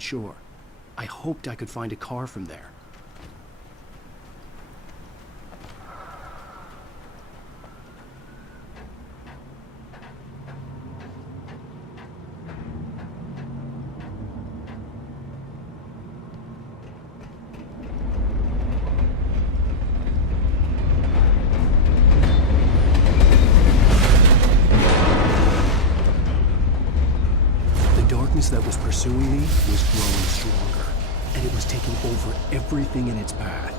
shore. I hoped I could find a car from there. That was pursuing me was growing stronger, and it was taking over everything in its path.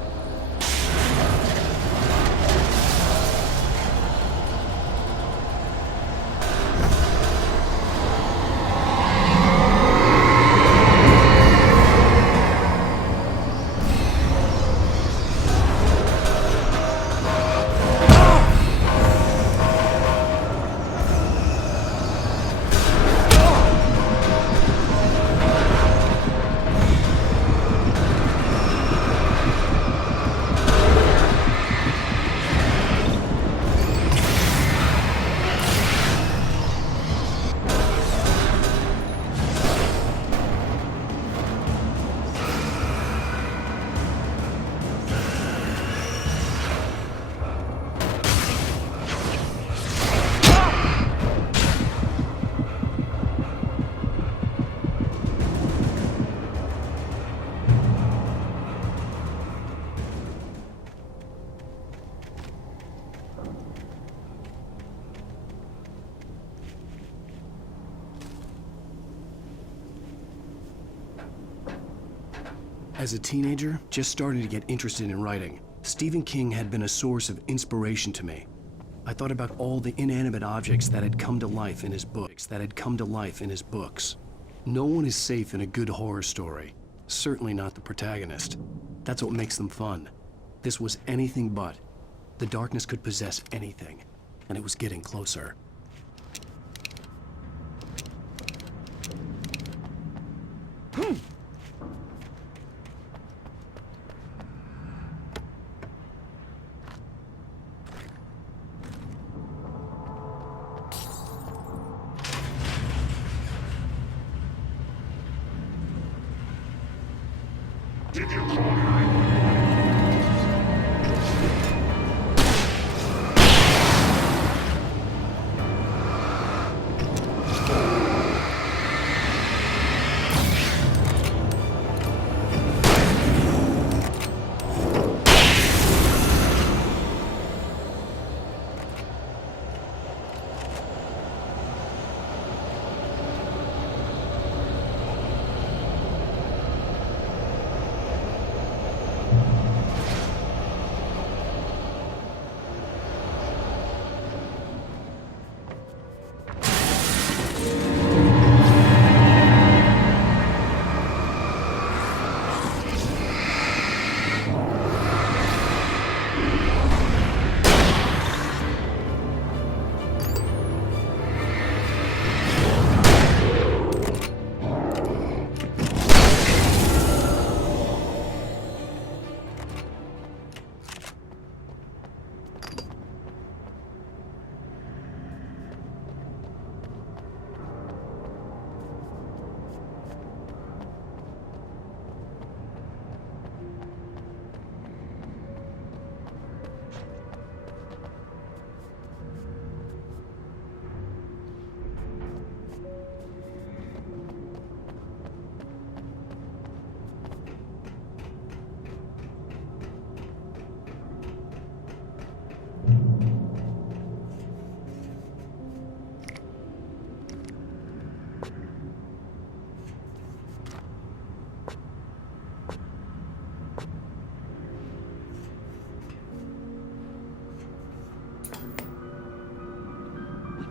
As a teenager, just starting to get interested in writing, Stephen King had been a source of inspiration to me. I thought about all the inanimate objects that had come to life in his books. No one is safe in a good horror story. Certainly not the protagonist. That's what makes them fun. This was anything but. The darkness could possess anything, and it was getting closer. Did you call me?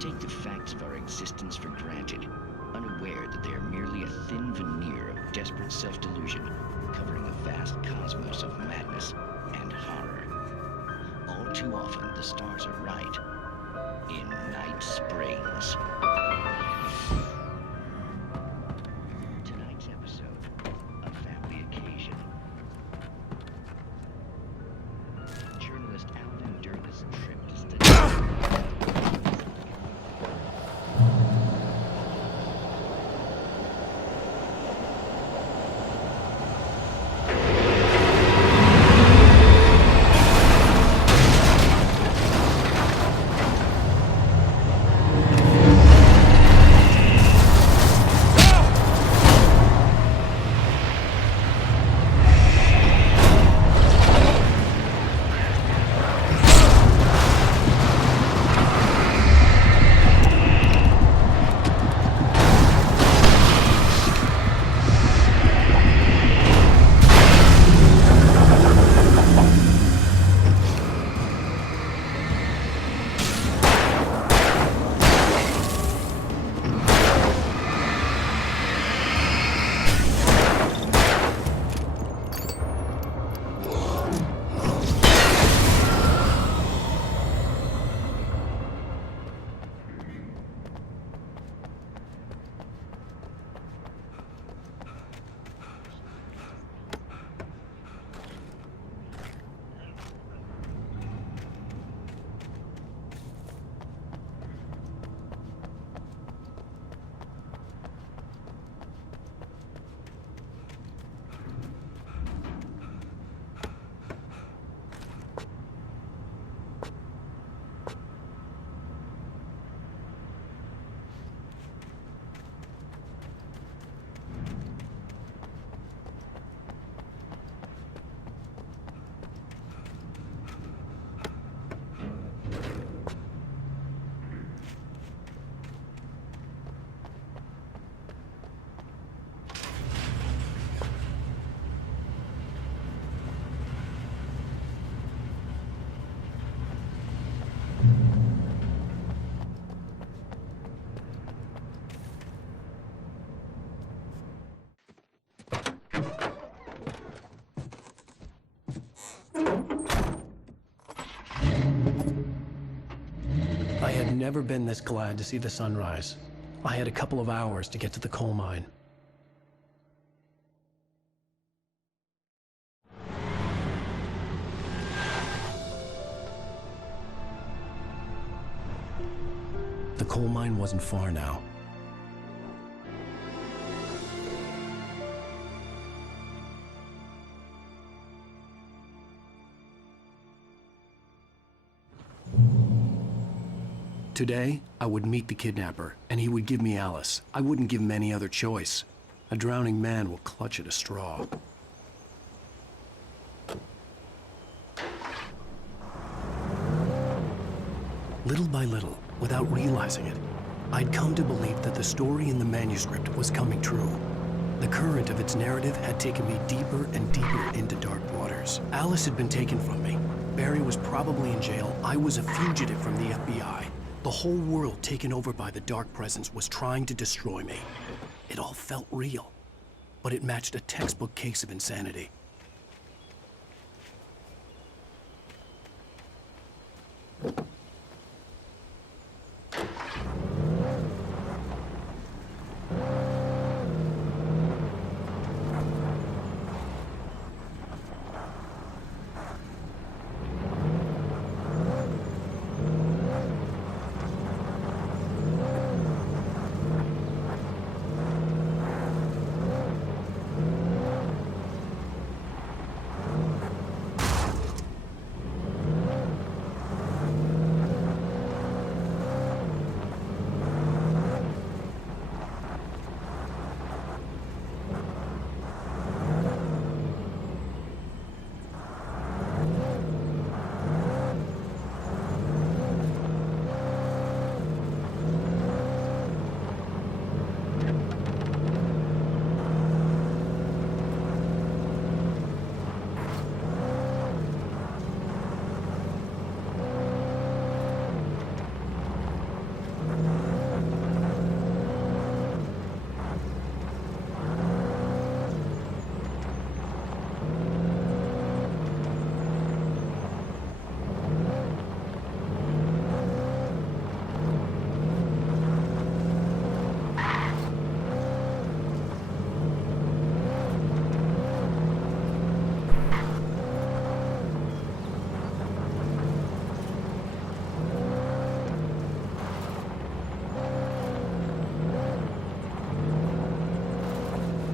Take the facts of our existence for granted, unaware that they are merely a thin veneer of desperate self-delusion, covering a vast cosmos of madness and horror. All too often, the stars are right. In Night Springs. Tonight's episode, a family occasion. Journalist Alan Wake trip to study. I had never been this glad to see the sunrise. I had a couple of hours to get to the coal mine. The coal mine wasn't far now. Today, I would meet the kidnapper, and he would give me Alice. I wouldn't give him any other choice. A drowning man will clutch at a straw. Little by little, without realizing it, I'd come to believe that the story in the manuscript was coming true. The current of its narrative had taken me deeper and deeper into dark waters. Alice had been taken from me. Barry was probably in jail. I was a fugitive from the FBI. The whole world taken over by the dark presence was trying to destroy me. It all felt real, but it matched a textbook case of insanity.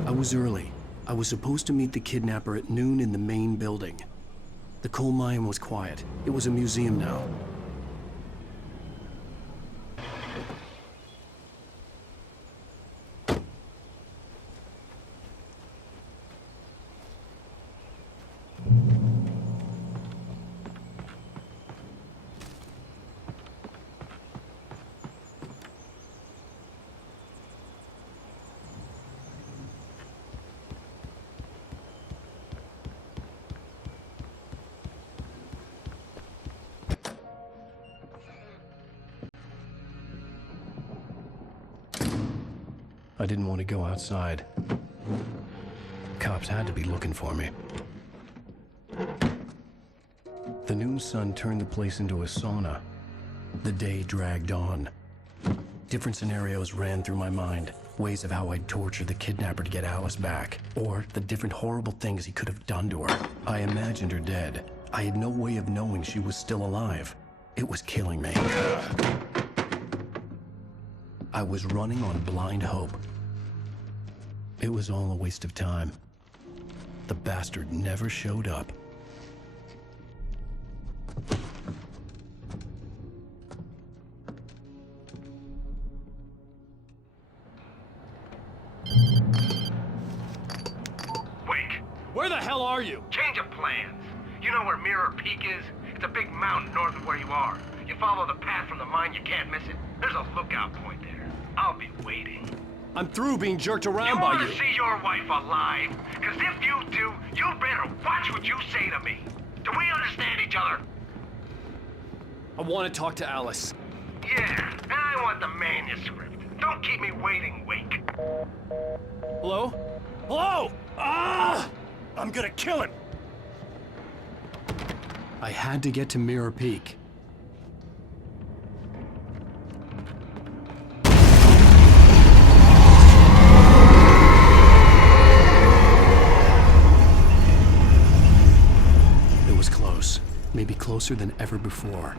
I was early. I was supposed to meet the kidnapper at noon in the main building. The coal mine was quiet. It was a museum now. I didn't want to go outside. Cops had to be looking for me. The noon sun turned the place into a sauna. The day dragged on. Different scenarios ran through my mind. Ways of how I'd torture the kidnapper to get Alice back. Or the different horrible things he could have done to her. I imagined her dead. I had no way of knowing she was still alive. It was killing me. I was running on blind hope. It was all a waste of time. The bastard never showed up. Wake! Where the hell are you? Change of plans. You know where Mirror Peak is? It's a big mountain north of where you are. You follow the path from the mine, you can't miss it. There's a lookout point there. I'll be waiting. I'm through being jerked around You by want you. to see your wife alive? Because if you do, you better watch what you say to me. Do we understand each other? I want to talk to Alice. Yeah, and I want the manuscript. Don't keep me waiting, Wake. Hello? Hello? Ah! I'm gonna kill him! I had to get to Mirror Peak. It was close. Maybe closer than ever before.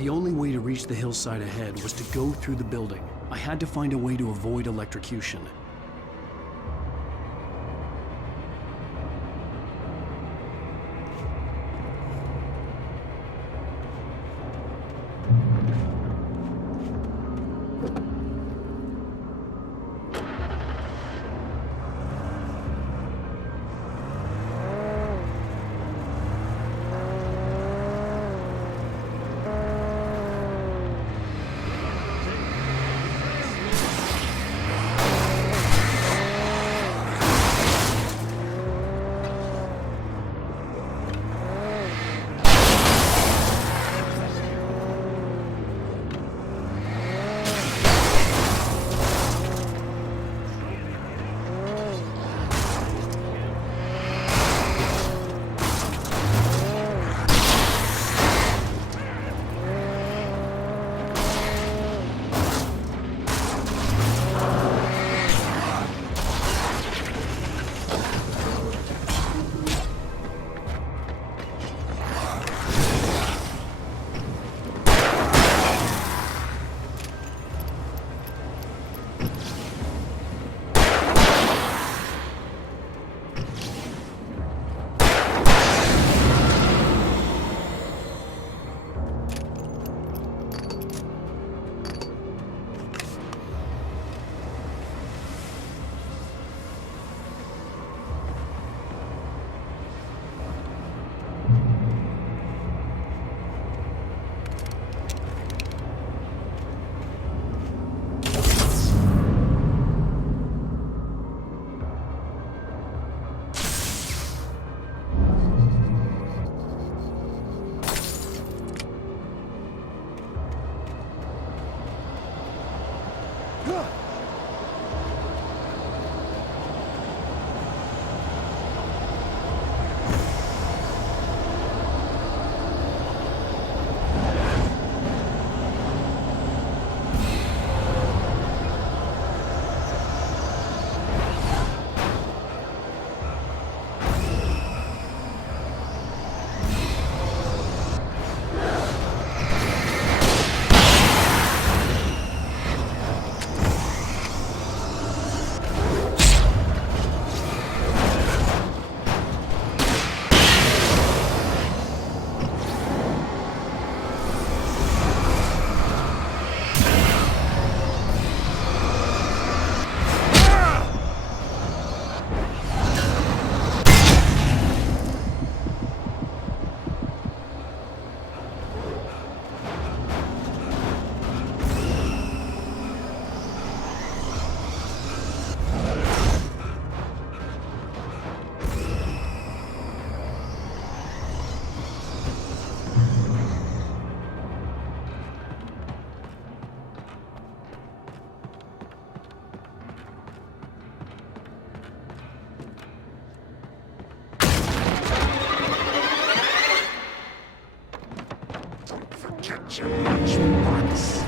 The only way to reach the hillside ahead was to go through the building. I had to find a way to avoid electrocution. future much worse.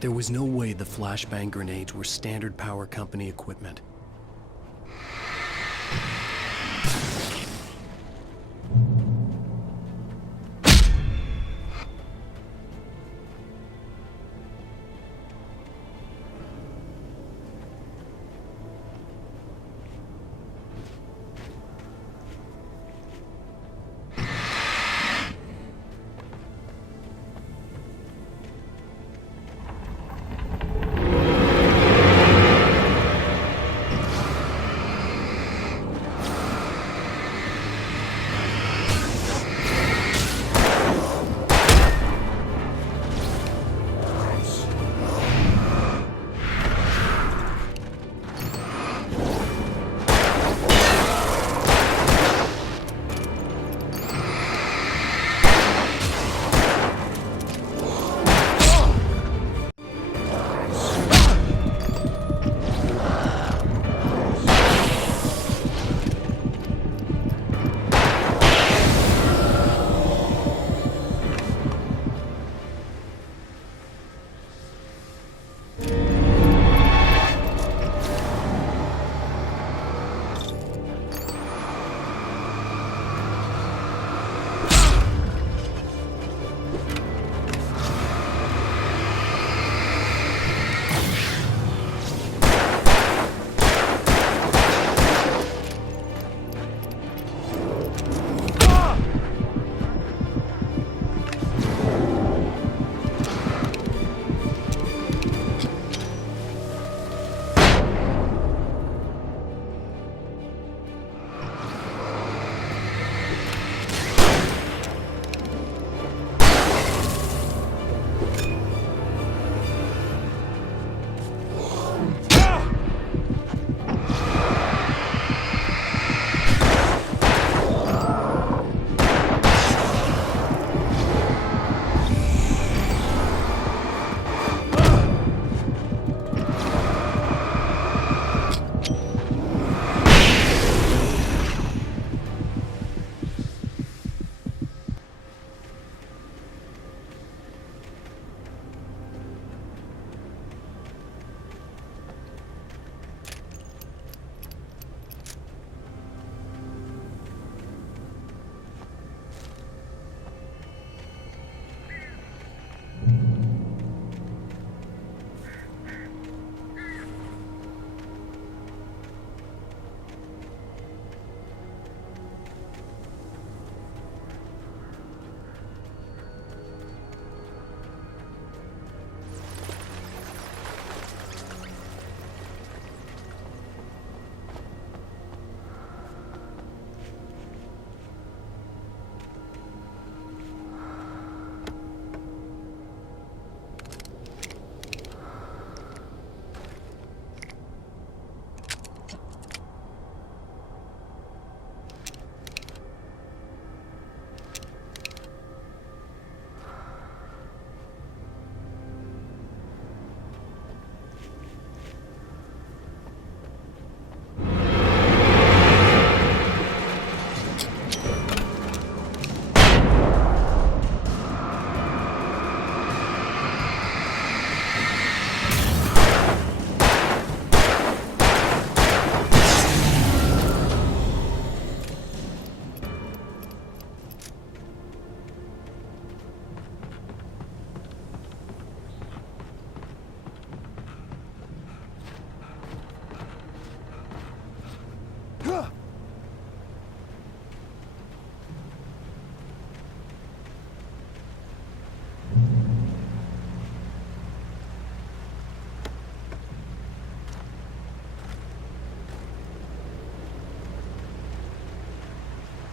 There was no way the flashbang grenades were standard power company equipment.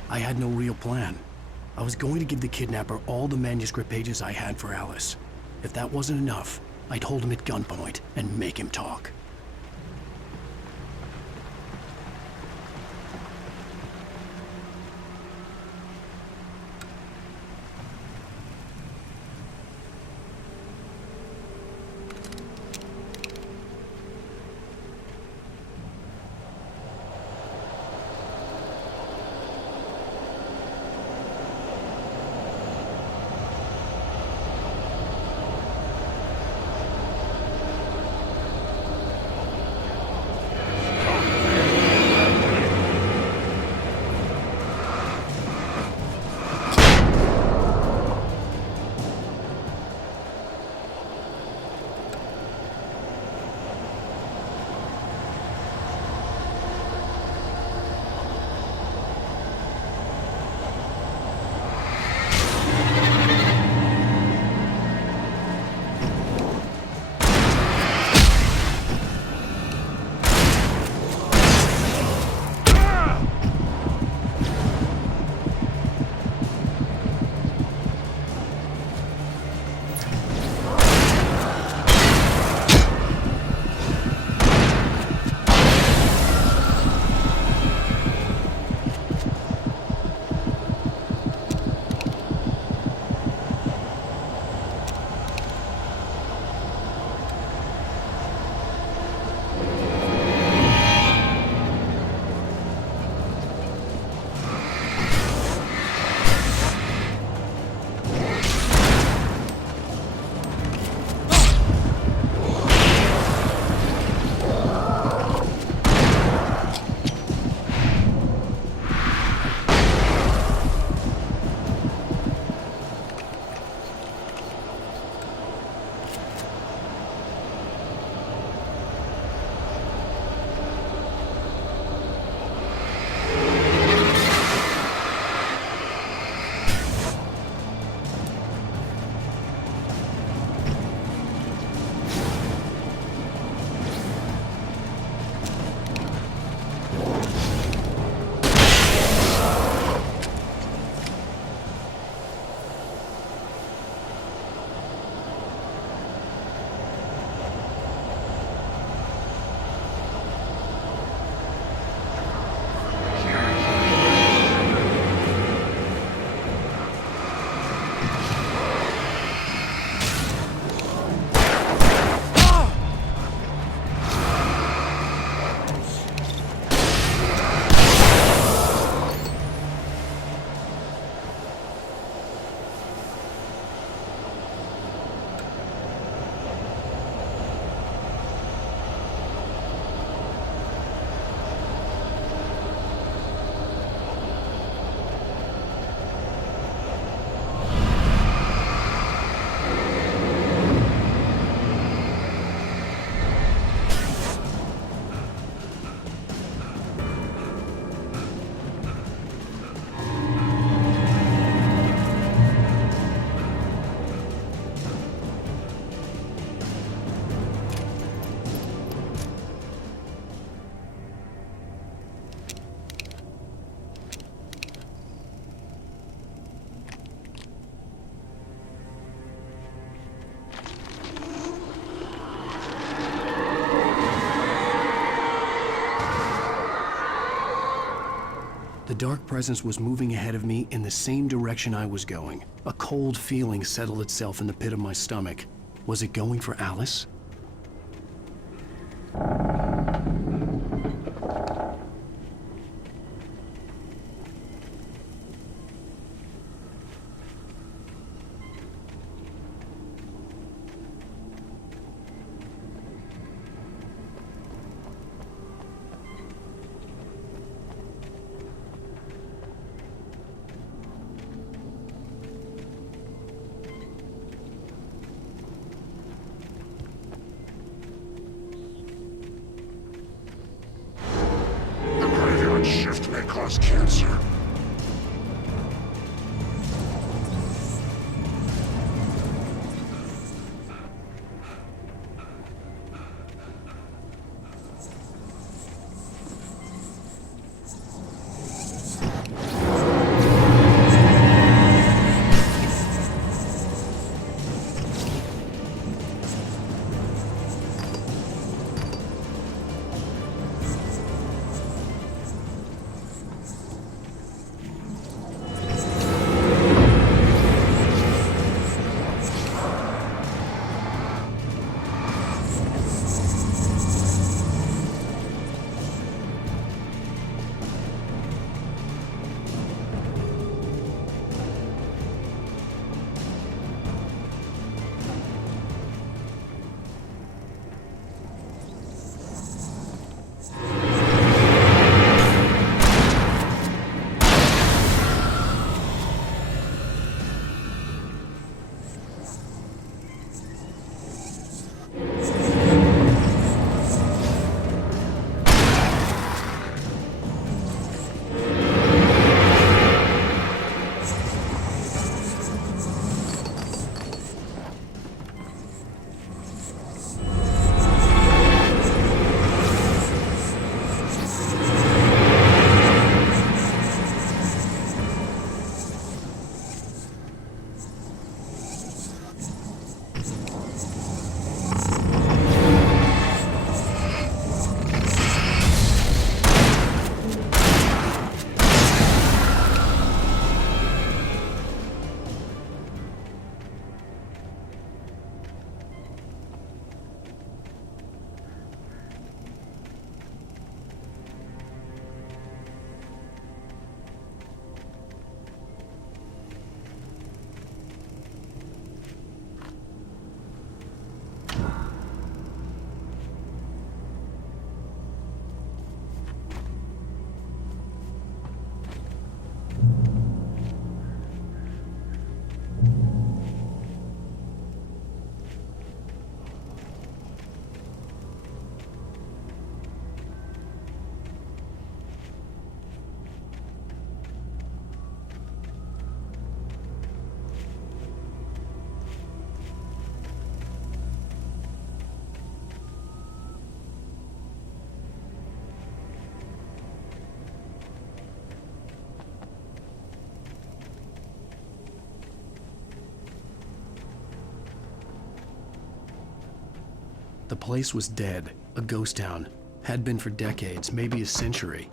I had no real plan. I was going to give the kidnapper all the manuscript pages I had for Alice. If that wasn't enough, I'd hold him at gunpoint and make him talk. The dark presence was moving ahead of me in the same direction I was going. A cold feeling settled itself in the pit of my stomach. Was it going for Alice? Shift may cause cancer. place was dead, a ghost town. Had been for decades, maybe a century.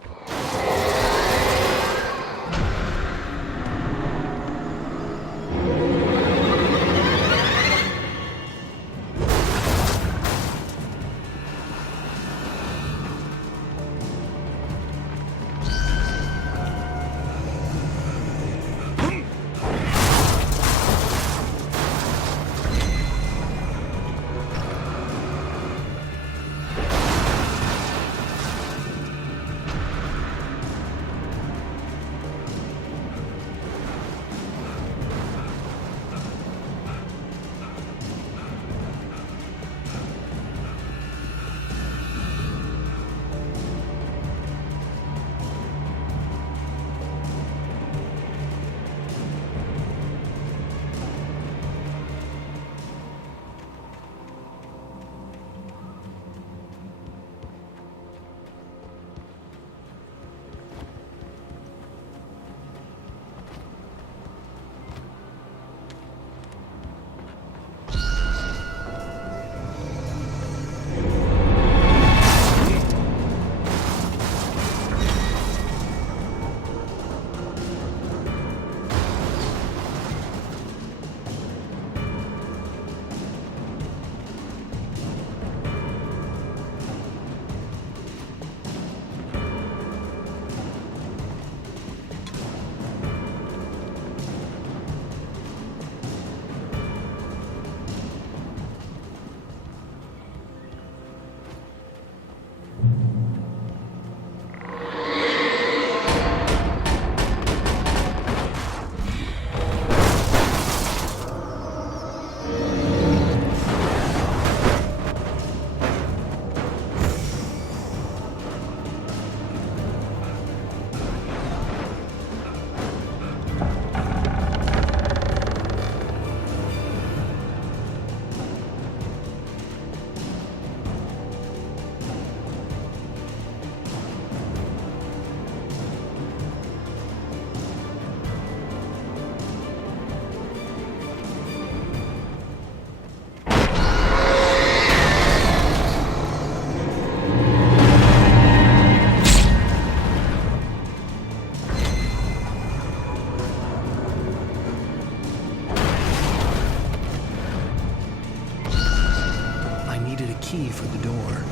Key for the door.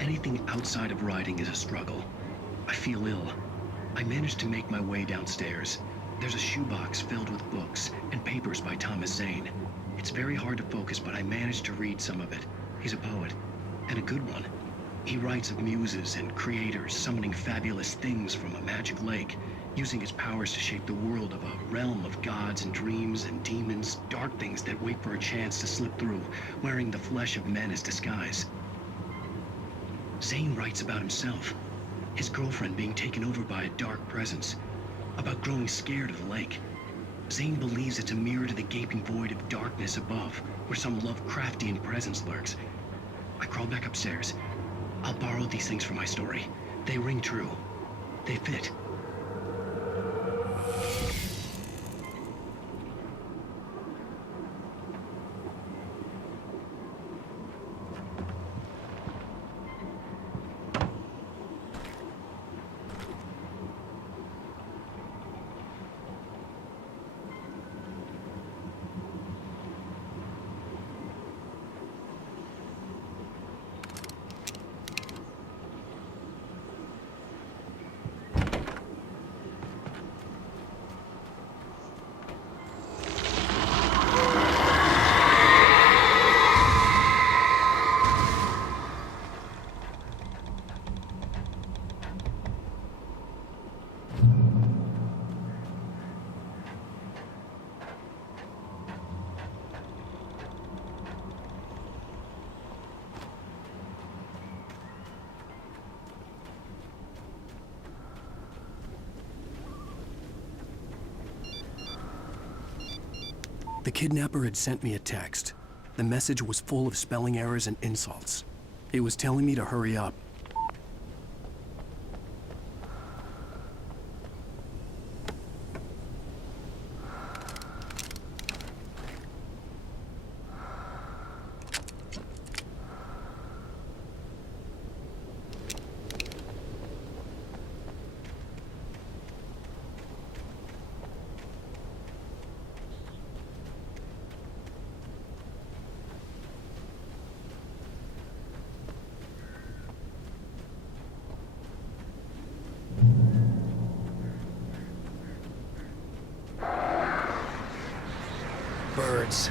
Anything outside of riding is a struggle. I feel ill. I managed to make my way downstairs. There's a shoebox filled with books and papers by Thomas Zane. It's very hard to focus, but I managed to read some of it. He's a poet, and a good one. He writes of muses and creators summoning fabulous things from a magic lake, using his powers to shape the world of a realm of gods and dreams and demons, dark things that wait for a chance to slip through, wearing the flesh of men as disguise. Zane writes about himself, his girlfriend being taken over by a dark presence, about growing scared of the lake. Zane believes it's a mirror to the gaping void of darkness above, where some Lovecraftian presence lurks. I crawl back upstairs. I'll borrow these things for my story. They ring true. They fit. The kidnapper had sent me a text. The message was full of spelling errors and insults. It was telling me to hurry up. Birds.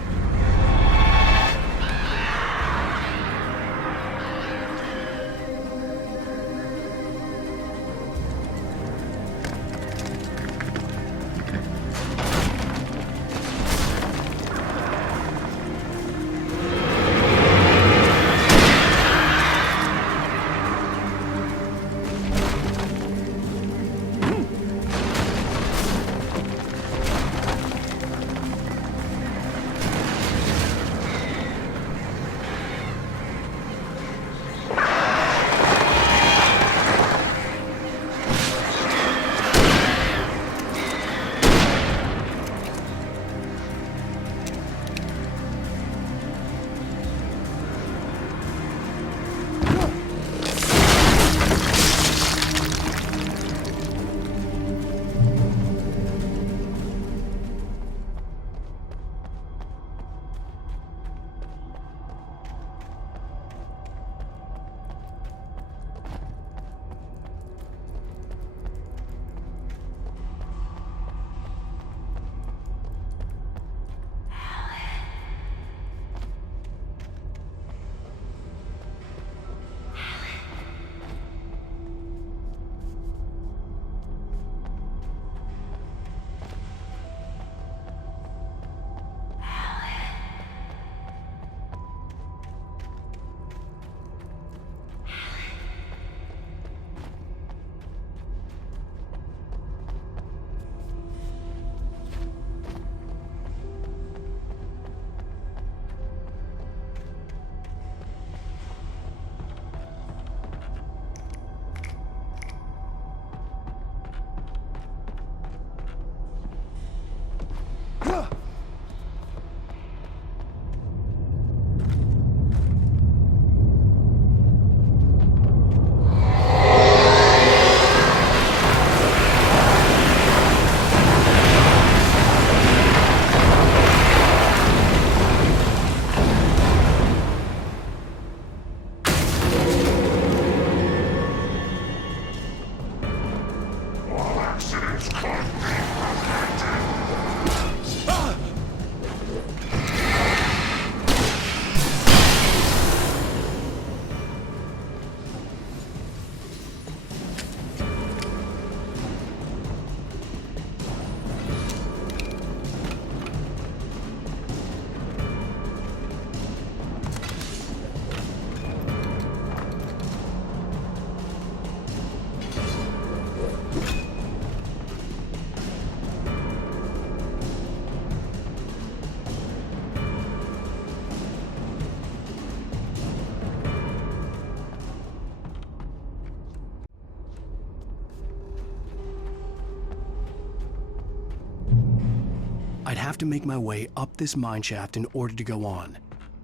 I'd have to make my way up this mine shaft in order to go on.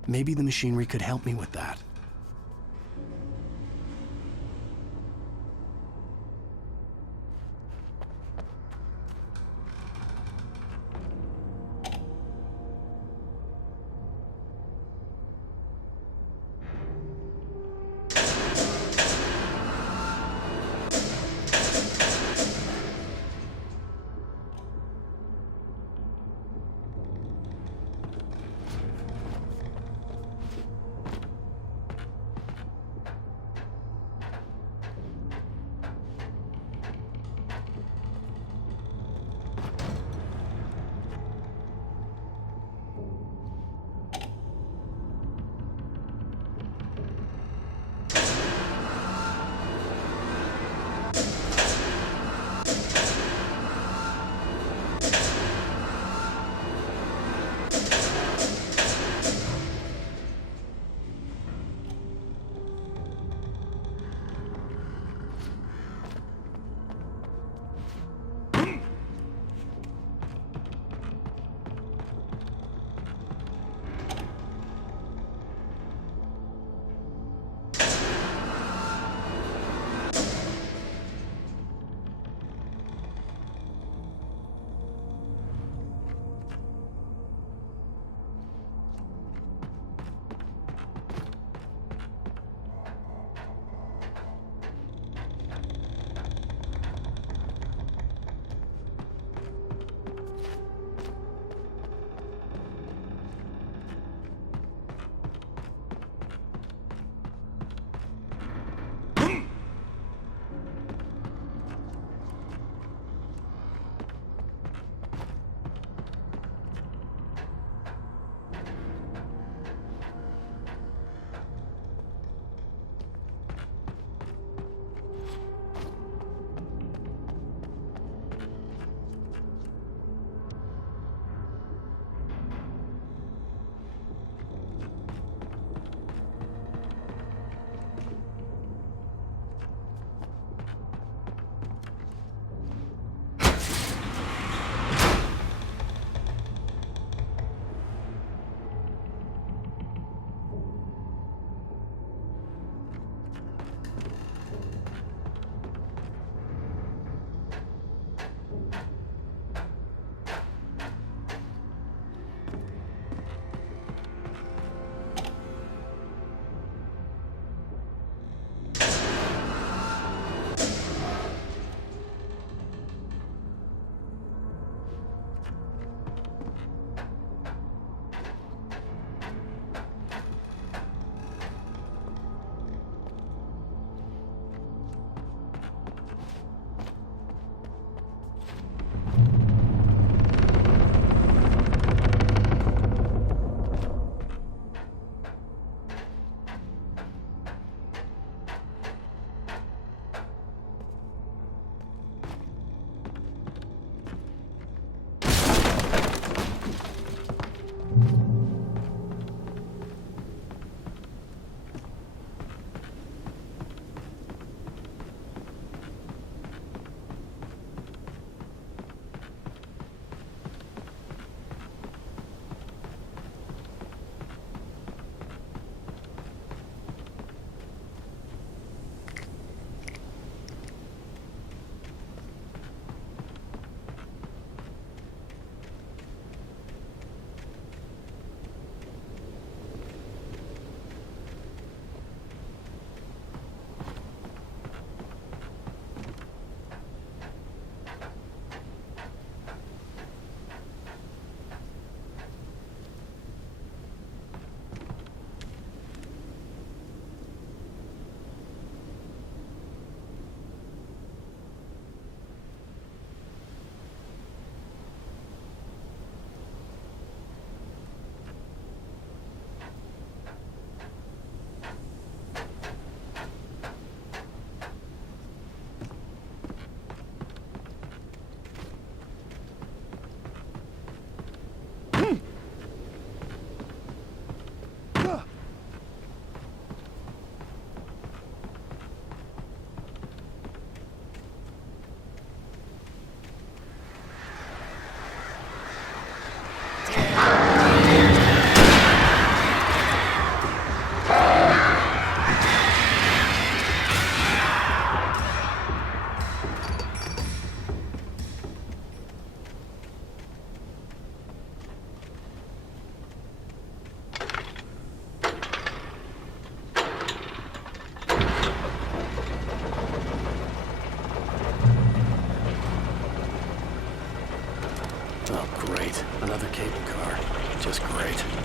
Maybe the machinery could help me with that. is great.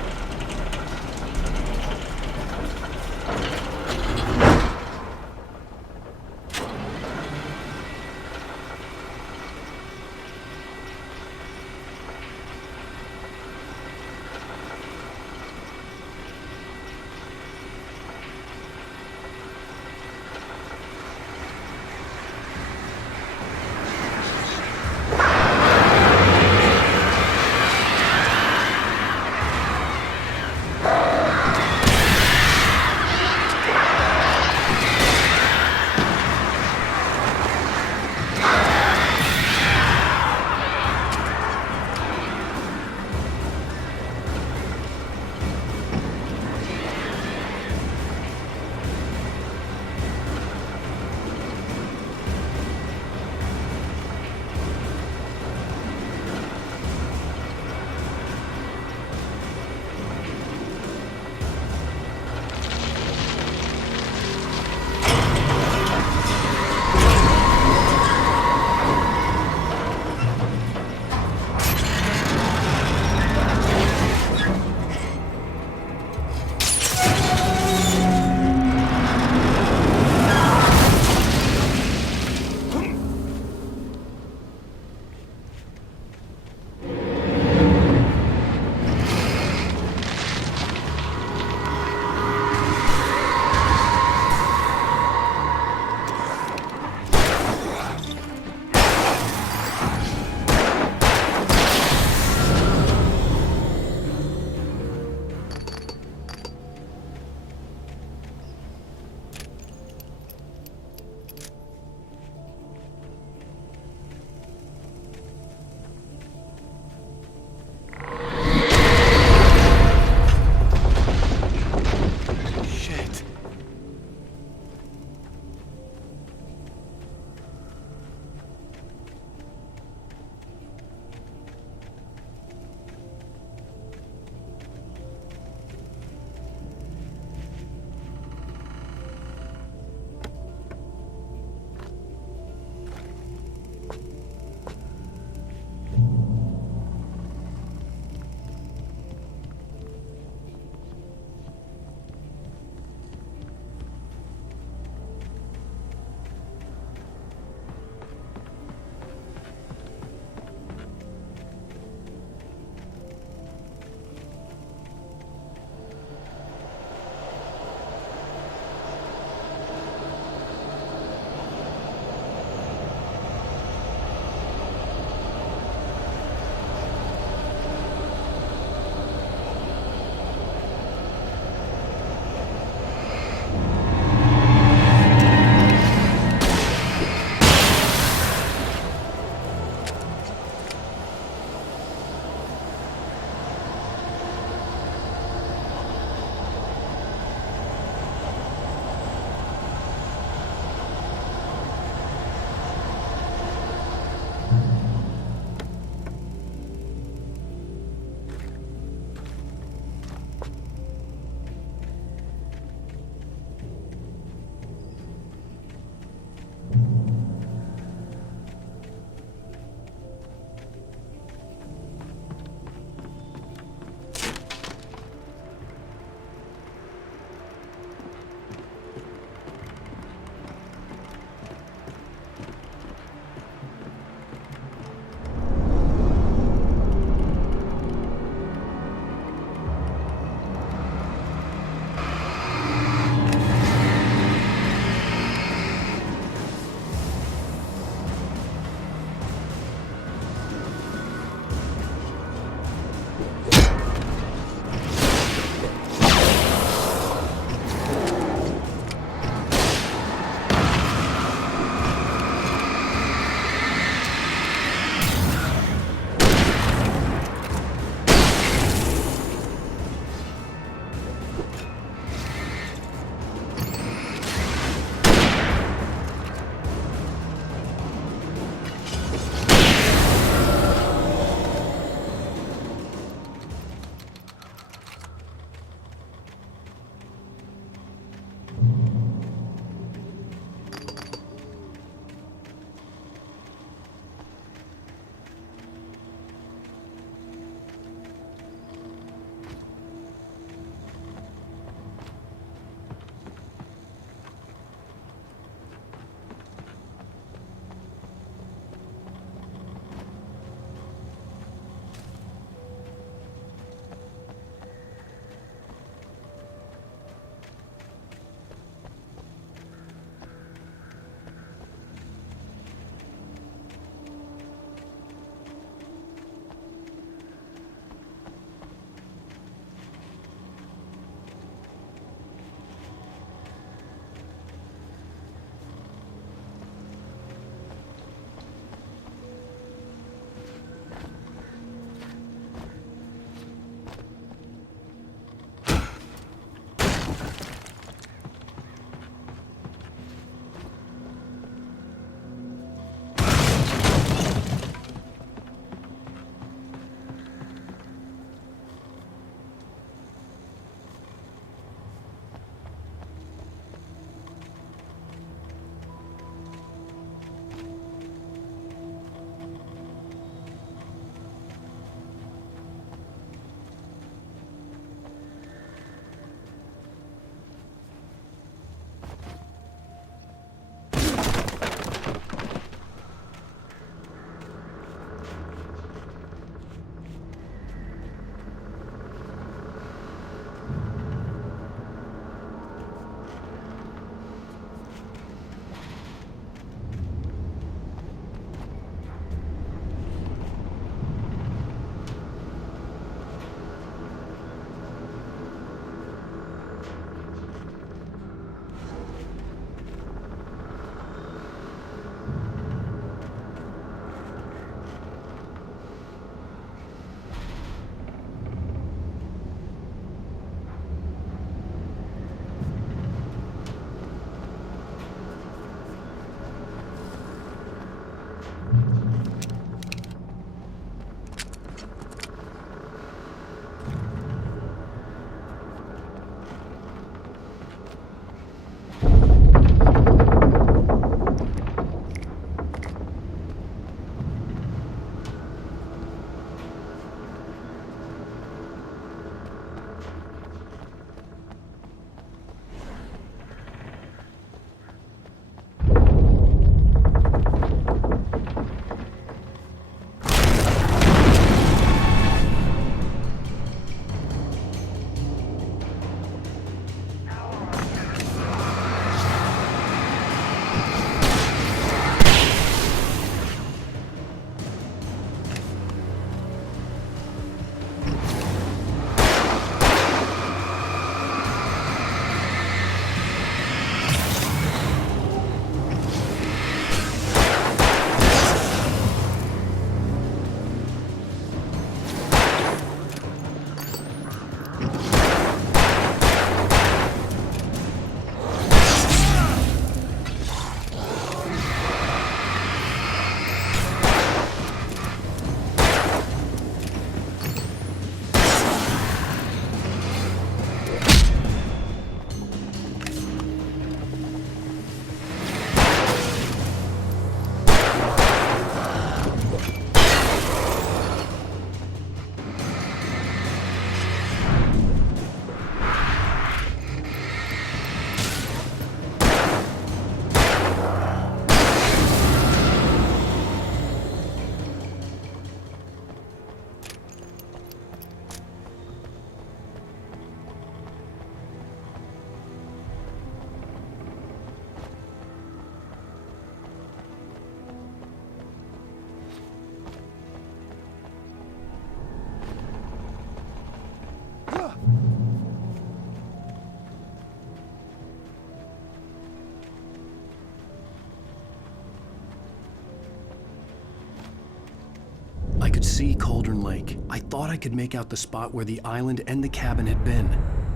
could see Cauldron Lake. I thought I could make out the spot where the island and the cabin had been.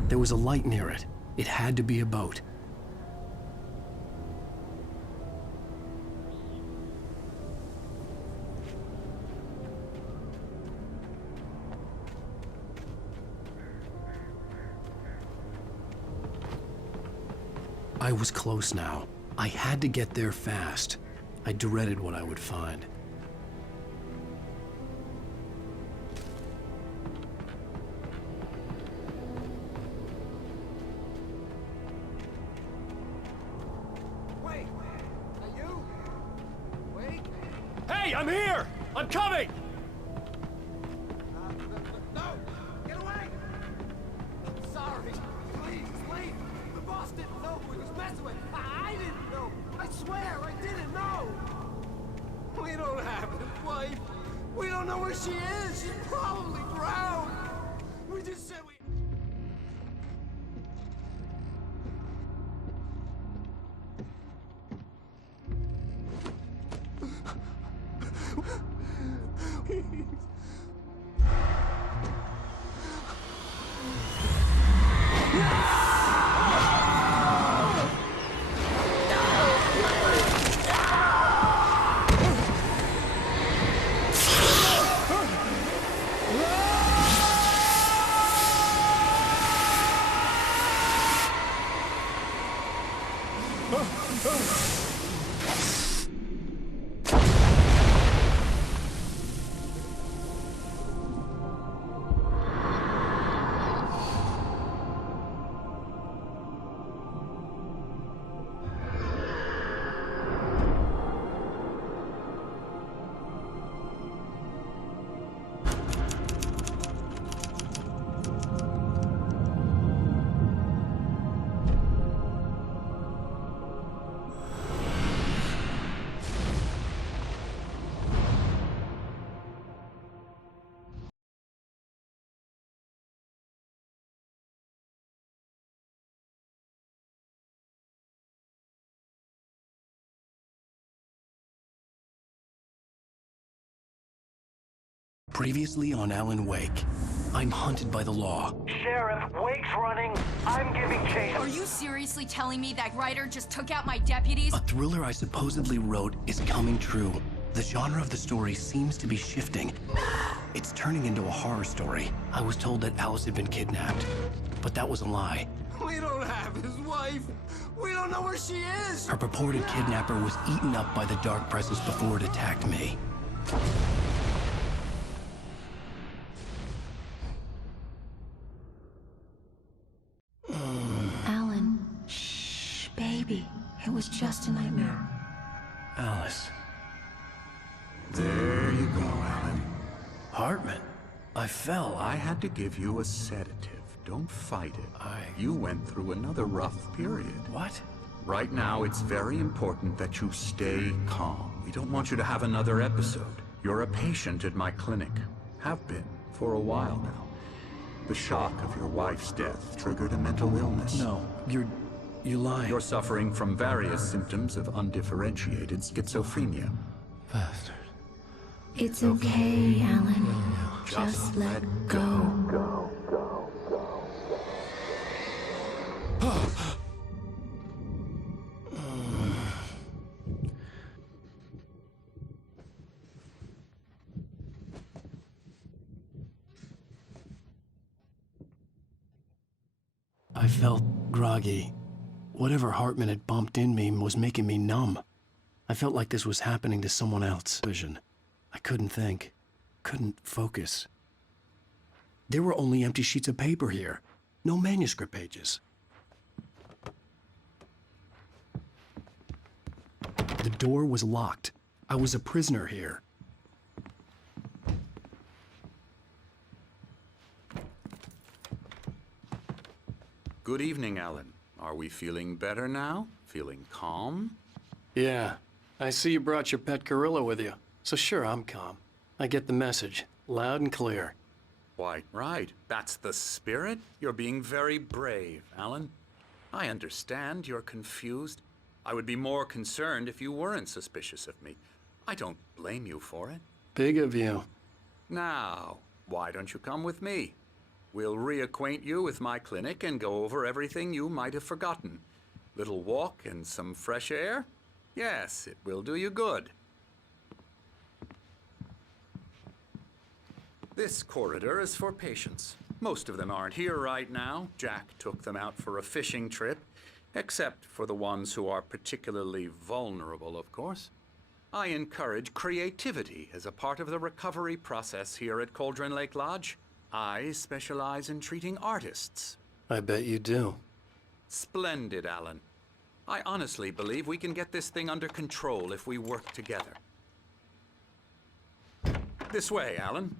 There was a light near it. It had to be a boat. I was close now. I had to get there fast. I dreaded what I would find. Wait! Are you? Wait! Hey, I'm here! I'm coming! No! Get away! Sorry. Please, leave. The boss didn't know who he was messing with. I didn't know. I swear, I didn't know. We don't have his wife. We don't know where she is. She's probably drowned. We just said we... Previously on Alan Wake, I'm hunted by the law. Sheriff, Wake's running. I'm giving chase. Are you seriously telling me that writer just took out my deputies? A thriller I supposedly wrote is coming true. The genre of the story seems to be shifting. It's turning into a horror story. I was told that Alice had been kidnapped, but that was a lie. We don't have his wife. We don't know where she is. Her purported kidnapper was eaten up by the dark presence before it attacked me. Alan, shh, baby. It was just a nightmare. Alice. There you go, Alan. Hartman. I fell. I had to give you a sedative. Don't fight it. You went through another rough period. What? Right now, it's very important that you stay calm. We don't want you to have another episode. You're a patient at my clinic. Have been for a while now. The shock of your wife's death triggered a mental illness. No, you're lying. You're suffering from various symptoms of undifferentiated schizophrenia. Bastard. It's okay, Alan. Just let go. I felt groggy. Whatever Hartman had bumped in me was making me numb. I felt like this was happening to someone else. Vision. I couldn't think. Couldn't focus. There were only empty sheets of paper here. No manuscript pages. The door was locked. I was a prisoner here. Good evening, Alan. Are we feeling better now? Feeling calm? Yeah. I see you brought your pet gorilla with you. So sure, I'm calm. I get the message. Loud and clear. Why, right. That's the spirit. You're being very brave, Alan. I understand you're confused. I would be more concerned if you weren't suspicious of me. I don't blame you for it. Big of you. Now, why don't you come with me? We'll reacquaint you with my clinic and go over everything you might have forgotten. Little walk and some fresh air? Yes, it will do you good. This corridor is for patients. Most of them aren't here right now. Jack took them out for a fishing trip, except for the ones who are particularly vulnerable, of course. I encourage creativity as a part of the recovery process here at Cauldron Lake Lodge. I specialize in treating artists. I bet you do. Splendid, Alan. I honestly believe we can get this thing under control if we work together. This way, Alan.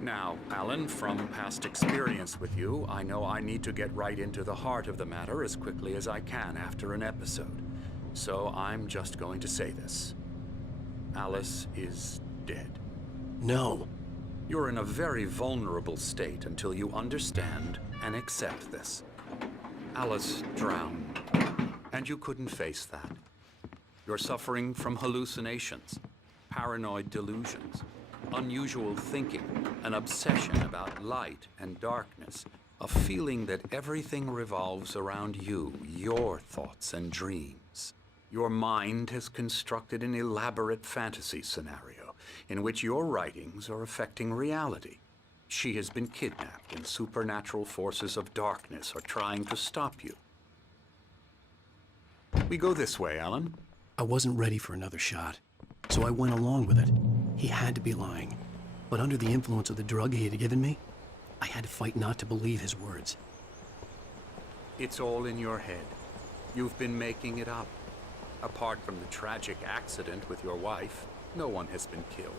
Now, Alan, from past experience with you, I know I need to get right into the heart of the matter as quickly as I can after an episode. So I'm just going to say this. Alice is dead. No. You're in a very vulnerable state until you understand and accept this. Alice drowned, and you couldn't face that. You're suffering from hallucinations, paranoid delusions, unusual thinking, an obsession about light and darkness, a feeling that everything revolves around you, your thoughts and dreams. Your mind has constructed an elaborate fantasy scenario in which your writings are affecting reality. She has been kidnapped and supernatural forces of darkness are trying to stop you. We go this way, Alan. I wasn't ready for another shot, so I went along with it. He had to be lying. But under the influence of the drug he had given me, I had to fight not to believe his words. It's all in your head. You've been making it up. Apart from the tragic accident with your wife, no one has been killed.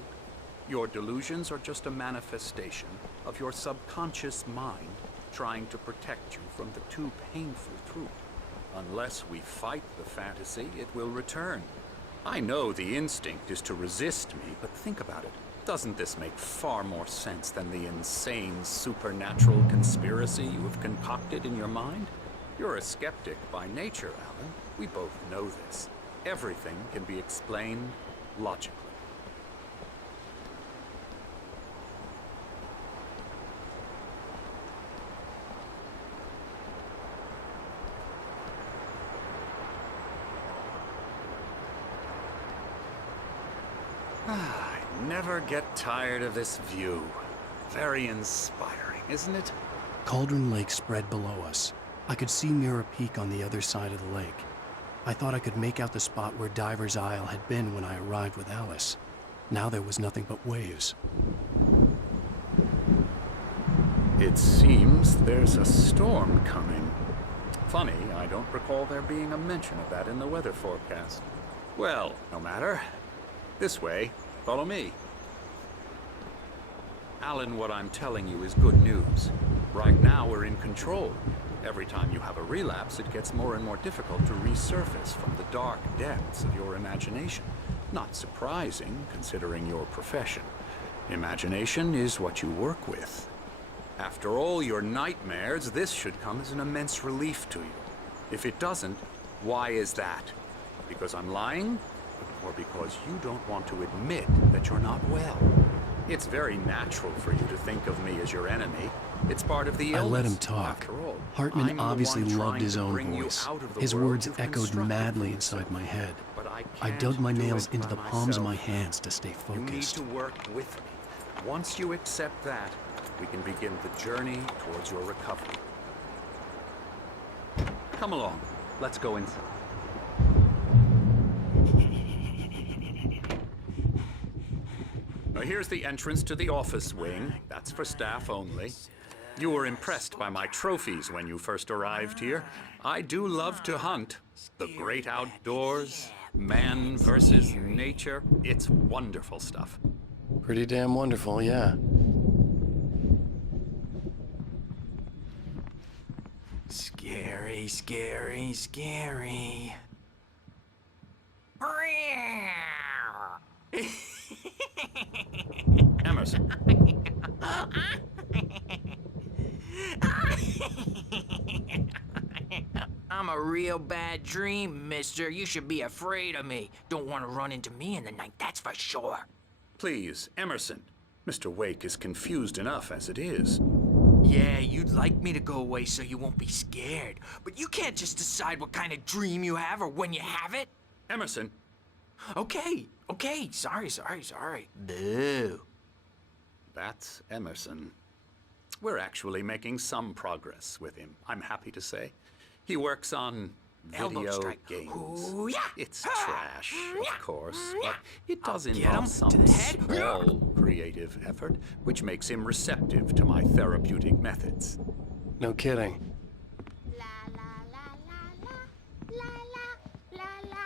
Your delusions are just a manifestation of your subconscious mind trying to protect you from the too painful truth. Unless we fight the fantasy, it will return. I know the instinct is to resist me, but think about it. Doesn't this make far more sense than the insane supernatural conspiracy you have concocted in your mind? You're a skeptic by nature, Alan. We both know this. Everything can be explained logically. I never get tired of this view. Very inspiring, isn't it? Cauldron Lake spread below us. I could see Mirror Peak on the other side of the lake. I thought I could make out the spot where Diver's Isle had been when I arrived with Alice. Now there was nothing but waves. It seems there's a storm coming. Funny, I don't recall there being a mention of that in the weather forecast. Well, no matter. This way. Follow me. Alan, what I'm telling you is good news. Right now, we're in control. Every time you have a relapse, it gets more and more difficult to resurface from the dark depths of your imagination. Not surprising, considering your profession. Imagination is what you work with. After all your nightmares, this should come as an immense relief to you. If it doesn't, why is that? Because I'm lying? Or because you don't want to admit that you're not well? It's very natural for you to think of me as your enemy. It's part of the illness. I let him talk. After all, Hartman I'm the obviously one loved trying his to own bring you voice. out of the His world words you've echoed constructed madly for inside yourself. my head. But I I can't dug my do nails it into by the palms of my myself. hands to stay You need focused. to work with me. Once you accept that, we can begin the journey towards your recovery. Come along. Let's go inside. Now here's the entrance to the office wing. That's for staff only. You were impressed by my trophies when you first arrived here. I do love to hunt. The great outdoors, man versus nature. It's wonderful stuff. Pretty damn wonderful, yeah. Scary, scary, scary. Emerson. I'm a real bad dream, mister. You should be afraid of me. Don't want to run into me in the night, that's for sure. Please, Emerson. Mr. Wake is confused enough as it is. Yeah, you'd like me to go away so you won't be scared. But you can't just decide what kind of dream you have or when you have it. Emerson, Okay. Sorry. Boo. that's Emerson. We're actually making some progress with him, I'm happy to say. He works on Elbow video strike. games. Ooh, yeah. It's trash, of course, but it does I'll get involve him some to the head. small creative effort, which makes him receptive to my therapeutic methods. No kidding. La la la la la la la la la la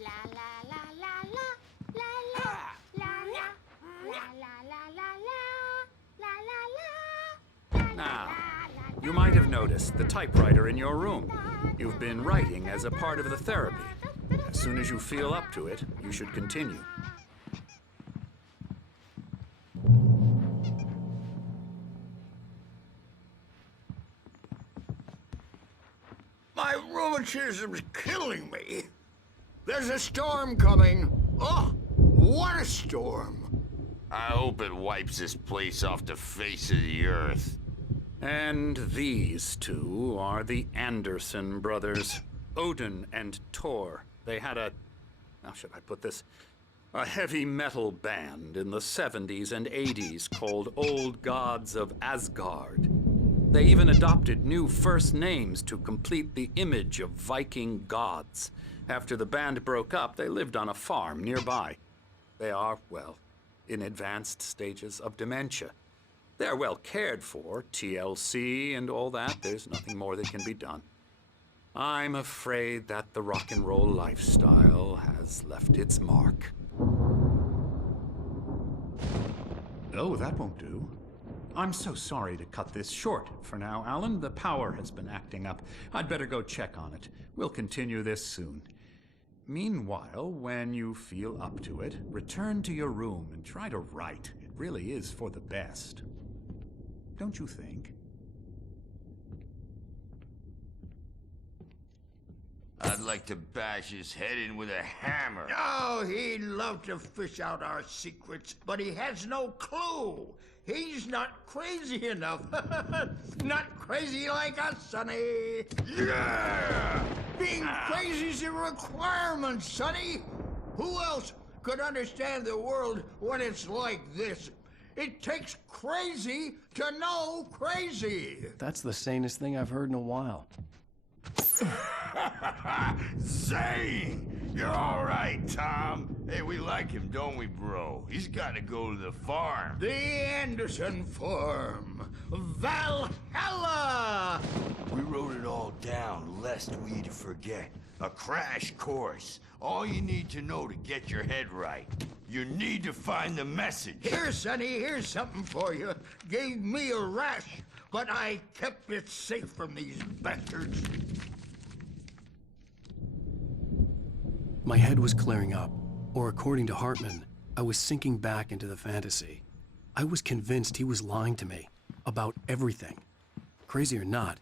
la la la la la la la la la la. Now, you might have noticed the typewriter in your room. You've been writing as a part of the therapy. As soon as you feel up to it, you should continue. My rheumatism's killing me. There's a storm coming. Oh, what a storm. I hope it wipes this place off the face of the earth. And these two are the Anderson brothers, Odin and Thor. They had how should I put this? A heavy metal band in the 70s and 80s called Old Gods of Asgard. They even adopted new first names to complete the image of Viking gods. After the band broke up, they lived on a farm nearby. They are, well, in advanced stages of dementia. They're well cared for, TLC and all that. There's nothing more that can be done. I'm afraid that the rock and roll lifestyle has left its mark. Oh, that won't do. I'm so sorry to cut this short for now, Alan. The power has been acting up. I'd better go check on it. We'll continue this soon. Meanwhile, when you feel up to it, return to your room and try to write. It really is for the best. Don't you think? I'd like to bash his head in with a hammer. Oh, he'd love to fish out our secrets, but he has no clue. He's not crazy enough. Not crazy like us, Sonny. Yeah! Being crazy's a requirement, Sonny. Who else could understand the world when it's like this? It takes crazy to know crazy. That's the sanest thing I've heard in a while. Zane! You're all right, Tom. Hey, we like him, don't we, bro? He's got to go to the farm. The Anderson Farm. Valhalla! We wrote it all down, lest we forget. A crash course. All you need to know to get your head right. You need to find the message. Here, Sonny, here's something for you. Gave me a rash, but I kept it safe from these bastards. My head was clearing up, or according to Hartman, I was sinking back into the fantasy. I was convinced he was lying to me about everything. Crazy or not,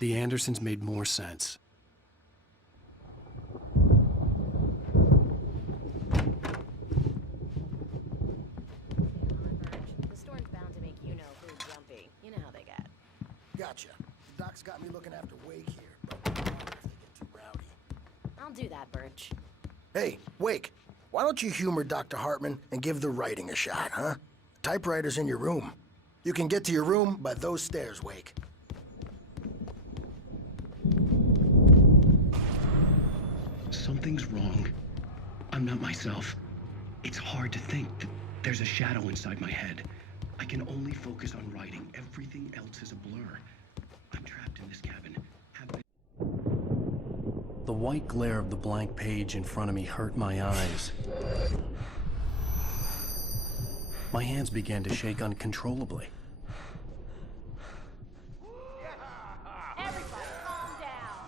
the Andersons made more sense. The storm's bound to make you-know-who jumpy. You know how they get. Gotcha. Doc's got me looking after Wake here, but if they get too rowdy. I'll do that, Birch. Hey, Wake, why don't you humor Dr. Hartman and give the writing a shot, huh? The typewriter's in your room. You can get to your room by those stairs, Wake. Something's wrong. I'm not myself. It's hard to think that there's a shadow inside my head. I can only focus on writing. Everything else is a blur. I'm trapped in this cabin. The white glare of the blank page in front of me hurt my eyes. My hands began to shake uncontrollably. Everybody, calm down.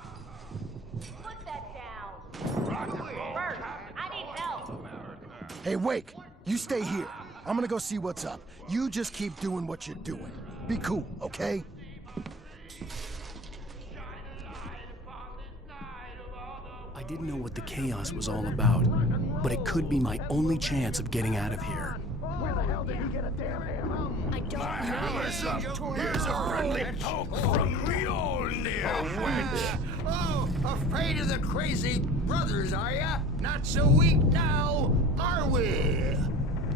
Put that down. Birch, I need help. Hey, Wake, you stay here. I'm gonna go see what's up. You just keep doing what you're doing. Be cool, okay? I didn't know what the chaos was all about, but it could be my only chance of getting out of here. Where the hell did he get a damn hammer? I don't know. Hammer's up. Here's a friendly poke from Mjolnir, wench. Oh, afraid of the crazy brothers, are ya? Not so weak now, are we?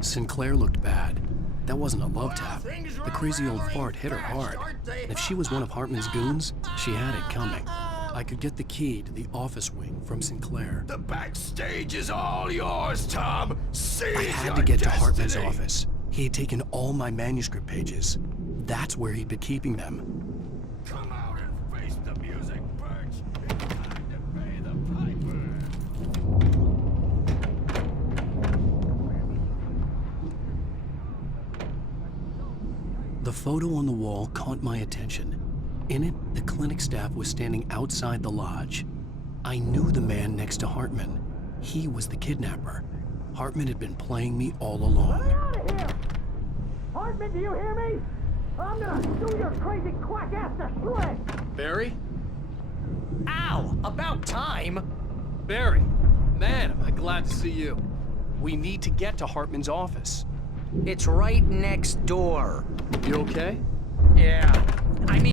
Sinclair looked bad. That wasn't a love tap. The crazy old fart hit her hard. And if she was one of Hartman's goons, she had it coming. I could get the key to the office wing from Sinclair. The backstage is all yours, Tom. Seize I had your to get to Hartman's destiny. office. He had taken all my manuscript pages. That's where he'd been keeping them. Come out and face the music, Birch. It's time to pay the piper. The photo on the wall caught my attention. In it, the clinic staff was standing outside the lodge. I knew the man next to Hartman. He was the kidnapper. Hartman had been playing me all along. Get out of here! Hartman, do you hear me? I'm gonna sue your crazy quack ass to shreds! Barry? Ow! About time! Barry! Man, am I glad to see you. We need to get to Hartman's office. It's right next door. You okay? Yeah. I mean...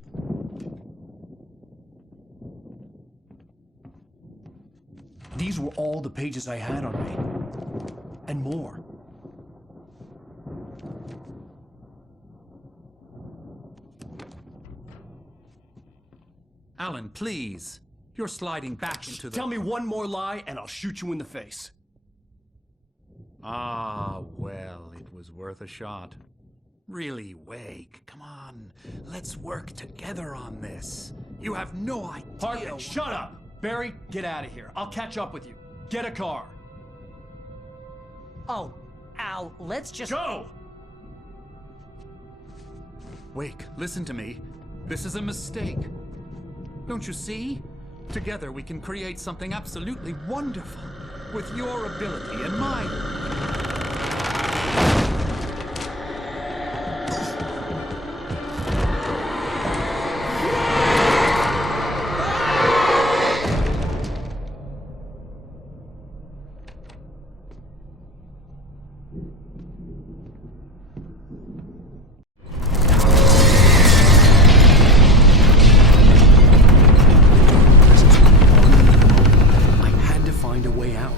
These were all the pages I had on me. And more. Alan, please. You're sliding back into the... Tell me one more lie and I'll shoot you in the face. Ah, well, it was worth a shot. Really, Wake, come on. Let's work together on this. You have no idea... Hartman, shut up! Barry, get out of here. I'll catch up with you. Get a car. Oh, Al, let's just... Go! Wake, listen to me. This is a mistake. Don't you see? Together we can create something absolutely wonderful. With your ability and mine. I had to find a way out.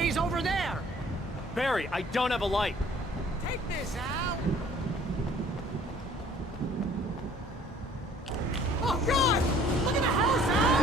maze over there! Barry, I don't have a light. Take this, Al! Oh, God! Look at the house, Al!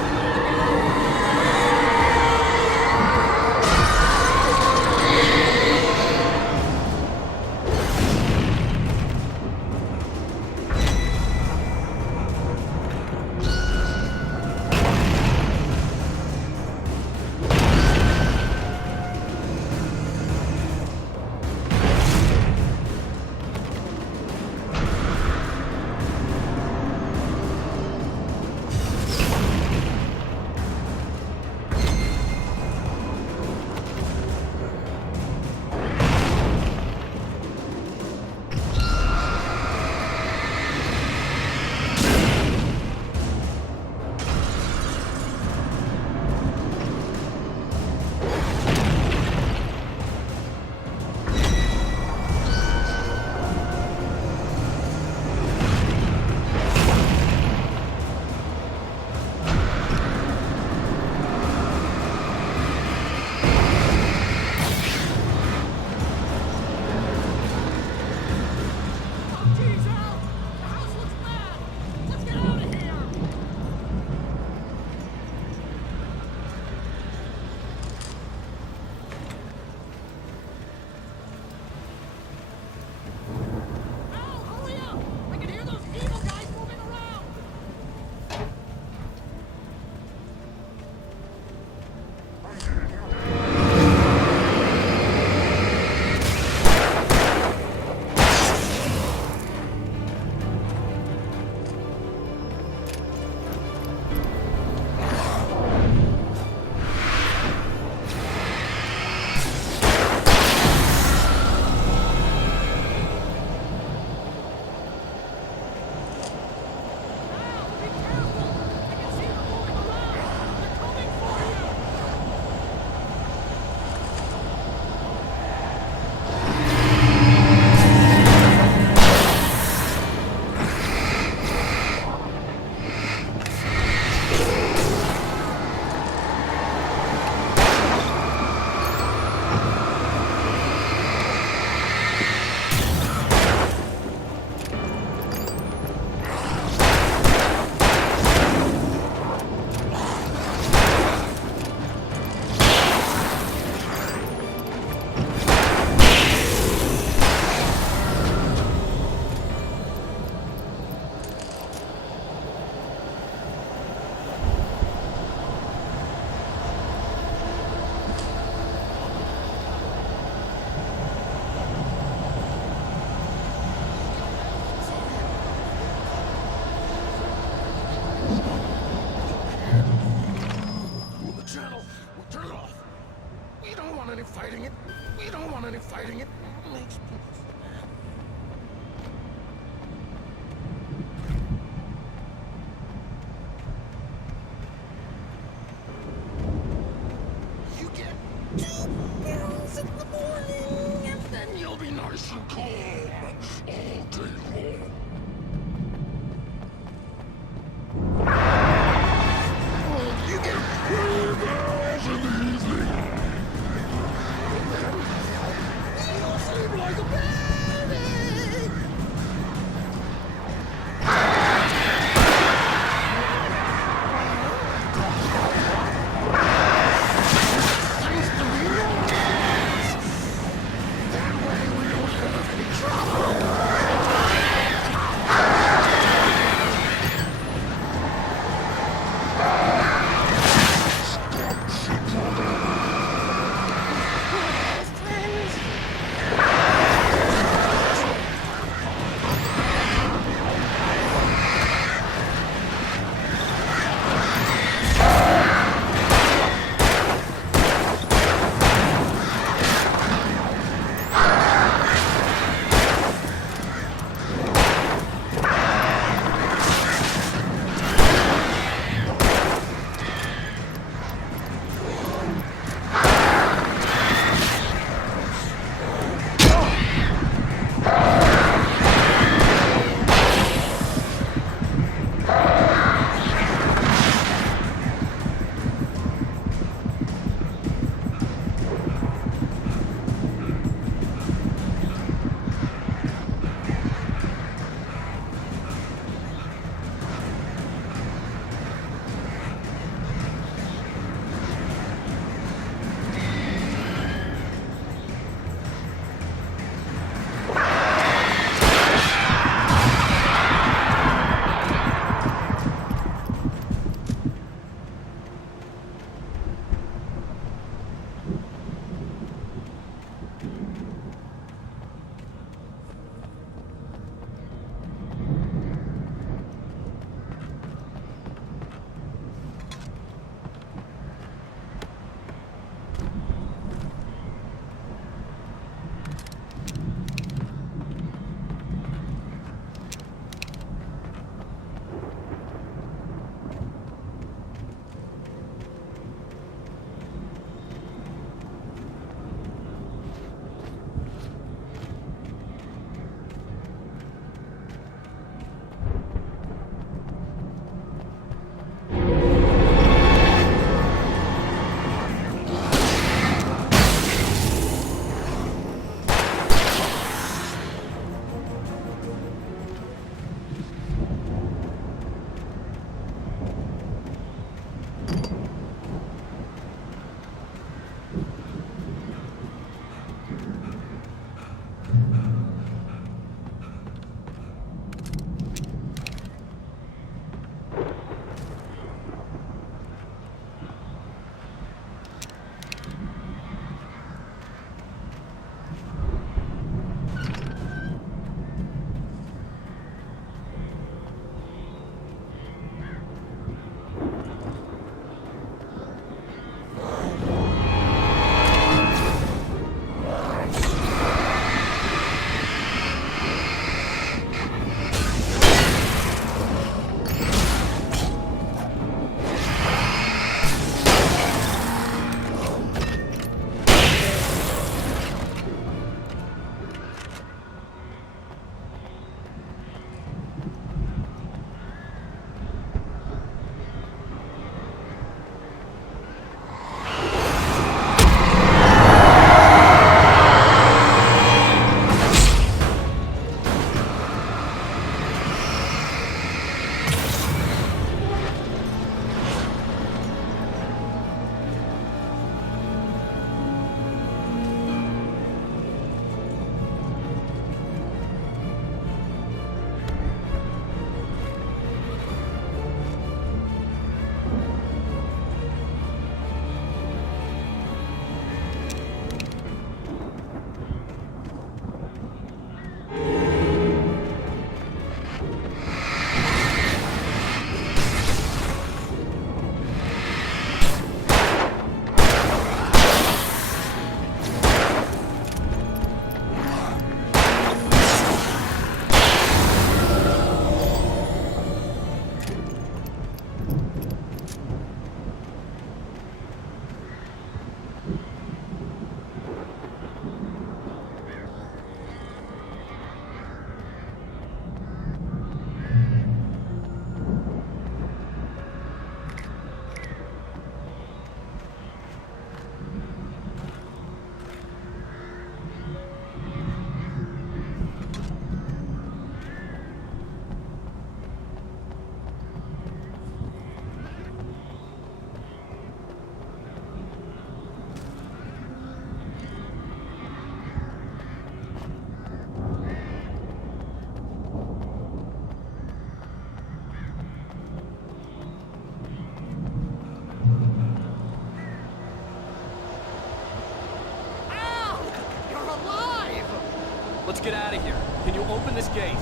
get out of here. Can you open this gate?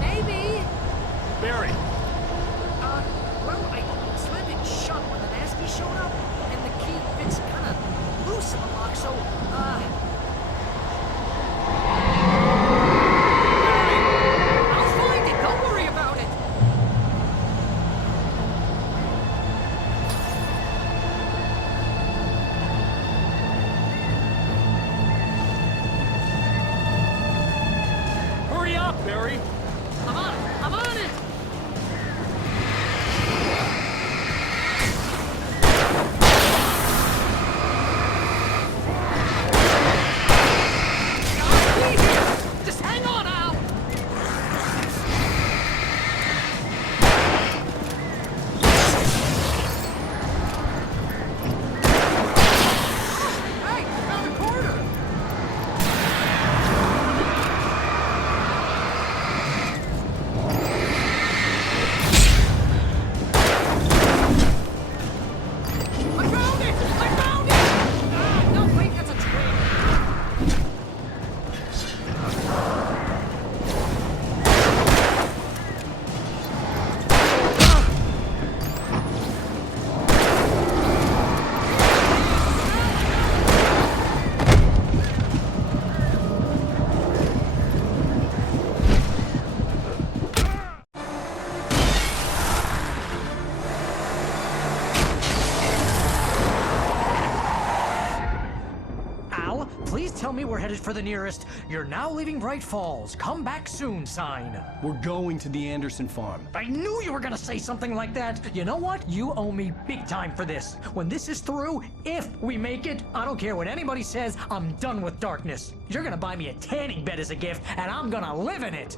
Maybe. Barry! Well, I slammed it shut when the nasty showed up, and the key fits kind of loose in the lock, so, I'll find it, don't worry about it! Hurry up, Barry! I'm on it! Just hang on, Al! Hey, found a corner! I found it! Ah, no, wait, that's a twig. Al, please tell me we're headed for the nearest "You're now leaving Bright Falls. Come back soon" sign. We're going to the Anderson farm. I knew you were gonna say something like that. You know what? You owe me big time for this. When this is through, if we make it, I don't care what anybody says, I'm done with darkness. You're gonna buy me a tanning bed as a gift, and I'm gonna live in it.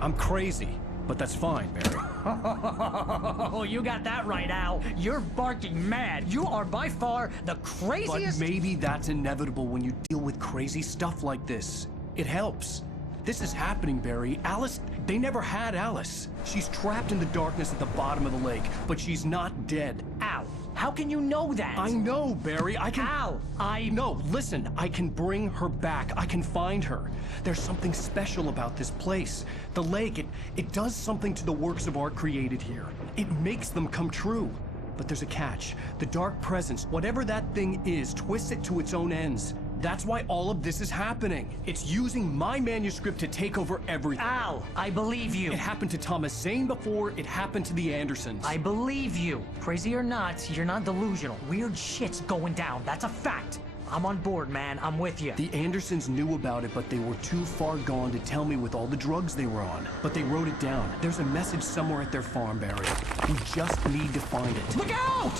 I'm crazy, but that's fine, Barry. Oh, you got that right, Al. You're barking mad. You are by far the But craziest. maybe that's inevitable when you deal with crazy stuff like this. It helps. This is happening, Barry. Alice, they never had Alice. She's trapped in the darkness at the bottom of the lake, but she's not dead. Al, how can you know that? I know, Barry. I can... Al, No, listen. I can bring her back. I can find her. There's something special about this place. The lake, it does something to the works of art created here. It makes them come true. But there's a catch. The dark presence, whatever that thing is, twists it to its own ends. That's why all of this is happening. It's using my manuscript to take over everything. Al, I believe you. It happened to Thomas Zane before, it happened to the Andersons. I believe you. Crazy or not, you're not delusional. Weird shit's going down. That's a fact. I'm on board, man. I'm with you. The Andersons knew about it, but they were too far gone to tell me with all the drugs they were on. But they wrote it down. There's a message somewhere at their farm, Barry. We just need to find it. Look out!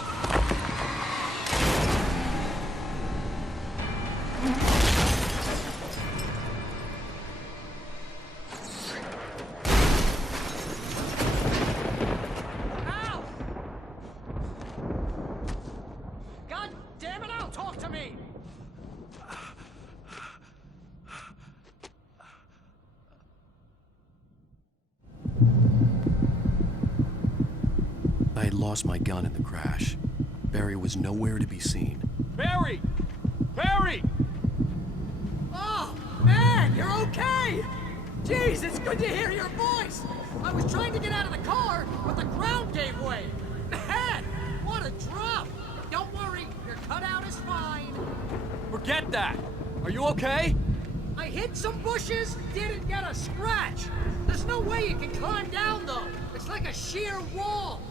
Al! God damn it, Al, talk to me! I had lost my gun in the crash. Barry was nowhere to be seen. Barry! Barry! Oh, man, you're okay! Jeez, it's good to hear your voice! I was trying to get out of the car, but the ground gave way! Man, what a drop! Don't worry, your cutout is fine. Forget that! Are you okay? I hit some bushes, didn't get a scratch. There's no way you can climb down, though. It's like a sheer wall.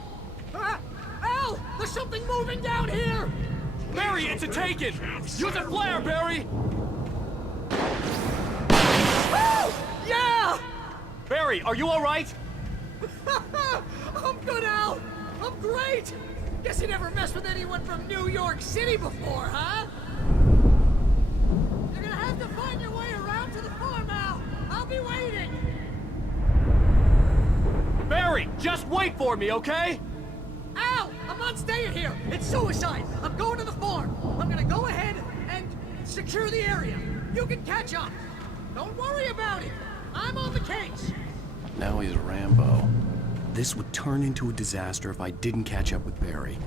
Ah, Al, there's something moving down here! Barry, it's a taken! Use a flare, Barry! Oh, yeah! Barry, are you all right? I'm good, Al. I'm great. Guess you never messed with anyone from New York City before, huh? You're gonna have to find your way around to the farm, Al. I'll be waiting. Barry, just wait for me, okay? Al, I'm on not staying here. It's suicide. I'm going to the farm. I'm gonna go ahead and secure the area. You can catch up. Don't worry about it. I'm on the case. Now he's Rambo. This would turn into a disaster if I didn't catch up with Barry.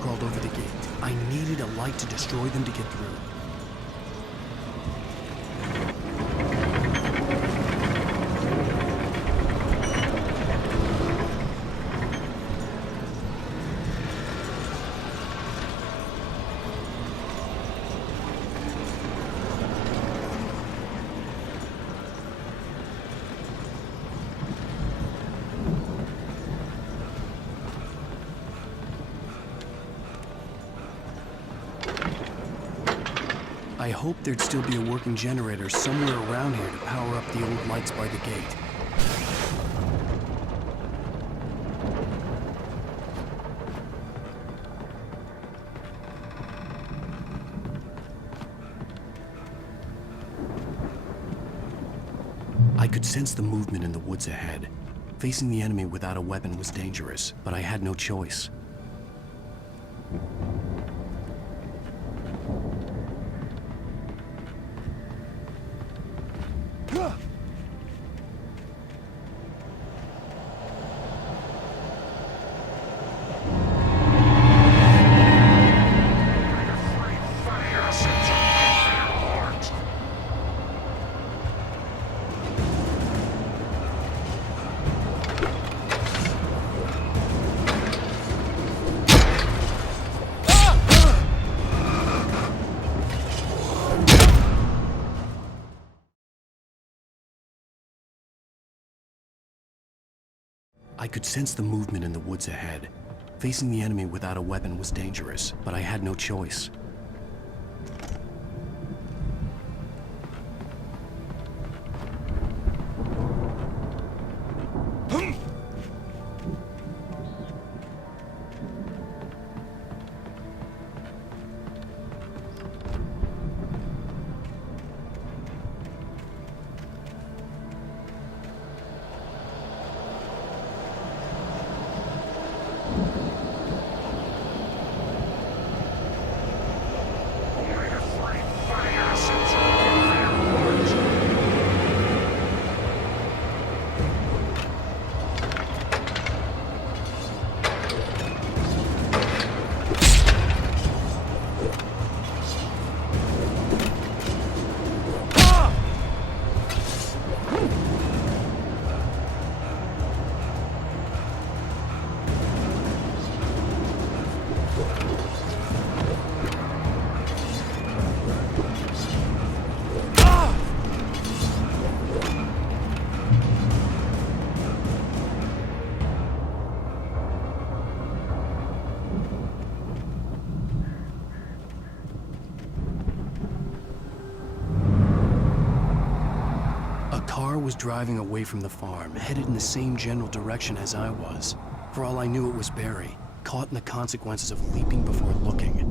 Crawled over the gate. I needed a light to destroy them to get through. I hoped there'd still be a working generator somewhere around here to power up the old lights by the gate. I could sense the movement in the woods ahead. Facing the enemy without a weapon was dangerous, but I had no choice. I could sense the movement in the woods ahead. Facing the enemy without a weapon was dangerous, but I had no choice. car was driving away from the farm, headed in the same general direction as I was. For all I knew, it was Barry, caught in the consequences of leaping before looking.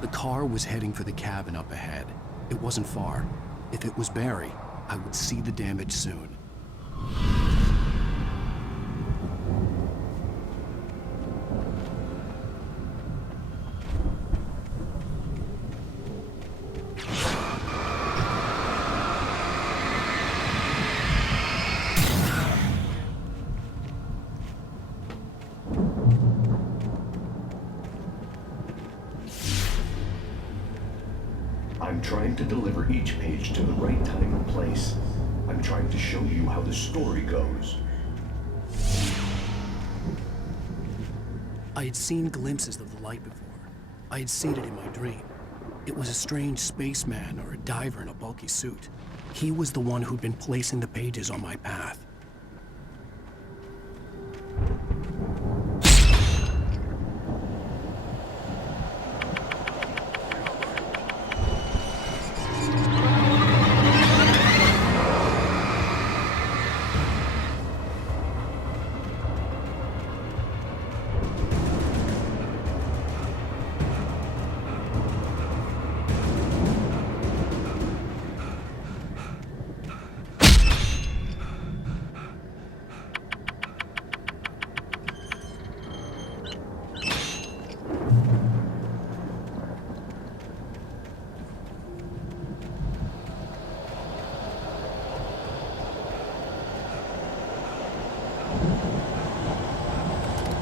The car was heading for the cabin up ahead. It wasn't far. If it was Barry, I would see the damage soon. I'm trying to deliver each page to the right time and place. I'm trying to show you how the story goes. I had seen glimpses of the light before. I had seen it in my dream. It was a strange spaceman or a diver in a bulky suit. He was the one who'd been placing the pages on my path.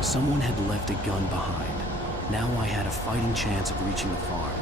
Someone had left a gun behind. Now I had a fighting chance of reaching the farm.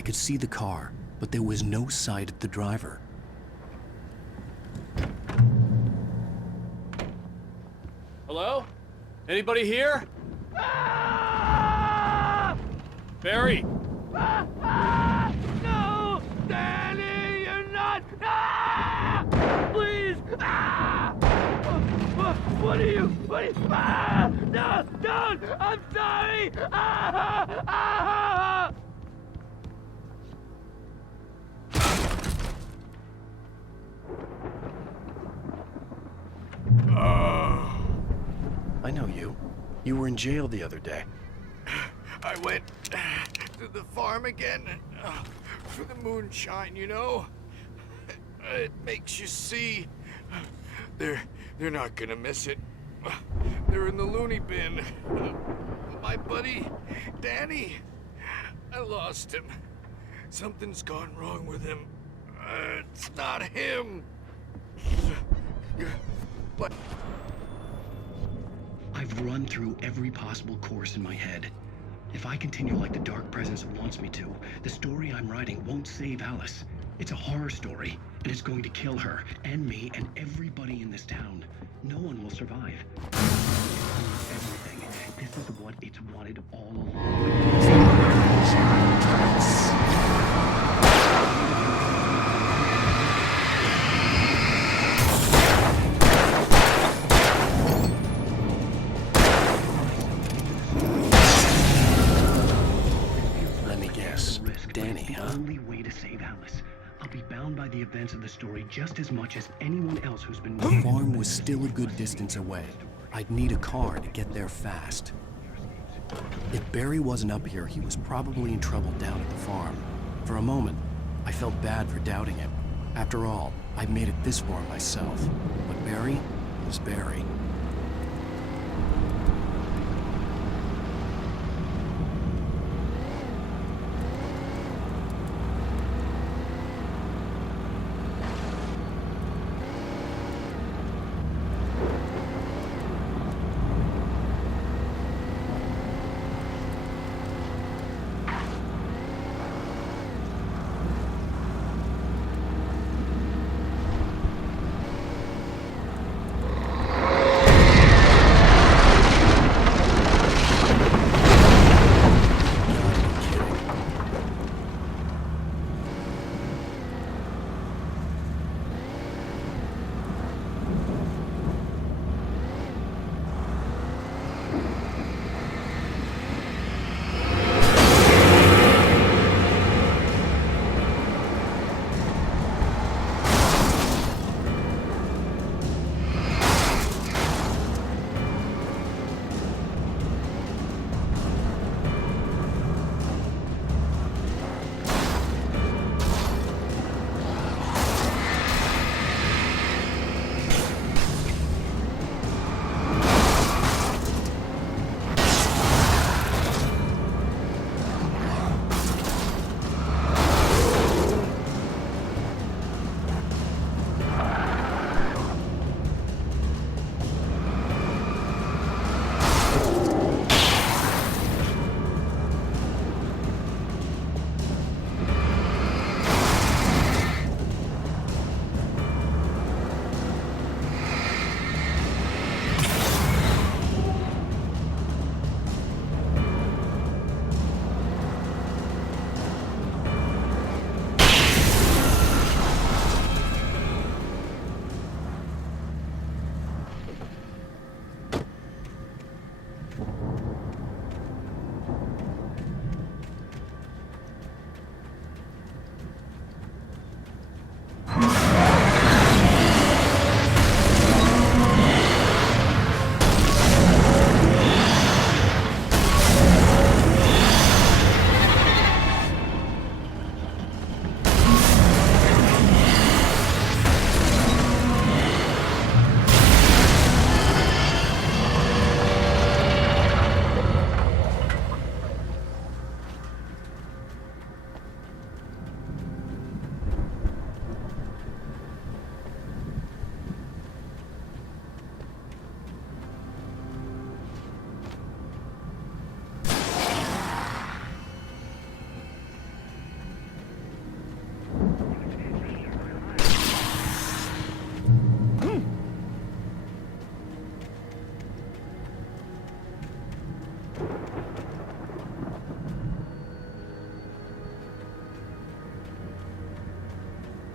I could see the car, but there was no sight of the driver. Hello? Anybody here? Barry! No! Danny, you're not! Please! What are you? No! Don't! I'm sorry! I know you. You were in jail the other day. I went to the farm again for the moonshine, you know? It makes you see. They're not gonna miss it. They're in the loony bin. My buddy, Danny, I lost him. Something's gone wrong with him. It's not him. But I've run through every possible course in my head. If I continue like the Dark Presence wants me to, the story I'm writing won't save Alice. It's a horror story, and it's going to kill her, and me, and everybody in this town. No one will survive. Everything. This is what it's wanted all along. Danny, huh? The only way to save Alice. I'll be bound by the events of the story just as much as anyone else who's been... The farm was still a good distance away. I'd need a car to get there fast. If Barry wasn't up here, he was probably in trouble down at the farm. For a moment, I felt bad for doubting him. After all, I made it this far myself. But Barry was Barry.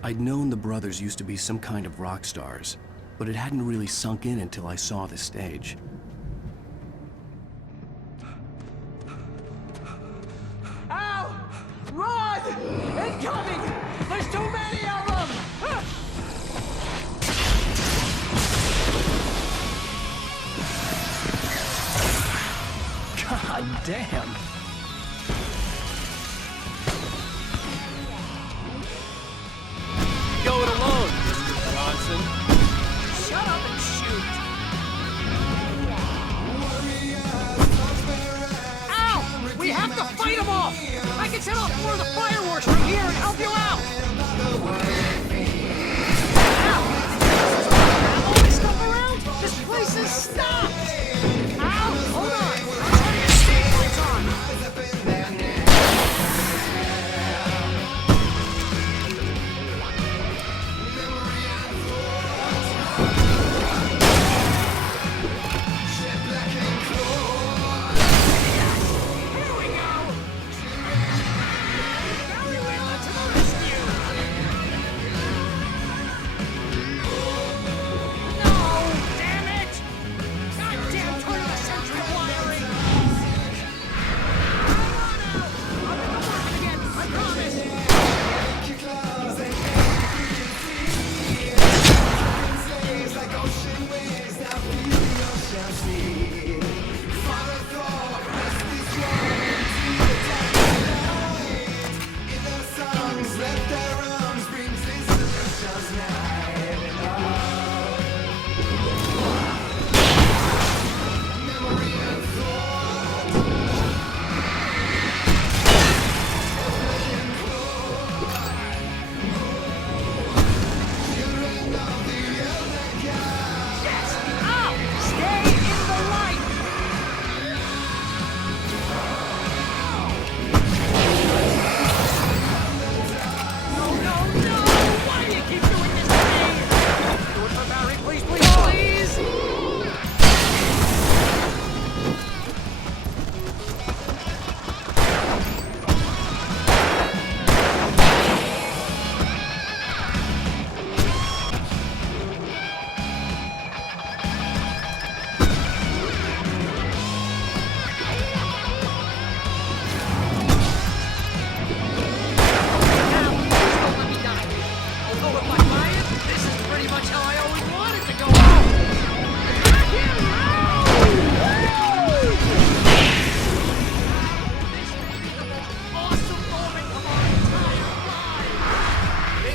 I'd known the brothers used to be some kind of rock stars, but it hadn't really sunk in until I saw the stage. Al! Run! Incoming! There's too many of them! God damn. Go it alone, Mr. Johnson. Shut up and shoot! Ow! We have to fight them off! I can set off more of the fireworks from here and help you out! Ow! All this stuff around? This place is stopped! Ow! Hold on!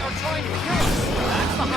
I'm trying to get stage lights on!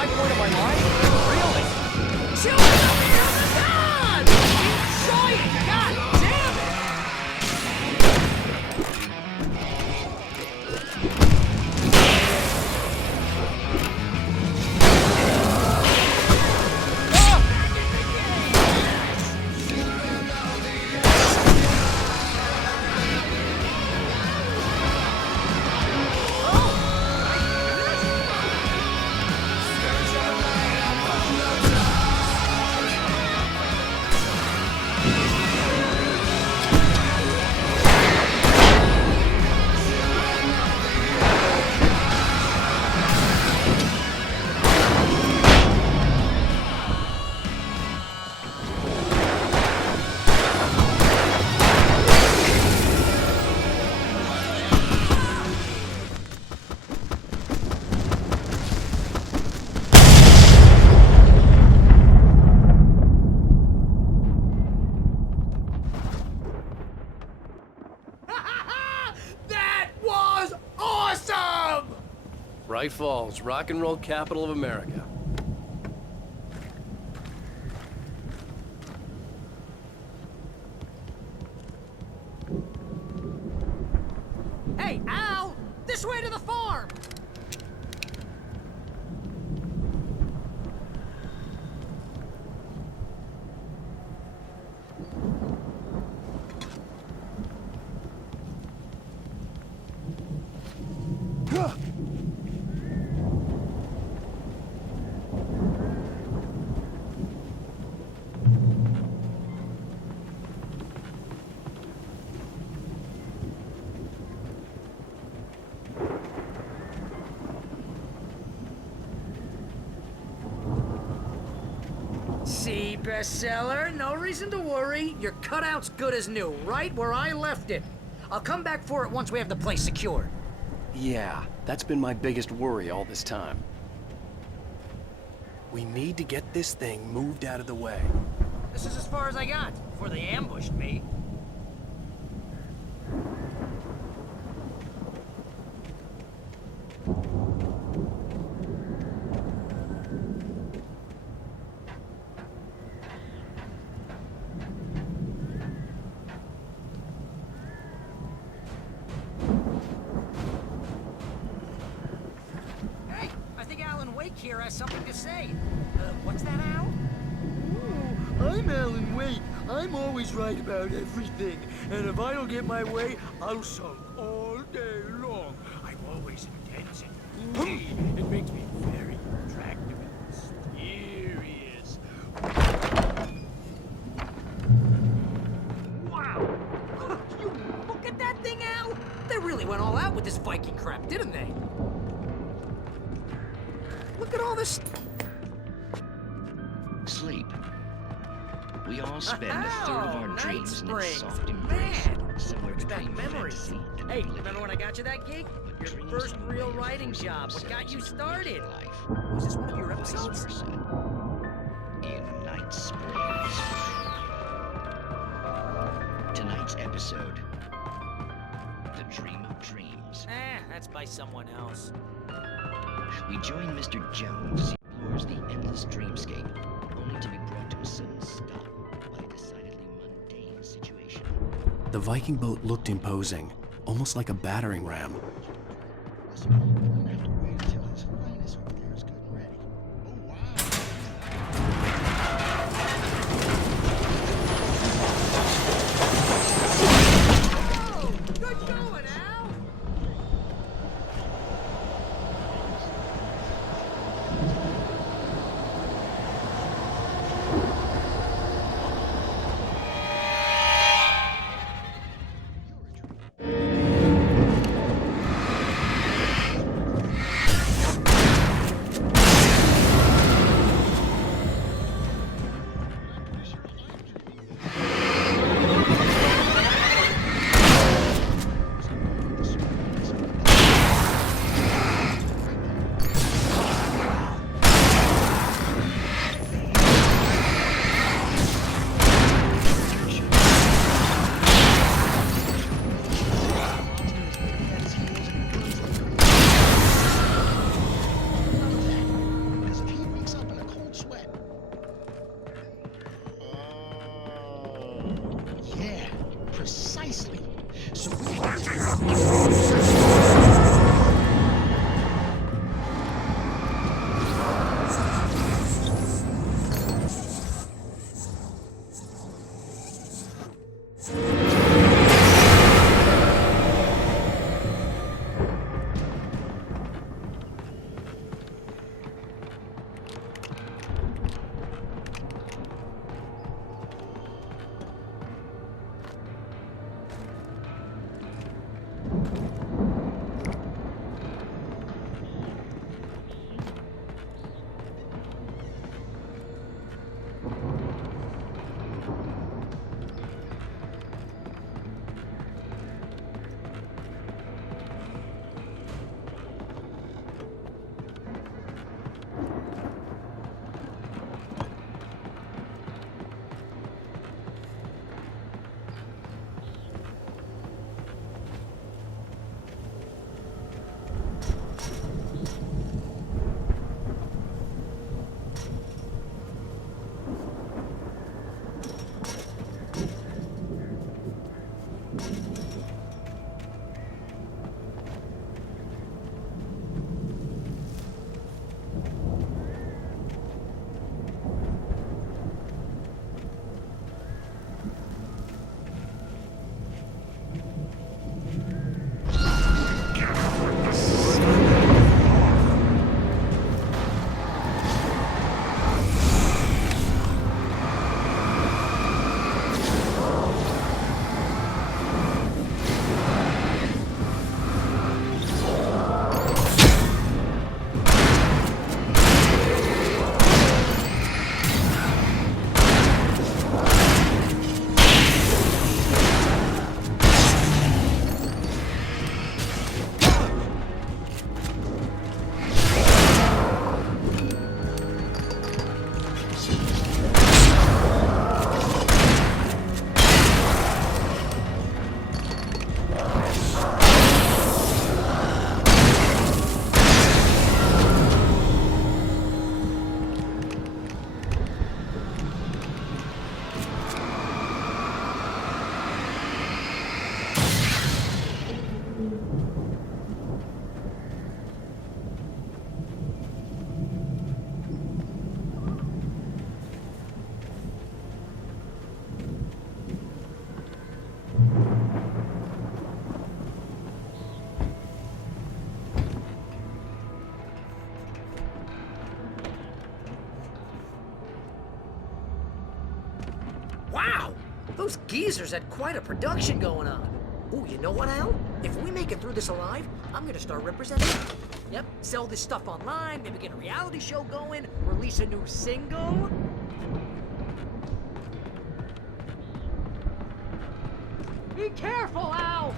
Bright Falls, rock and roll capital of America. Hey, Al! This way to the farm! bestseller. No reason to worry. Your cutout's good as new, right where I left it. I'll come back for it once we have the place secured. Yeah, that's been my biggest worry all this time. We need to get this thing moved out of the way. This is as far as I got before they ambushed me. Hey, I think Alan Wake here has something to say. What's that, Al? I'm Alan Wake. I'm always right about everything. And if I don't get my way, I'll sulk all day long. I'm always intense and moody. It makes me very attractive and mysterious. Wow! You look at that thing, Al! They really went all out with this Viking crap, didn't they? Look at all this... Sleep. We all spend a third of our dreams in its soft embrace, Man, somewhere it's between back memories. fantasy and Hey, oblivion. remember when I got you that gig? But Your dreams first on real way writing force job. What got you themselves into started? waking life. Was this one of your Vice episodes? versa. In Night Springs. Tonight's episode, The Dream of Dreams. That's by someone else. We join Mr. Jones as he explores the endless dreamscape, only to be brought to a sudden stop by a decidedly mundane situation. The Viking boat looked imposing, almost like a battering ram. Good going, Al! Yeah, precisely. So Those geezers had quite a production going on. Ooh, you know what, Al? If we make it through this alive, I'm gonna start representing. Yep, sell this stuff online, maybe get a reality show going, release a new single. Be careful, Al!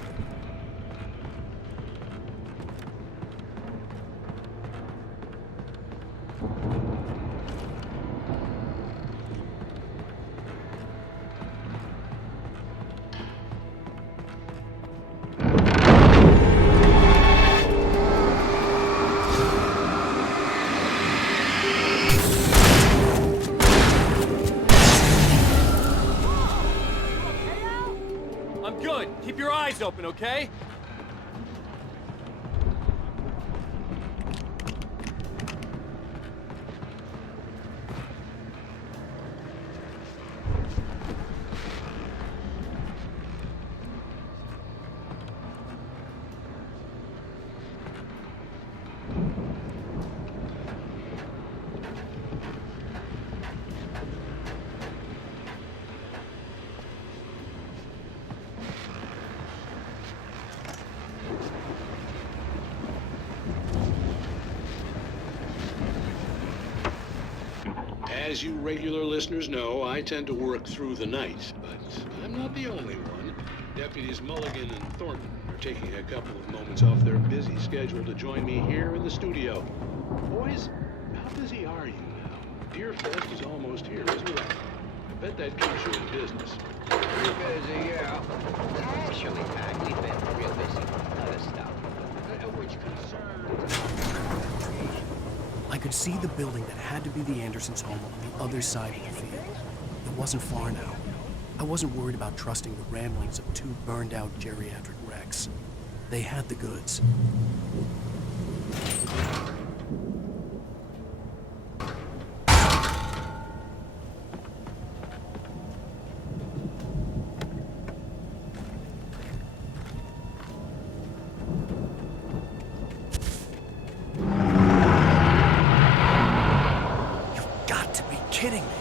I'm good. Keep your eyes open, okay? As you regular listeners know, I tend to work through the night, but I'm not the only one. Deputies Mulligan and Thornton are taking a couple of moments off their busy schedule to join me here in the studio. Boys, how busy are you now? Deerfest is almost here, isn't it? I bet that keeps you in business. Pretty busy, yeah. Actually, Pat, we've been real busy with other stuff. Which concerns... I could see the building that had to be the Andersons' home on the other side of the field. It wasn't far now. I wasn't worried about trusting the ramblings of two burned-out geriatric wrecks. They had the goods. Kidding me.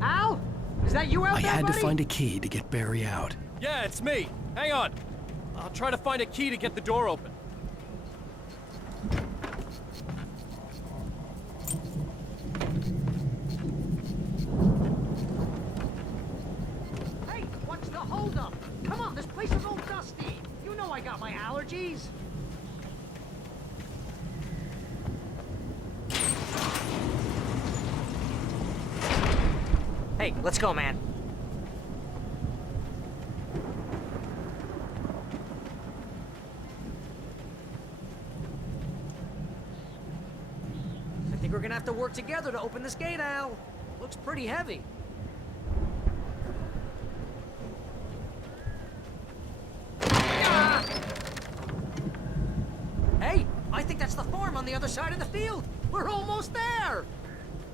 Al? Is that you out there, I had to buddy? find a key to get Barry out. Yeah, it's me. Hang on. I'll try to find a key to get the door open. Hey, what's the holdup? Come on, this place is all dusty. You know I got please. Hey, let's go, man. I think we're gonna have to work together to open this gate, Al. Looks pretty heavy. Ah! Hey, I think that's the farm on the other side of the field. We're almost there.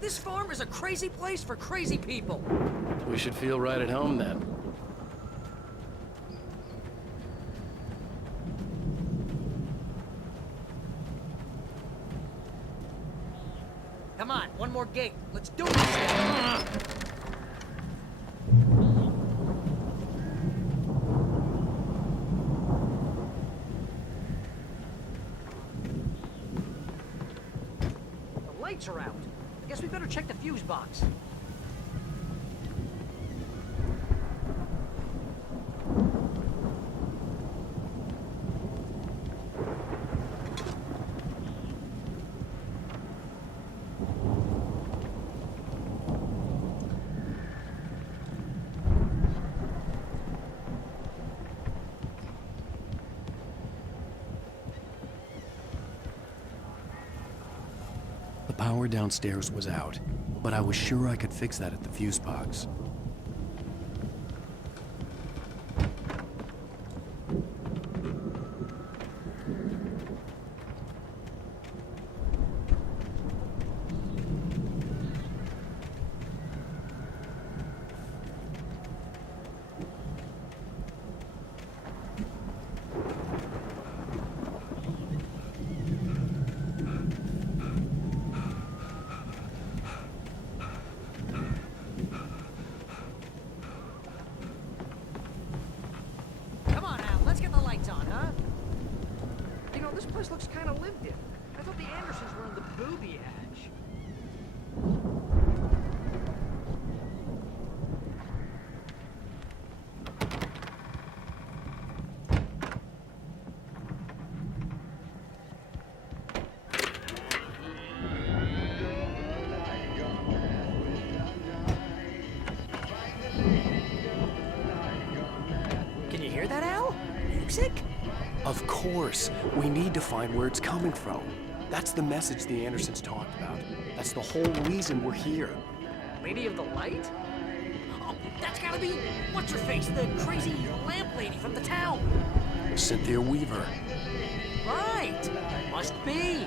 This farm is a crazy place for crazy people. We should feel right at home then. Come on, one more gate. Let's do this. The lights are out. I guess we better check the fuse box. The power downstairs was out, but I was sure I could fix that at the fuse box. Come on, Al, let's get the lights on, huh? You know, this place looks kind of lived in. I thought the Andersons were in the booby hatch. Can you hear that, Al? Music? Of course. We need to find where it's coming from. That's the message the Andersons talked about. That's the whole reason we're here. Lady of the Light? Oh, that's gotta be... What's-her-face? The crazy lamp lady from the town. Cynthia Weaver. Right. Must be.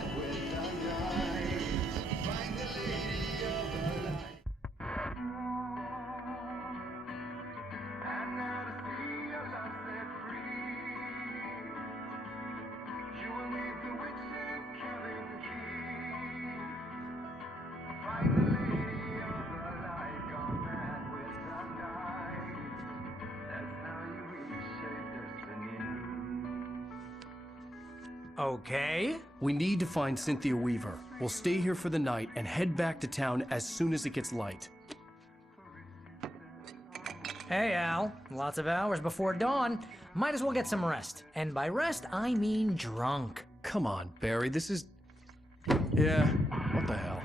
Okay. We need to find Cynthia Weaver. We'll stay here for the night and head back to town as soon as it gets light. Hey, Al. Lots of hours before dawn. Might as well get some rest. And by rest, I mean drunk. Come on, Barry, this is... Yeah, what the hell?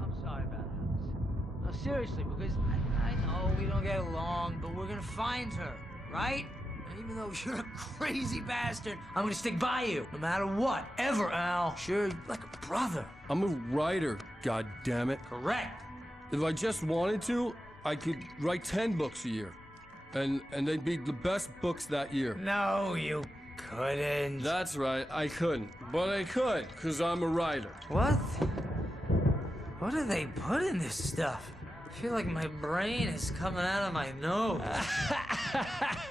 I'm sorry about this. No, seriously, because I know we don't get along, but we're gonna find her, right? And even though you're a crazy bastard, I'm gonna stick by you, no matter what, ever, Al. Sure, like a brother. I'm a writer, goddammit. Correct. If I just wanted to, I could write 10 books a year. And they'd be the best books that year. No, you couldn't. That's right, I couldn't. But I could, because I'm a writer. What? What do they put in this stuff? I feel like my brain is coming out of my nose.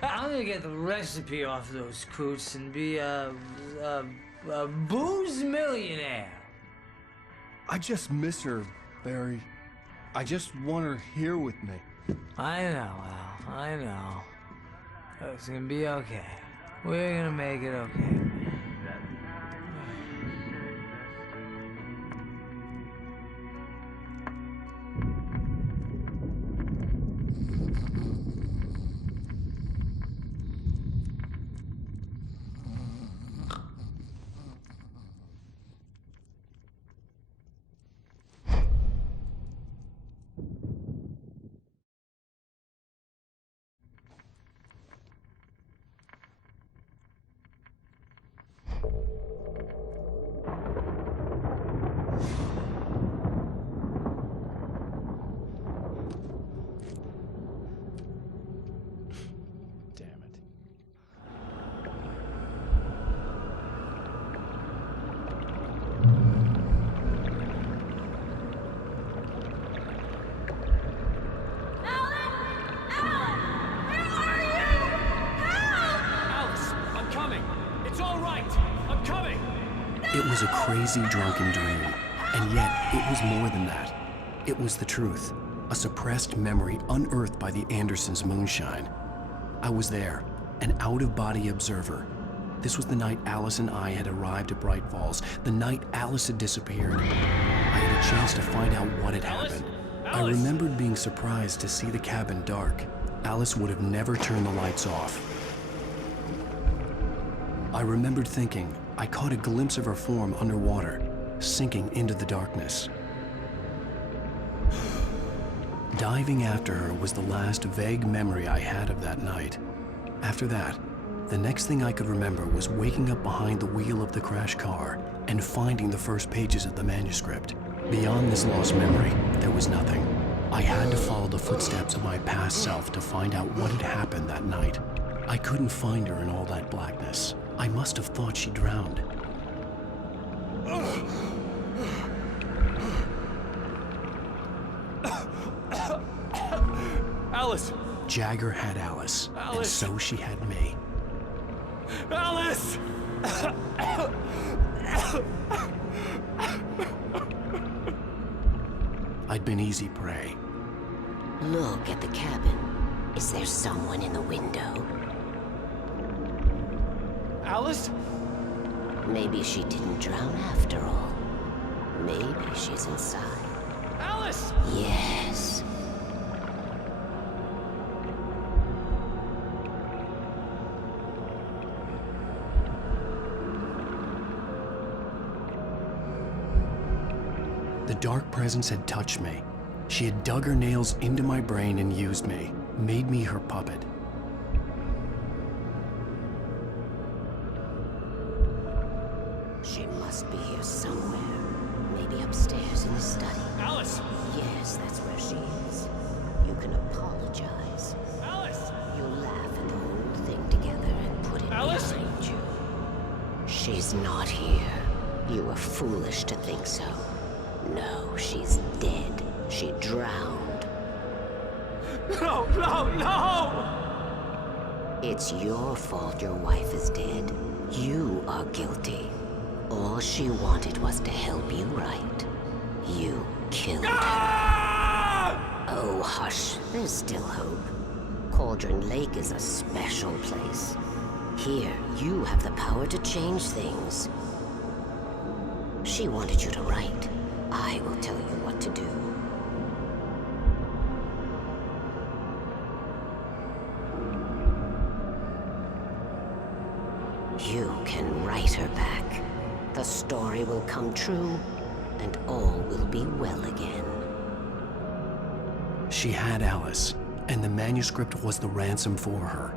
I'm gonna get the recipe off those coots and be a booze millionaire. I just miss her, Barry. I just want her here with me. I know, Al. I know. It's gonna be okay. We're gonna make it okay. It was a crazy, drunken dream, and yet it was more than that. It was the truth, a suppressed memory unearthed by the Andersons' moonshine. I was there, an out-of-body observer. This was the night Alice and I had arrived at Bright Falls, the night Alice had disappeared. I had a chance to find out what had happened. I remembered being surprised to see the cabin dark. Alice would have never turned the lights off. I remembered thinking I caught a glimpse of her form underwater, sinking into the darkness. Diving after her was the last vague memory I had of that night. After that, the next thing I could remember was waking up behind the wheel of the crashed car and finding the first pages of the manuscript. Beyond this lost memory, there was nothing. I had to follow the footsteps of my past self to find out what had happened that night. I couldn't find her in all that blackness. I must have thought she drowned. Alice! Jagger had Alice, and so she had me. Alice! I'd been easy prey. Look at the cabin. Is there someone in the window? Alice? Maybe she didn't drown after all. Maybe she's inside. Alice! Yes. The dark presence had touched me. She had dug her nails into my brain and used me, made me her puppet. She must be here somewhere. Maybe upstairs in the study. Alice! Yes, that's where she is. You can apologize. Alice! You'll laugh at the whole thing together and put it behind you. She's not here. You were foolish to think so. No, she's dead. She drowned. No, no, no! It's your fault your wife is dead. You are guilty. All she wanted was to help you right. You killed her. Oh, hush. There's still hope. Cauldron Lake is a special place. Here, you have the power to change things. She wanted you to write. I will tell you what to do. You can write her back. The story will come true, and all will be well again. She had Alice, and the manuscript was the ransom for her.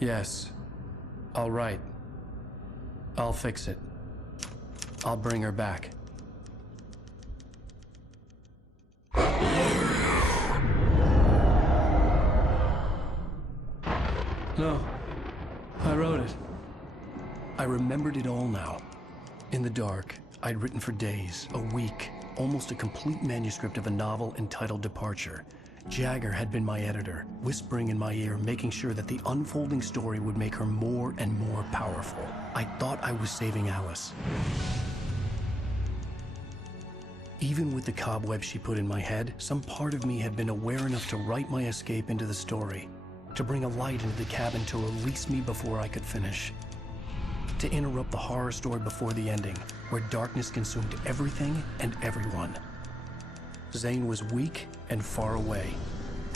Yes. All right. I'll fix it. I'll bring her back. No. I wrote it. I remembered it all now. In the dark, I'd written for days, a week, almost a complete manuscript of a novel entitled Departure. Jagger had been my editor, whispering in my ear, making sure that the unfolding story would make her more and more powerful. I thought I was saving Alice. Even with the cobwebs she put in my head, some part of me had been aware enough to write my escape into the story, to bring a light into the cabin to release me before I could finish, to interrupt the horror story before the ending, where darkness consumed everything and everyone. Zane was weak and far away,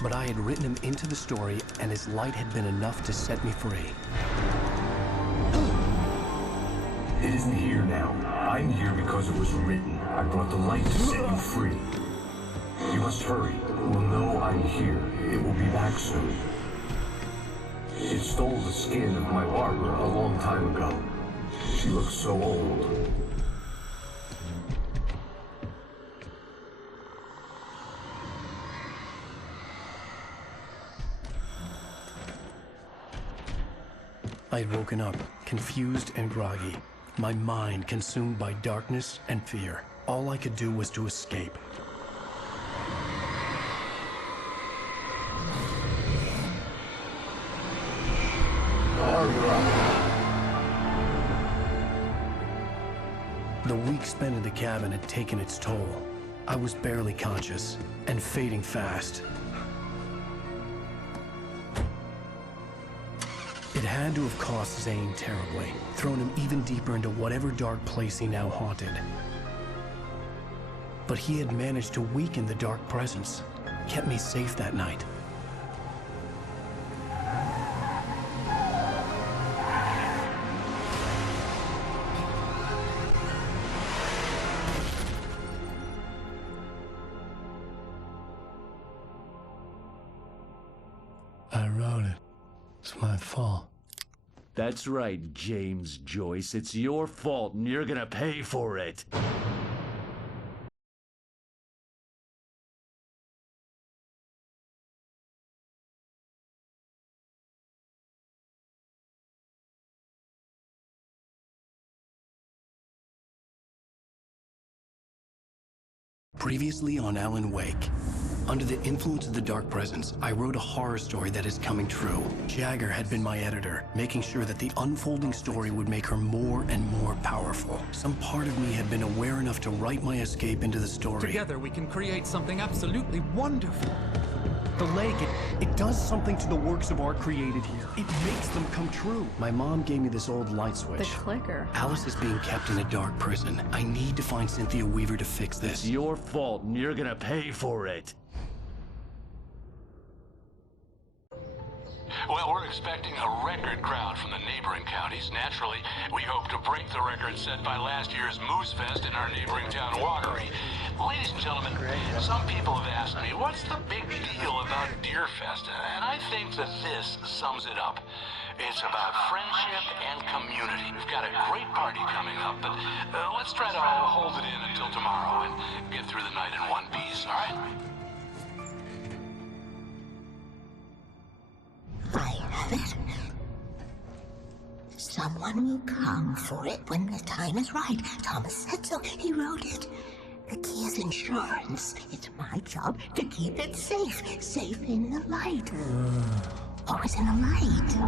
but I had written him into the story, and his light had been enough to set me free. It isn't here now. I'm here because it was written. I brought the light to set you free. You must hurry. It will know I'm here. It will be back soon. It stole the skin of my Barbara a long time ago. She looks so old. I had woken up, confused and groggy, my mind consumed by darkness and fear. All I could do was to escape. The week spent in the cabin had taken its toll. I was barely conscious, and fading fast. It had to have cost Zane terribly, thrown him even deeper into whatever dark place he now haunted. But he had managed to weaken the dark presence, kept me safe that night. I wrote it. It's my fault. That's right, James Joyce. It's your fault, and you're gonna pay for it. Previously on Alan Wake. Under the influence of the dark presence, I wrote a horror story that is coming true. Jagger had been my editor, making sure that the unfolding story would make her more and more powerful. Some part of me had been aware enough to write my escape into the story. Together we can create something absolutely wonderful. The lake, it does something to the works of art created here. It makes them come true. My mom gave me this old light switch. The clicker. Alice is being kept in a dark prison. I need to find Cynthia Weaver to fix this. It's your fault, and you're gonna pay for it. Well, we're expecting a record crowd from the neighboring counties. Naturally, we hope to break the record set by last year's Moose Fest in our neighboring town, Watery. Ladies and gentlemen, some people have asked me, what's the big deal about Deer Fest? And I think that this sums it up. It's about friendship and community. We've got a great party coming up, but let's try to hold it in until tomorrow and get through the night in one piece, all right? I have it. Someone will come for it when the time is right. Thomas said so. He wrote it. The key is insurance. It's my job to keep it safe. Safe in the light. Always in the light.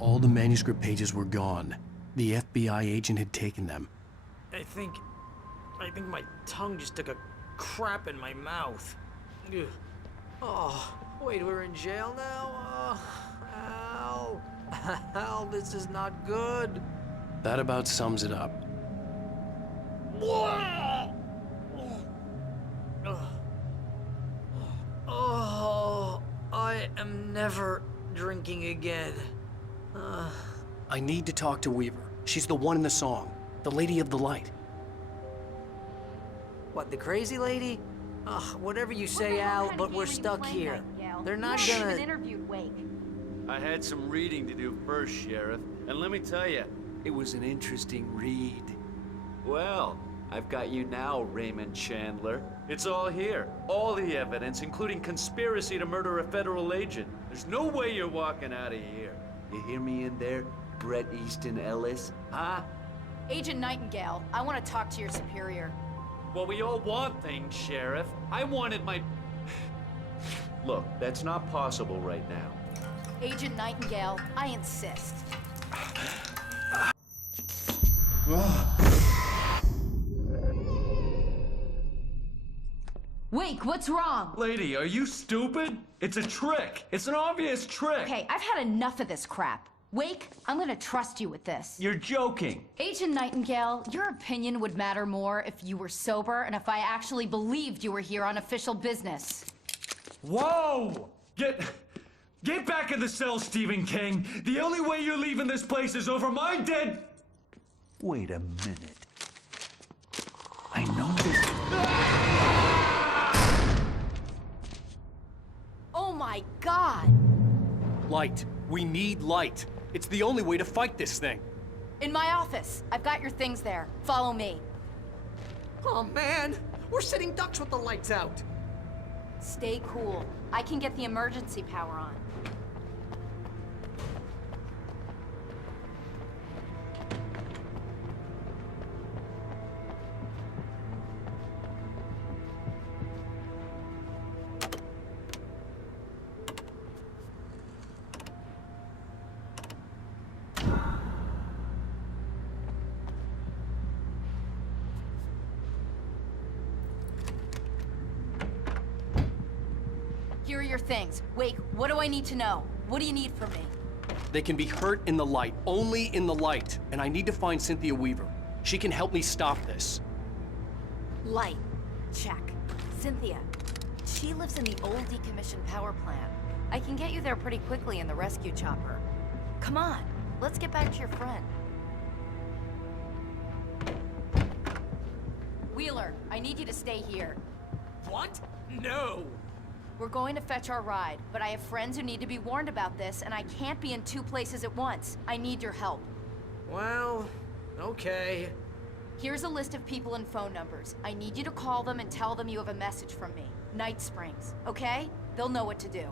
All the manuscript pages were gone. The FBI agent had taken them. I think my tongue just took a crap in my mouth. Ugh. Oh, wait, we're in jail now? Al. Al, this is not good. That about sums it up. Oh, I am never drinking again. I need to talk to Weaver. She's the one in the song. The Lady of the Light. What, the crazy lady? Ugh, whatever you say, Al, but we're stuck here. They're not gonna... interviewed Wake. I had some reading to do first, Sheriff, and let me tell you, it was an interesting read. Well, I've got you now, Raymond Chandler. It's all here. All the evidence, including conspiracy to murder a federal agent. There's no way you're walking out of here. You hear me in there, Bret Easton Ellis? Huh? Agent Nightingale, I want to talk to your superior. Well, we all want things, Sheriff. I wanted my... Look, that's not possible right now. Agent Nightingale, I insist. Wake, what's wrong? Lady, are you stupid? It's a trick. It's an obvious trick. Okay, I've had enough of this crap. Wake, I'm gonna trust you with this. You're joking. Agent Nightingale, your opinion would matter more if you were sober and if I actually believed you were here on official business. Whoa! Get back in the cell, Stephen King. The only way you're leaving this place is over my dead... Wait a minute. I know this... Oh my God! Light. We need light. It's the only way to fight this thing. In my office. I've got your things there. Follow me. Oh man, we're sitting ducks with the lights out. Stay cool. I can get the emergency power on. your things. Wake, what do I need to know? What do you need from me? They can be hurt in the light, only in the light. And I need to find Cynthia Weaver. She can help me stop this. Light. Check. Cynthia. She lives in the old decommissioned power plant. I can get you there pretty quickly in the rescue chopper. Come on, let's get back to your friend. Wheeler, I need you to stay here. What? No! We're going to fetch our ride, but I have friends who need to be warned about this, and I can't be in 2 places at once. I need your help. Well, okay. Here's a list of people and phone numbers. I need you to call them and tell them you have a message from me. Night Springs, okay? They'll know what to do.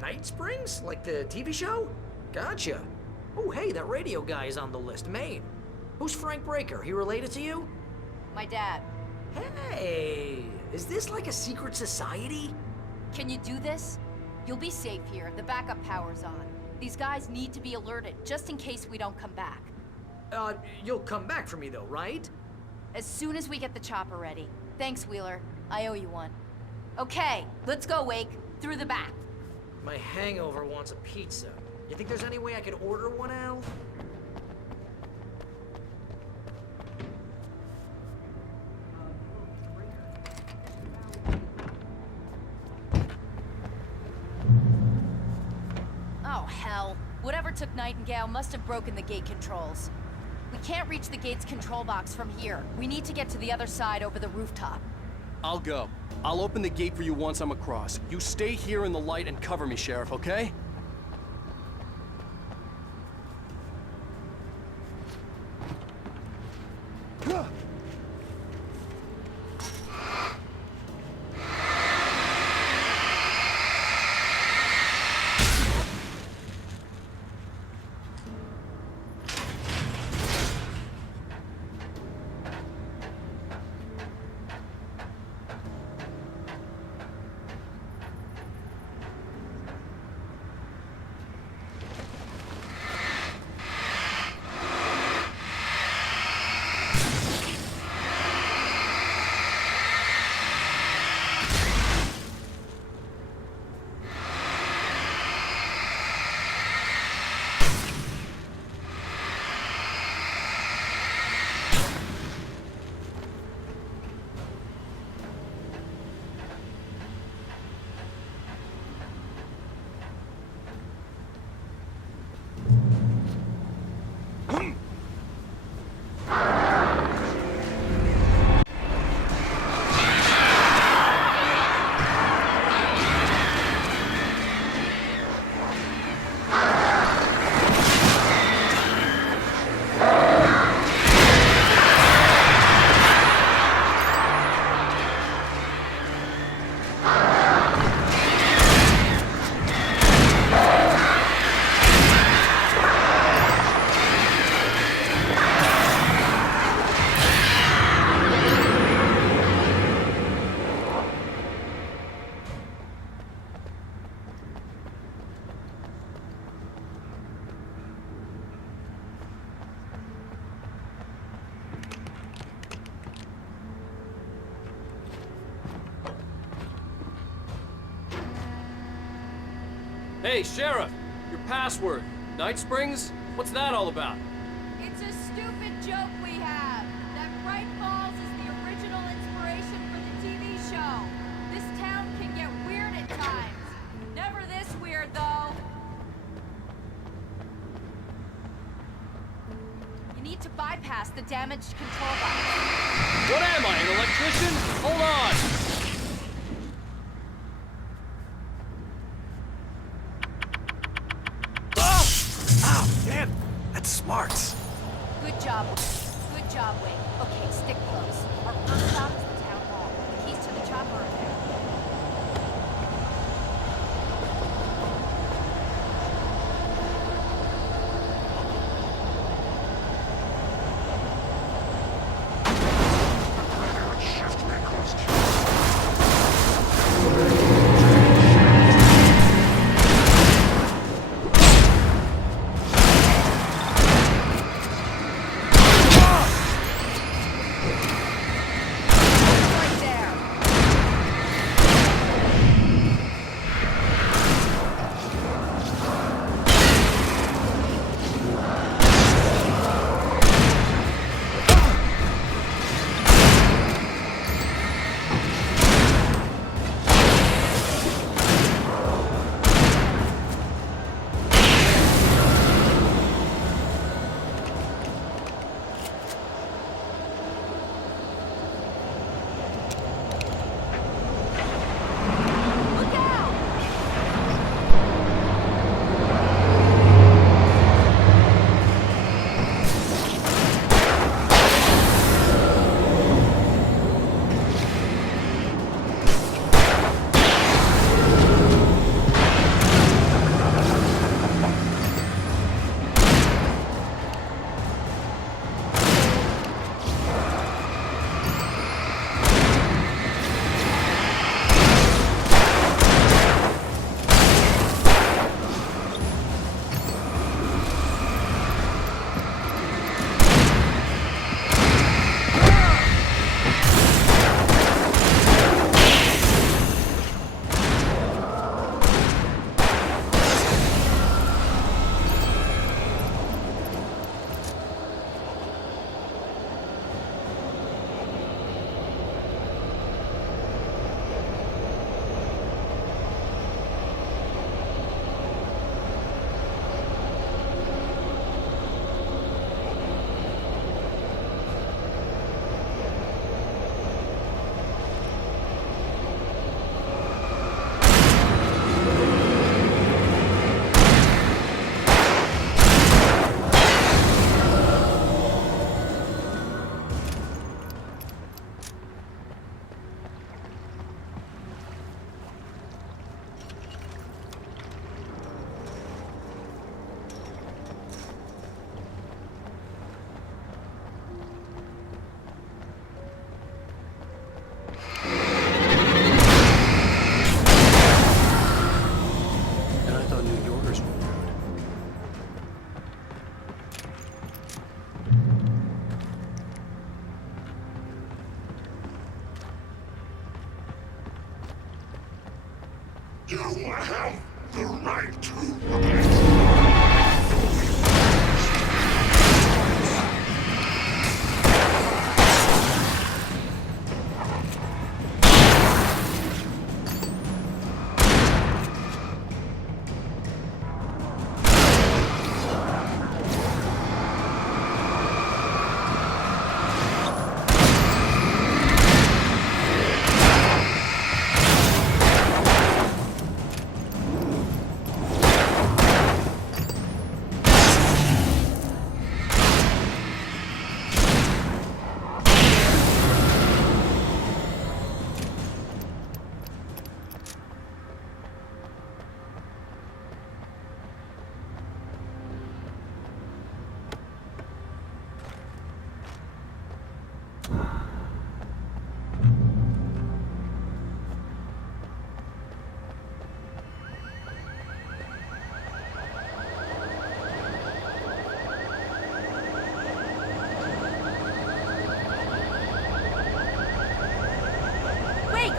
Night Springs? Like the TV show? Gotcha. Oh, hey, that radio guy is on the list, Maine. Who's Frank Breaker? He related to you? My dad. Hey, is this like a secret society? Can you do this? You'll be safe here. The backup power's on. These guys need to be alerted, just in case we don't come back. You'll come back for me though, right? As soon as we get the chopper ready. Thanks, Wheeler. I owe you one. Okay, let's go, Wake. Through the back. My hangover wants a pizza. You think there's any way I could order one, Al? Oh, hell. Whatever took Nightingale must have broken the gate controls. We can't reach the gate's control box from here. We need to get to the other side over the rooftop. I'll go. I'll open the gate for you once I'm across. You stay here in the light and cover me, Sheriff, okay? Hey, Sheriff! Your password. Night Springs? What's that all about? It's a stupid joke we have. That Bright Falls is the original inspiration for the TV show. This town can get weird at times. Never this weird, though. You need to bypass the damaged control box. What am I, an electrician? Hold on! Damn, that's smarts. Good job, Wayne. Good job, Wayne. Okay, stick close. Our first stop is the town hall. The keys to the chopper are there.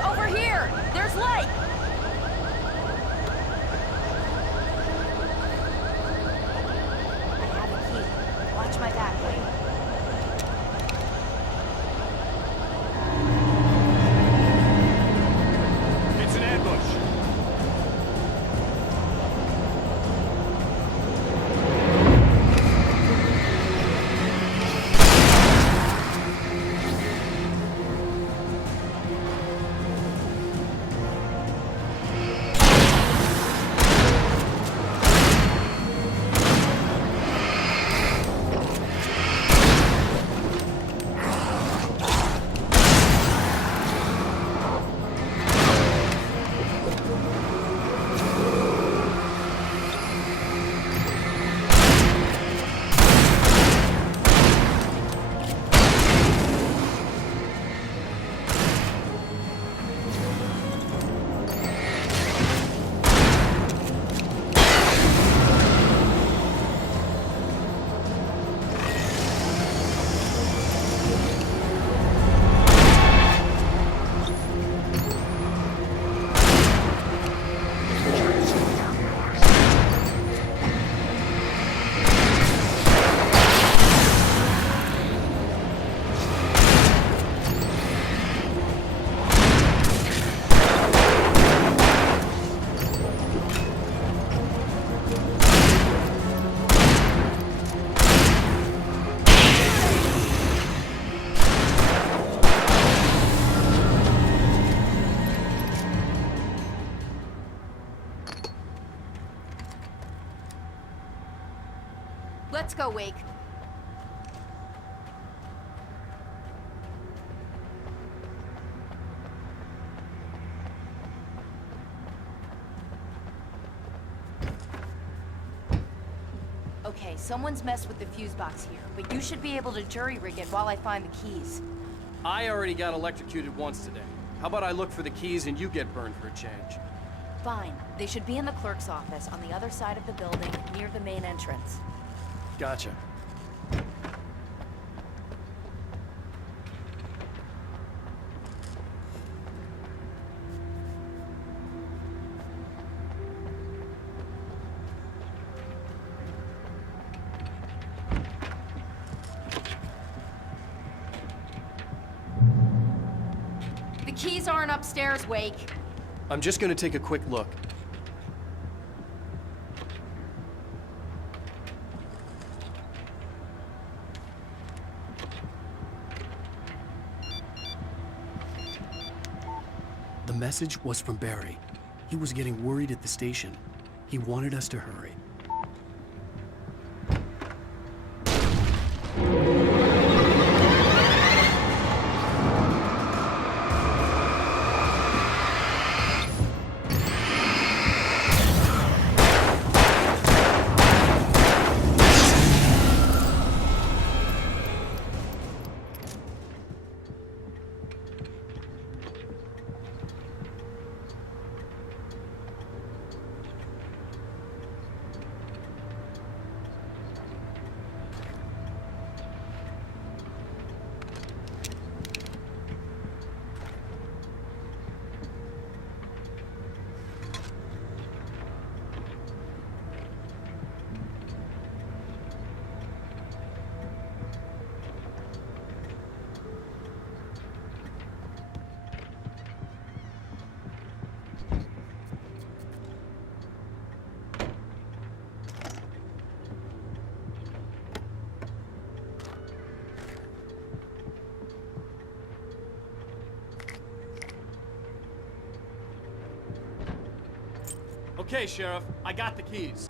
Over here! There's light! I have a key. Watch my back, Wayne. It's an ambush. Let's go, Wake. Okay, someone's messed with the fuse box here, but you should be able to jury-rig it while I find the keys. I already got electrocuted once today. How about I look for the keys and you get burned for a change? Fine. They should be in the clerk's office on the other side of the building, near the main entrance. Gotcha. The keys aren't upstairs, Wake. I'm just gonna take a quick look. The message was from Barry. He was getting worried at the station. He wanted us to hurry. Okay, Sheriff, I got the keys.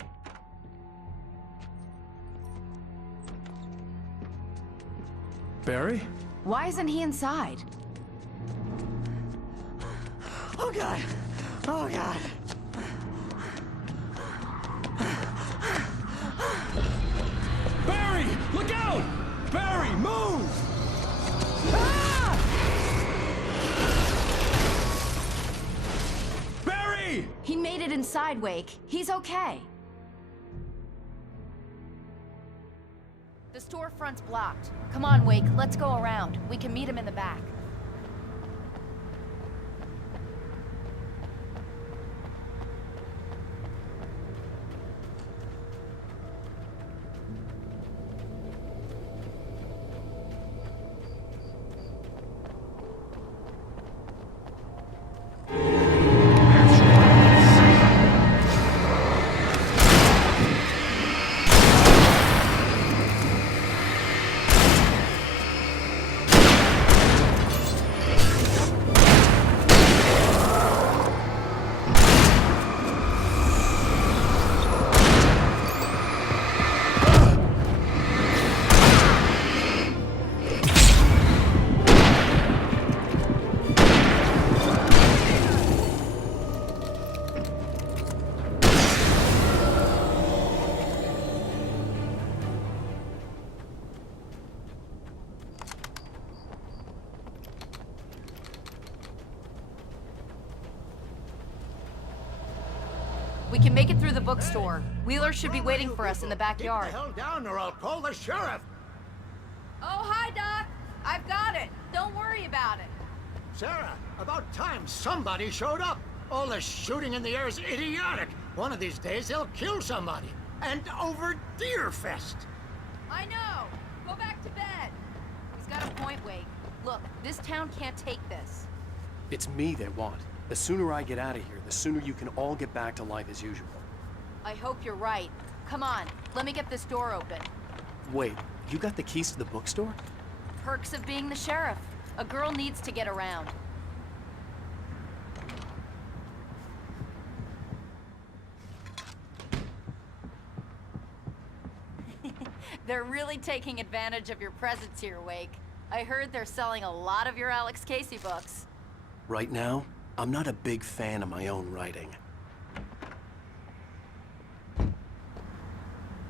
Barry? Why isn't he inside? Oh God! Oh God! Barry! Look out! Barry, move! Barry! He made it inside, Wake. He's okay. The storefront's blocked. Come on, Wake, let's go around. We can meet him in the back. We can make it through the bookstore. Wheeler should be waiting for us in the backyard. Keep the hell down or I'll call the sheriff. Oh, hi, Doc. I've got it. Don't worry about it. Sarah, about time somebody showed up. All this shooting in the air is idiotic. One of these days they'll kill somebody. And over Deerfest. I know. Go back to bed. He's got a point, Wake. Look, this town can't take this. It's me they want. The sooner I get out of here, the sooner you can all get back to life as usual. I hope you're right. Come on, let me get this door open. Wait, you got the keys to the bookstore? Perks of being the sheriff. A girl needs to get around. They're really taking advantage of your presence here, Wake. I heard they're selling a lot of your Alex Casey books. Right now, I'm not a big fan of my own writing.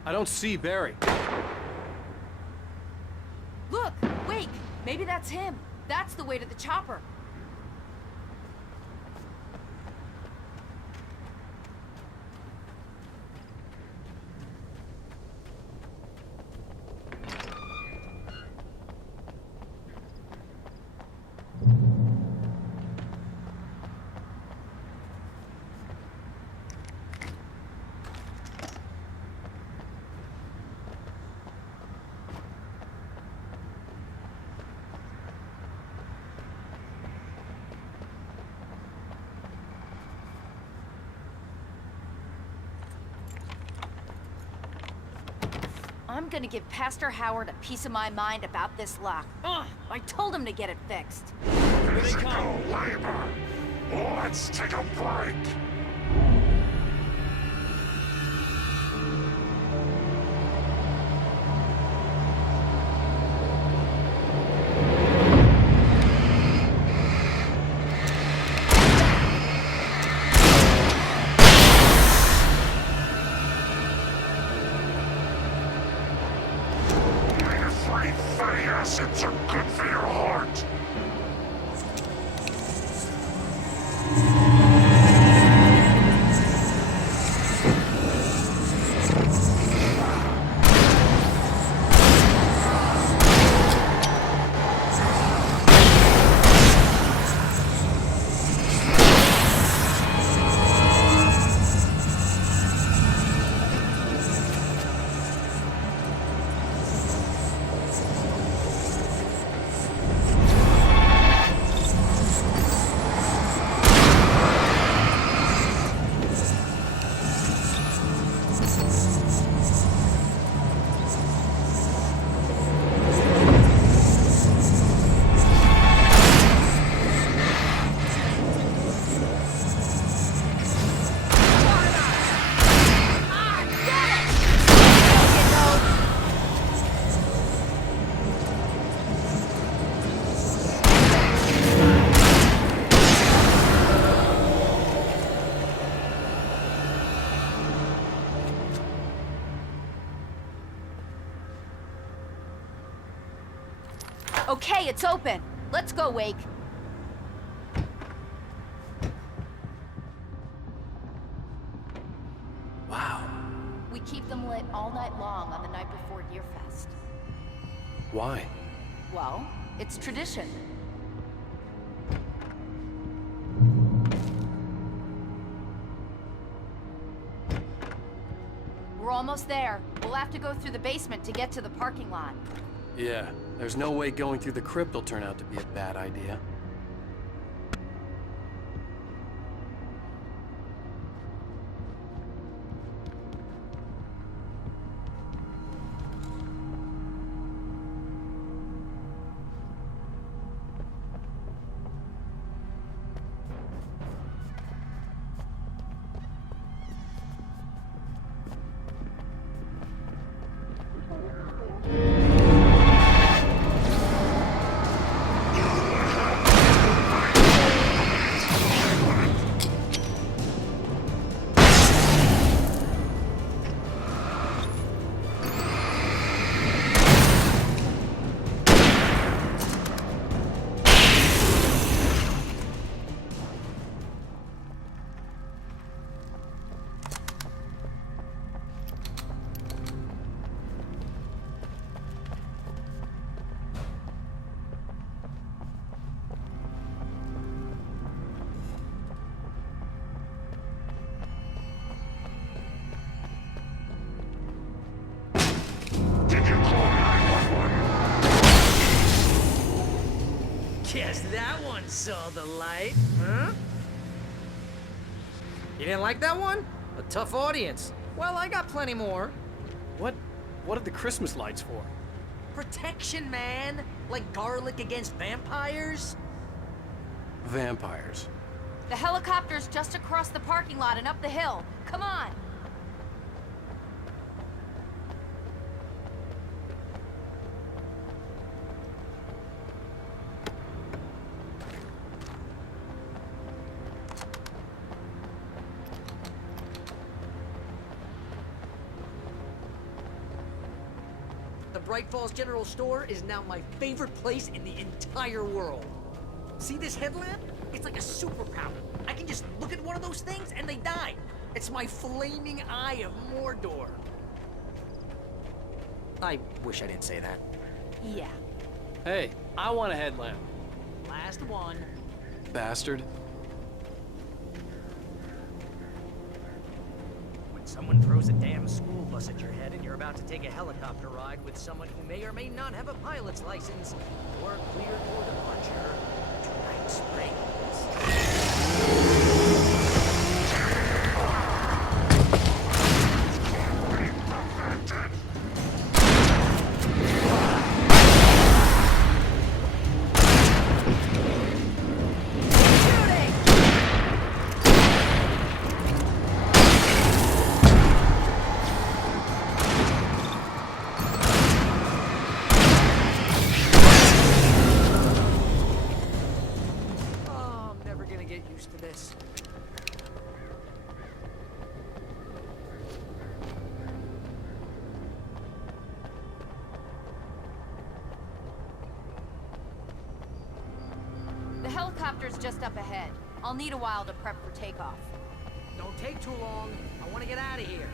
I don't see Barry. Look, Wake, maybe that's him. That's the way to the chopper. I'm gonna give Pastor Howard a piece of my mind about this lock. Ugh, I told him to get it fixed. Physical labor. Let's take a break. Fatty acids are good for your heart. Okay, it's open. Let's go, Wake. Wow. We keep them lit all night long on the night before Deerfest. Why? Well, it's tradition. We're almost there. We'll have to go through the basement to get to the parking lot. Yeah, there's no way going through the crypt will turn out to be a bad idea. Guess that one saw the light, huh? You didn't like that one? A tough audience. Well, I got plenty more. What are the Christmas lights for? Protection, man. Like garlic against vampires. Vampires. The helicopter's just across the parking lot and up the hill. Come on! The Bright Falls General Store is now my favorite place in the entire world. See this headlamp? It's like a superpower. I can just look at one of those things and they die. It's my flaming eye of Mordor. I wish I didn't say that. Yeah. Hey, I want a headlamp. Last one. Bastard. When someone throws a damn school bus at your head and you're about to take a helicopter ride with someone who may or may not have a pilot's license, you're cleared for departure to Night Springs. The helicopter's just up ahead. I'll need a while to prep for takeoff. Don't take too long. I want to get out of here.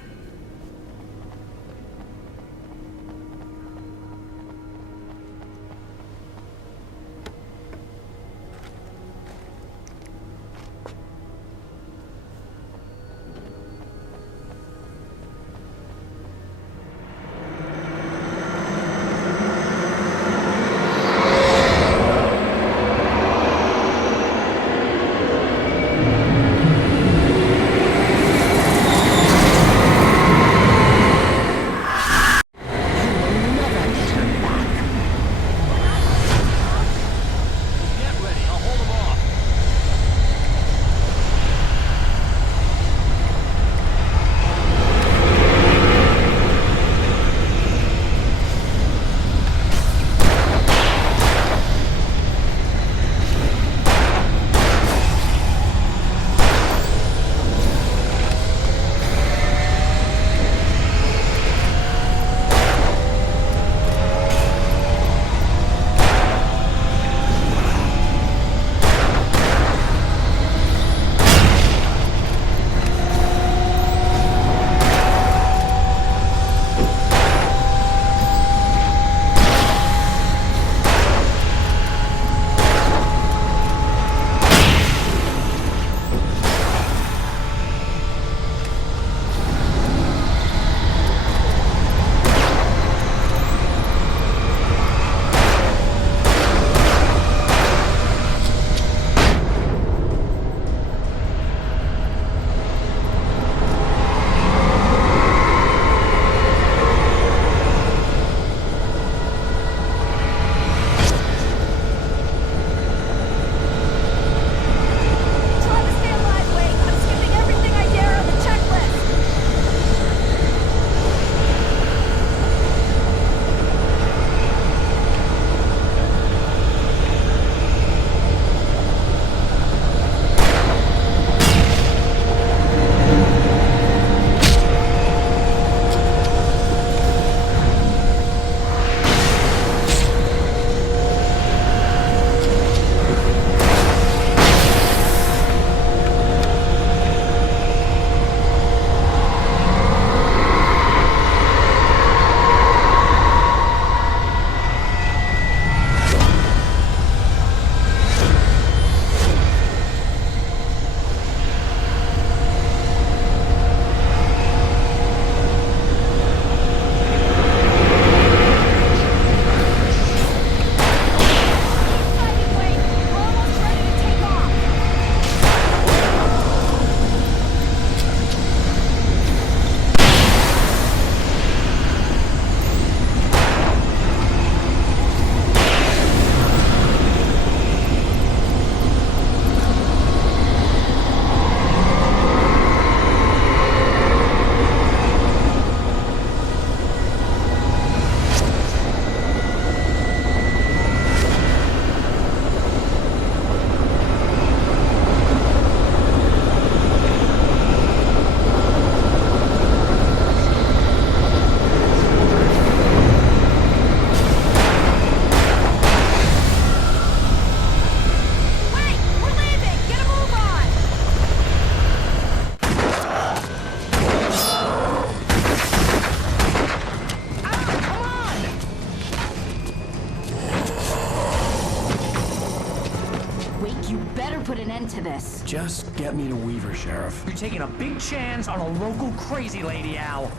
Just get me to Weaver, Sheriff. You're taking a big chance on a local crazy lady, Al.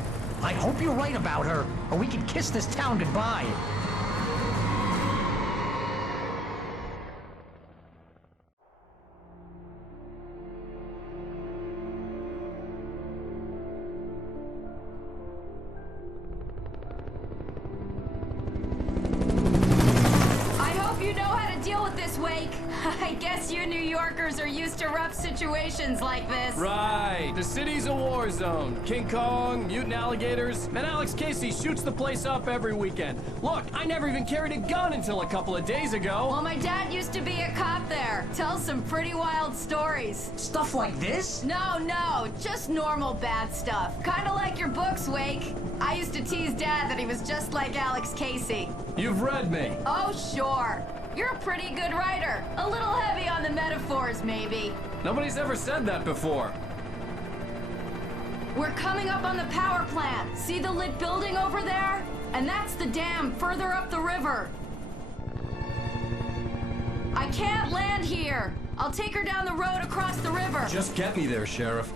I hope you're right about her, or we can kiss this town goodbye. Wake. I guess you New Yorkers are used to rough situations like this. Right. The city's a war zone. King Kong, mutant alligators, and Alex Casey shoots the place up every weekend. Look, I never even carried a gun until a couple of days ago. Well, my dad used to be a cop there. Tells some pretty wild stories. Stuff like this? No, just normal bad stuff. Kinda like your books, Wake. I used to tease Dad that he was just like Alex Casey. You've read me. Oh, sure. You're a pretty good writer. A little heavy on the metaphors, maybe. Nobody's ever said that before. We're coming up on the power plant. See the lit building over there? And that's the dam further up the river. I can't land here. I'll take her down the road across the river. Just get me there, Sheriff.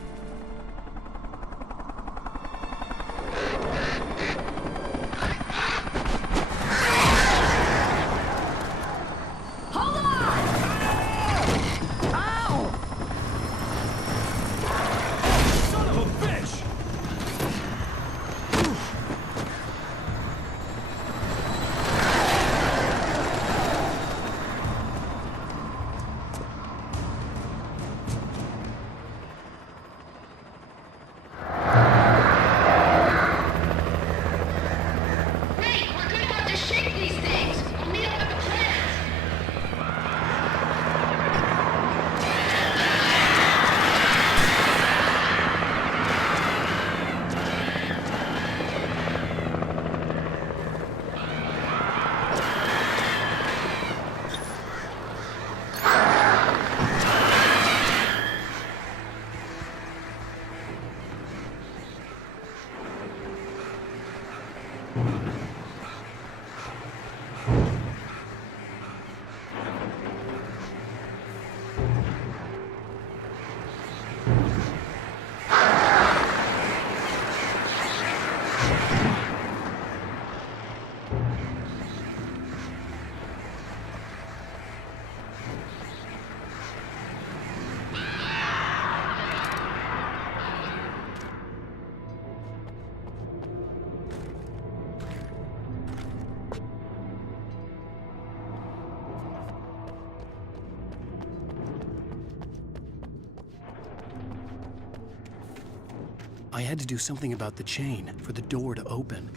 I had to do something about the chain for the door to open.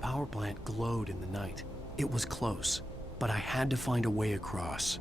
power plant glowed in the night. It was close, but I had to find a way across.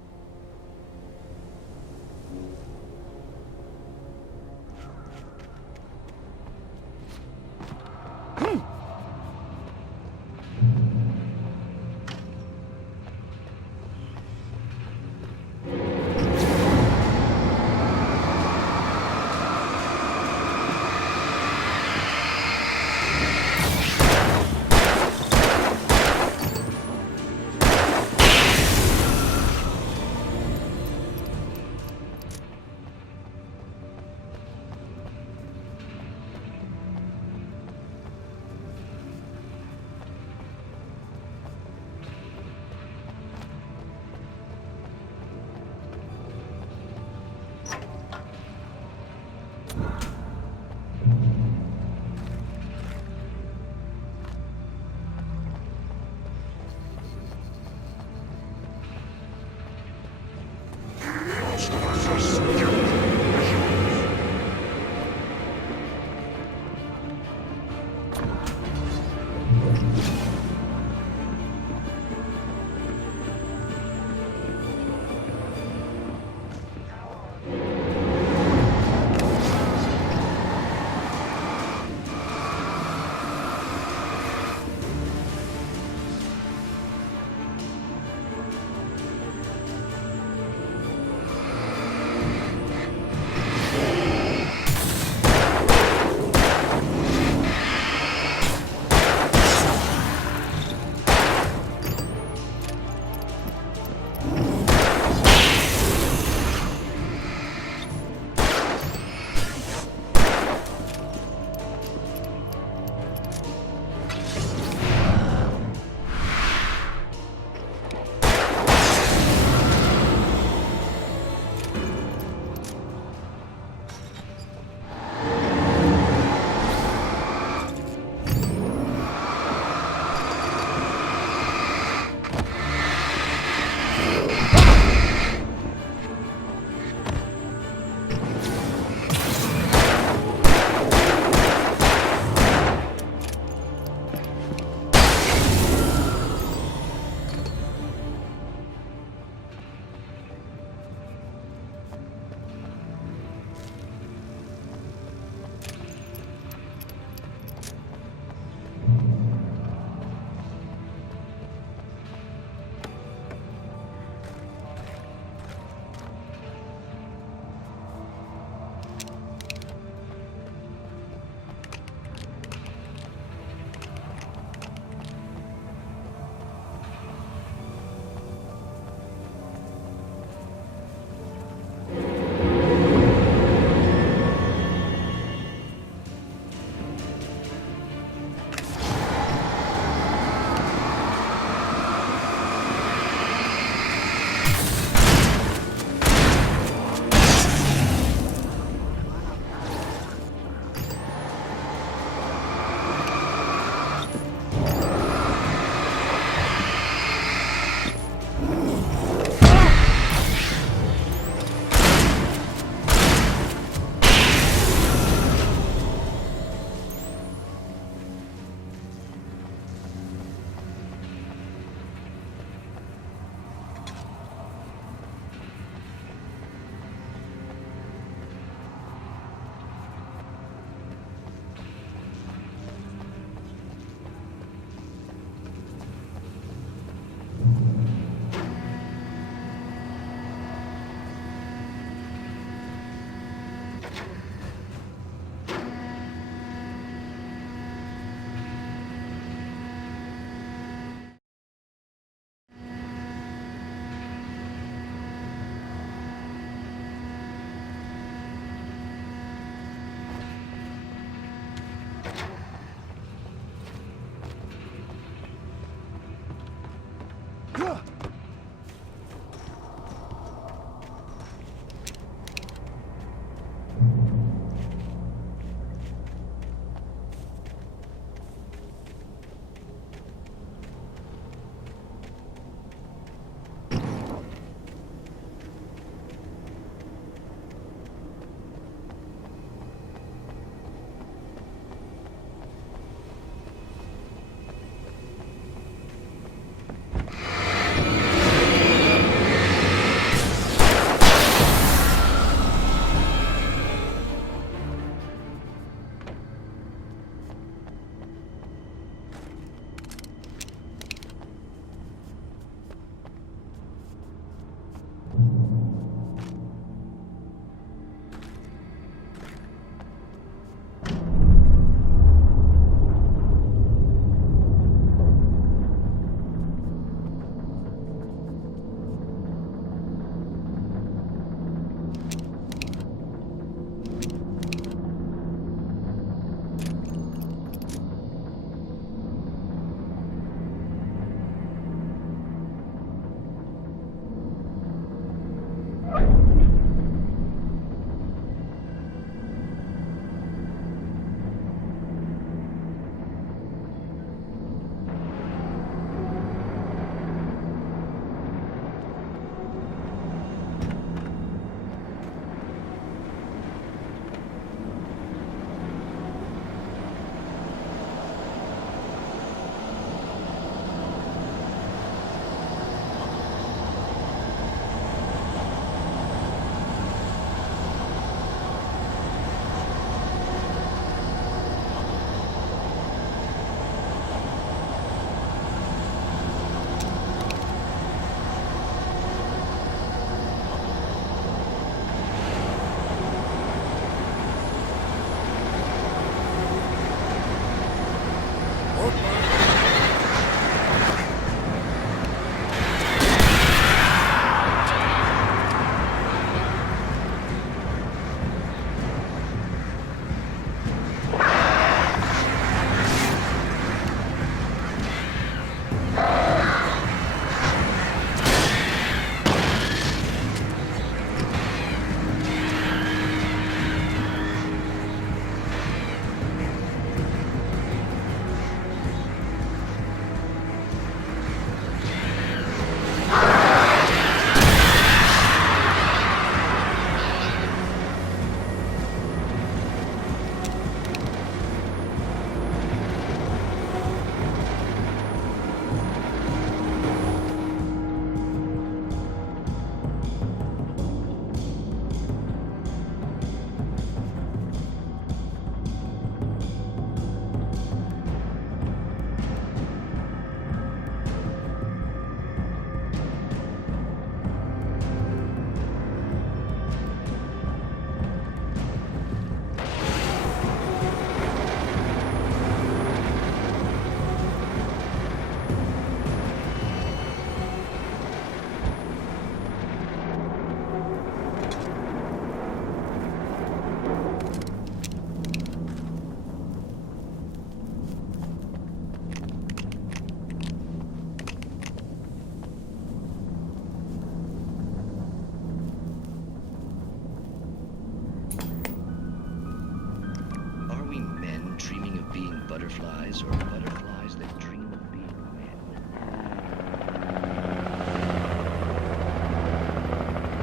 fireflies or butterflies that dream of being men.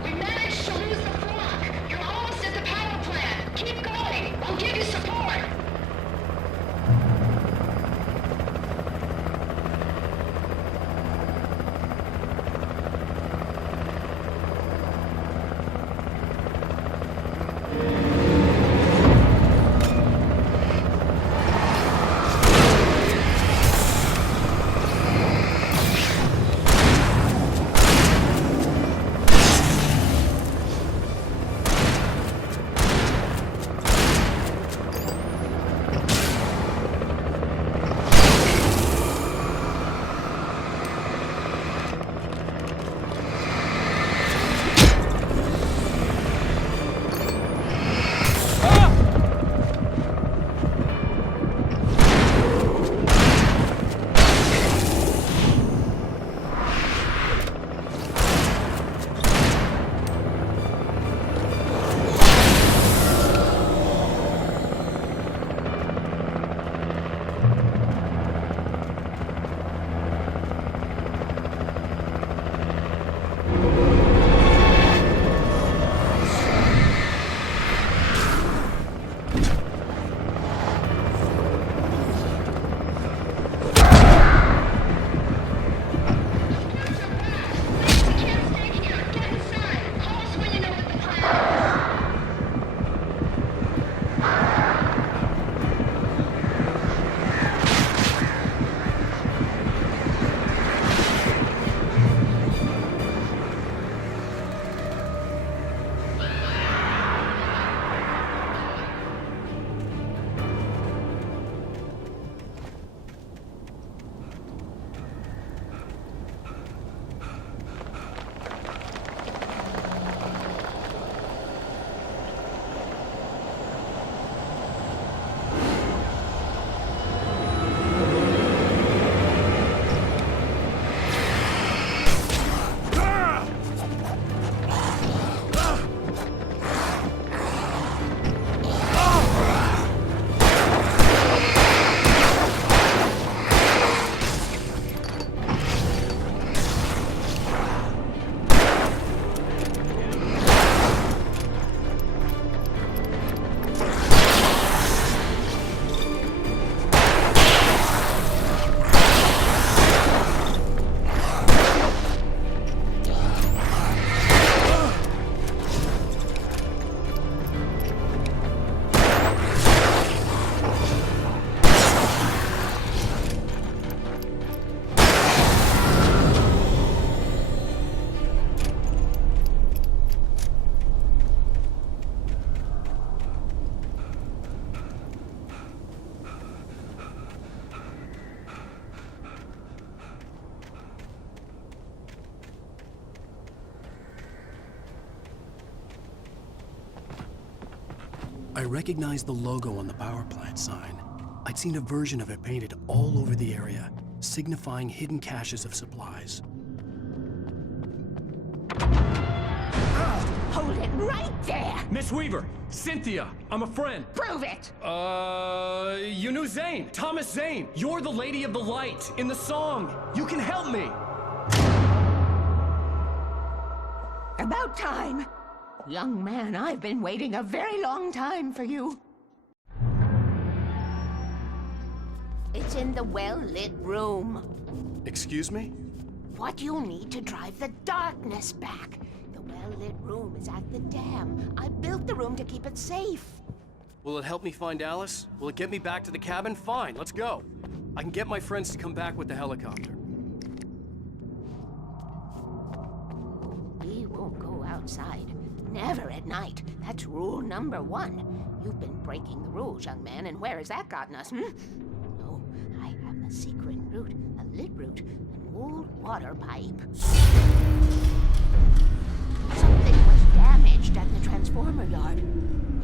We managed to lose the flock. You're almost at the power plant. Keep going. I'll give you support. I recognized the logo on the power plant sign. I'd seen a version of it painted all over the area, signifying hidden caches of supplies. Hold it right there! Miss Weaver! Cynthia! I'm a friend! Prove it! You knew Zane! Thomas Zane! You're the Lady of the Light in the song! You can help me! About time! Young man, I've been waiting a very long time for you. It's in the well-lit room. Excuse me? What you'll need to drive the darkness back. The well-lit room is at the dam. I built the room to keep it safe. Will it help me find Alice? Will it get me back to the cabin? Fine, let's go. I can get my friends to come back with the helicopter. We won't go outside. Never at night. That's rule number 1. You've been breaking the rules, young man, and where has that gotten us, No, I have a secret route, a lit route, an old water pipe. Something was damaged at the transformer yard.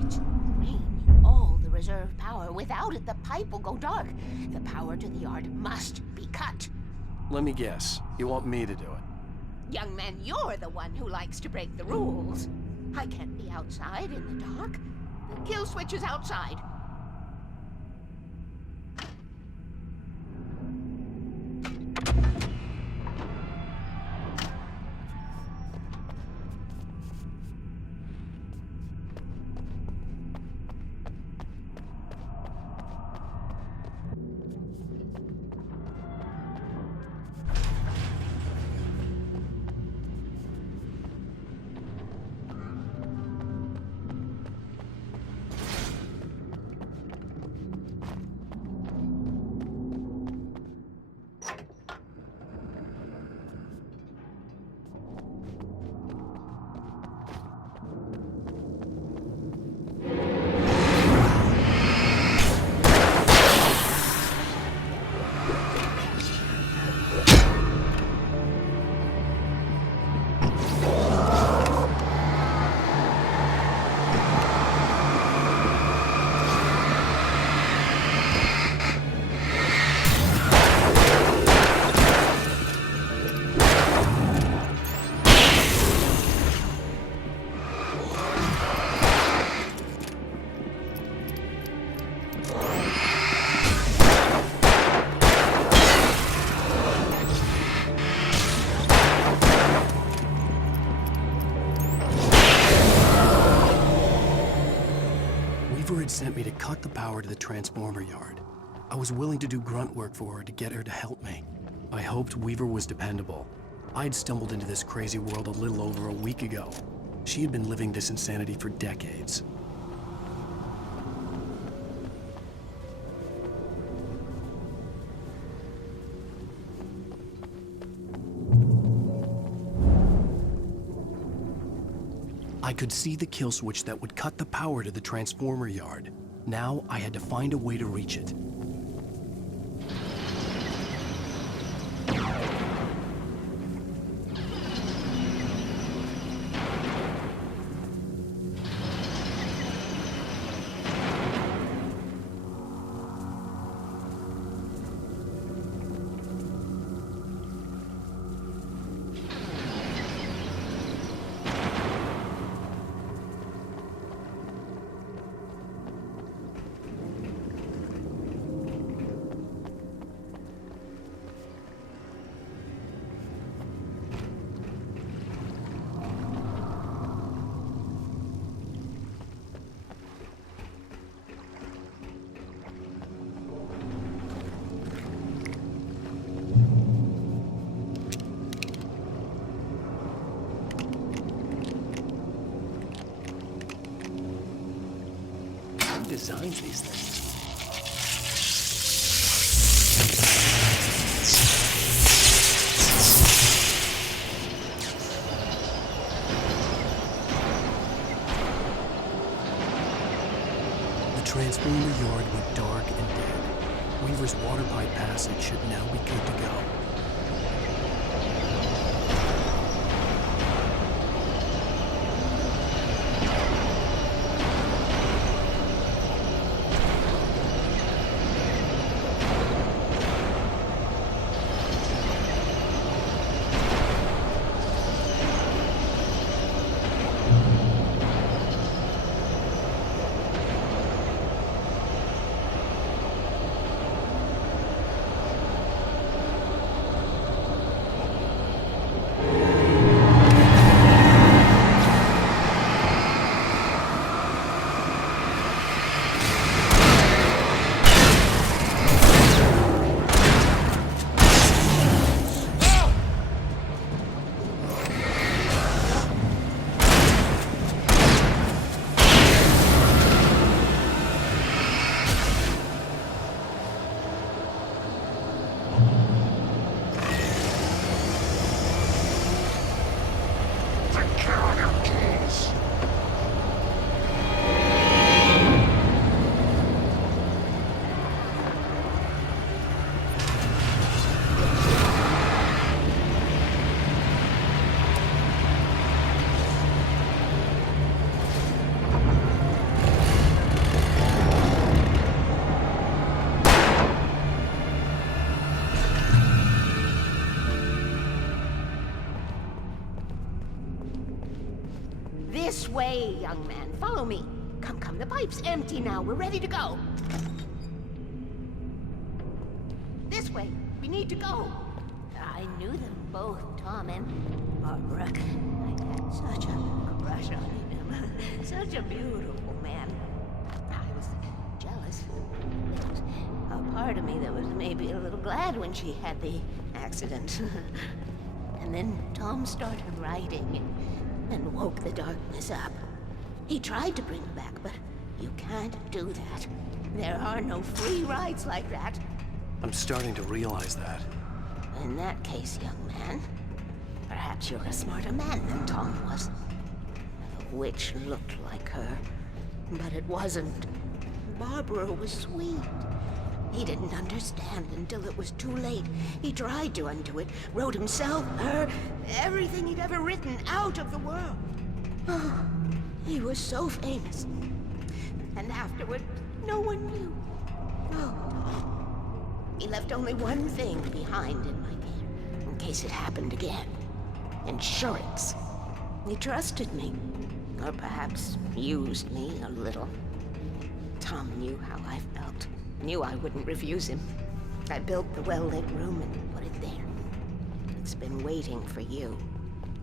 It's drained all the reserve power. Without it, the pipe will go dark. The power to the yard must be cut. Let me guess. You want me to do it? Young man, you're the one who likes to break the rules. I can't be outside in the dark. The kill switch is outside. had sent me to cut the power to the transformer yard. I was willing to do grunt work for her to get her to help me. I hoped Weaver was dependable. I'd stumbled into this crazy world a little over a week ago. She had been living this insanity for decades. I could see the kill switch that would cut the power to the transformer yard. Now I had to find a way to reach it. Designs these things. The transformer yard went dark and dead. Weaver's water pipe passage should now be good to go. This way, young man. Follow me. Come, the pipe's empty now. We're ready to go. This way. We need to go. I knew them both, Tom and Barbara. I had such a crush on him. Such a beautiful man. I was jealous. There was a part of me that was maybe a little glad when she had the accident. And then Tom started writing and woke the darkness up. He tried to bring her back, but you can't do that. There are no free rides like that. I'm starting to realize that. In that case, young man, perhaps you're a smarter man than Tom was. The witch looked like her, but it wasn't. Barbara was sweet. He didn't understand until it was too late. He tried to undo it, wrote himself, her, everything he'd ever written out of the world. Oh, he was so famous. And afterward, no one knew. Oh, Tom. He left only one thing behind in my care, in case it happened again. Insurance. He trusted me. Or perhaps used me a little. Tom knew how I felt. Knew I wouldn't refuse him. I built the well-lit room and put it there. It's been waiting for you.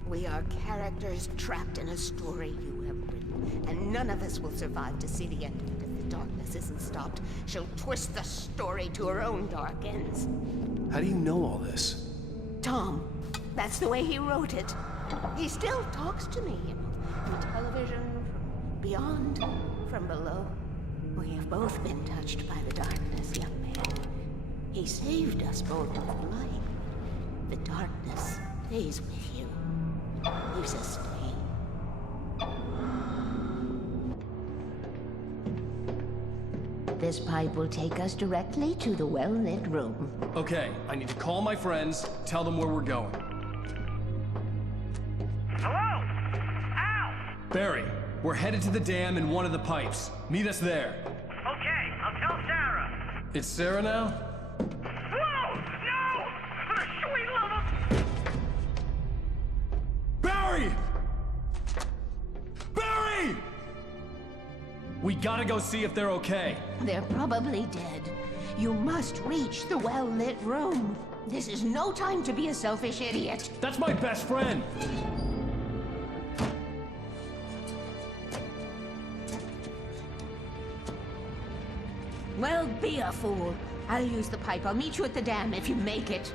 We are characters trapped in a story you have written, and none of us will survive to see the end of it if darkness isn't stopped, she'll twist the story to her own dark ends. How do you know all this? Tom, that's the way he wrote it. He still talks to me, from television, from beyond, from below. We have both been touched by the darkness, young man. He saved us both with light. The darkness stays with you. Leaves a stain. This pipe will take us directly to the well-lit room. Okay, I need to call my friends, tell them where we're going. Hello? Al! Barry, we're headed to the dam in one of the pipes. Meet us there. Okay, I'll tell Sarah. It's Sarah now? Whoa! No! For the sweet love of... Barry! Barry! We gotta go see if they're okay. They're probably dead. You must reach the well-lit room. This is no time to be a selfish idiot. That's my best friend. Well, be a fool. I'll use the pipe. I'll meet you at the dam if you make it.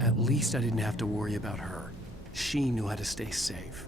At least I didn't have to worry about her. She knew how to stay safe.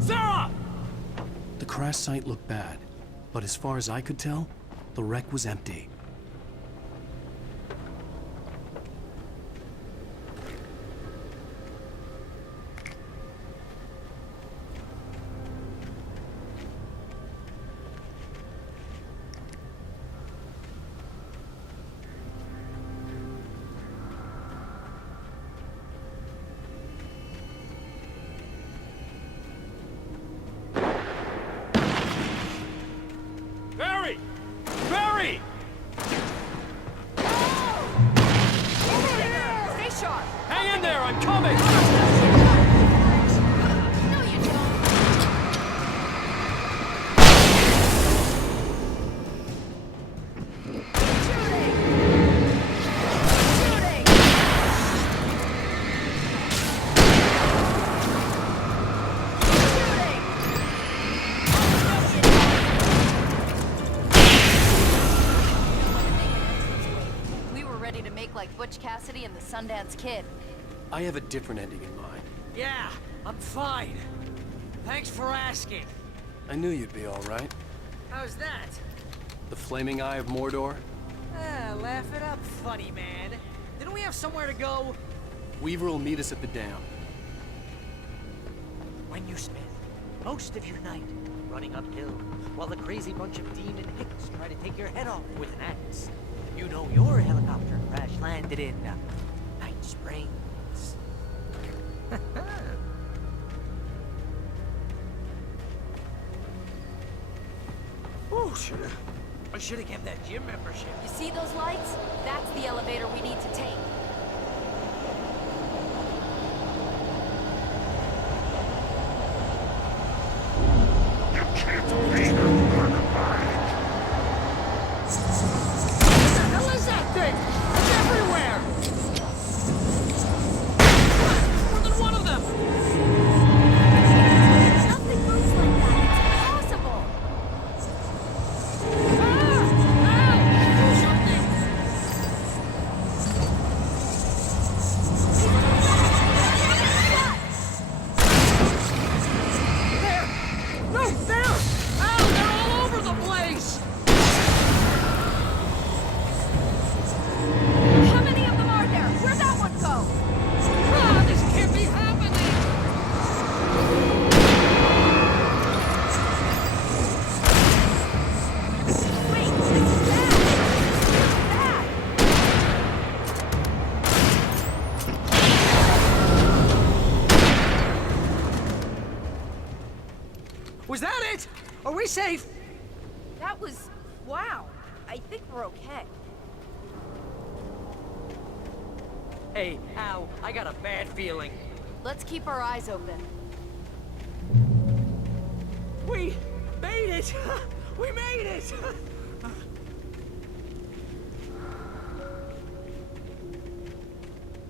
Sarah! The crash site looked bad, but as far as I could tell, the wreck was empty. like Butch Cassidy and the Sundance Kid. I have a different ending in mind. Yeah, I'm fine. Thanks for asking. I knew you'd be all right. How's that? The flaming eye of Mordor? Laugh it up, funny man. Didn't we have somewhere to go? Weaver will meet us at the dam. When you spend most of your night running uphill while the crazy bunch of demon hicks try to take your head off with an axe, you know your helicopter crash landed in Night Springs. Oh, I should have kept that gym membership. You see those lights? That's the elevator we need to take. You can't beat her with a mind. What the hell is that thing? It's everywhere! More than one of them! Nothing moves like that. It's impossible. How many of them are there? Where'd that one go? This can't be happening! Wait, it's bad. Was that it? Are we safe? That was... wow. I think we're okay. Hey, Al, I got a bad feeling. Let's keep our eyes open. We made it! We made it!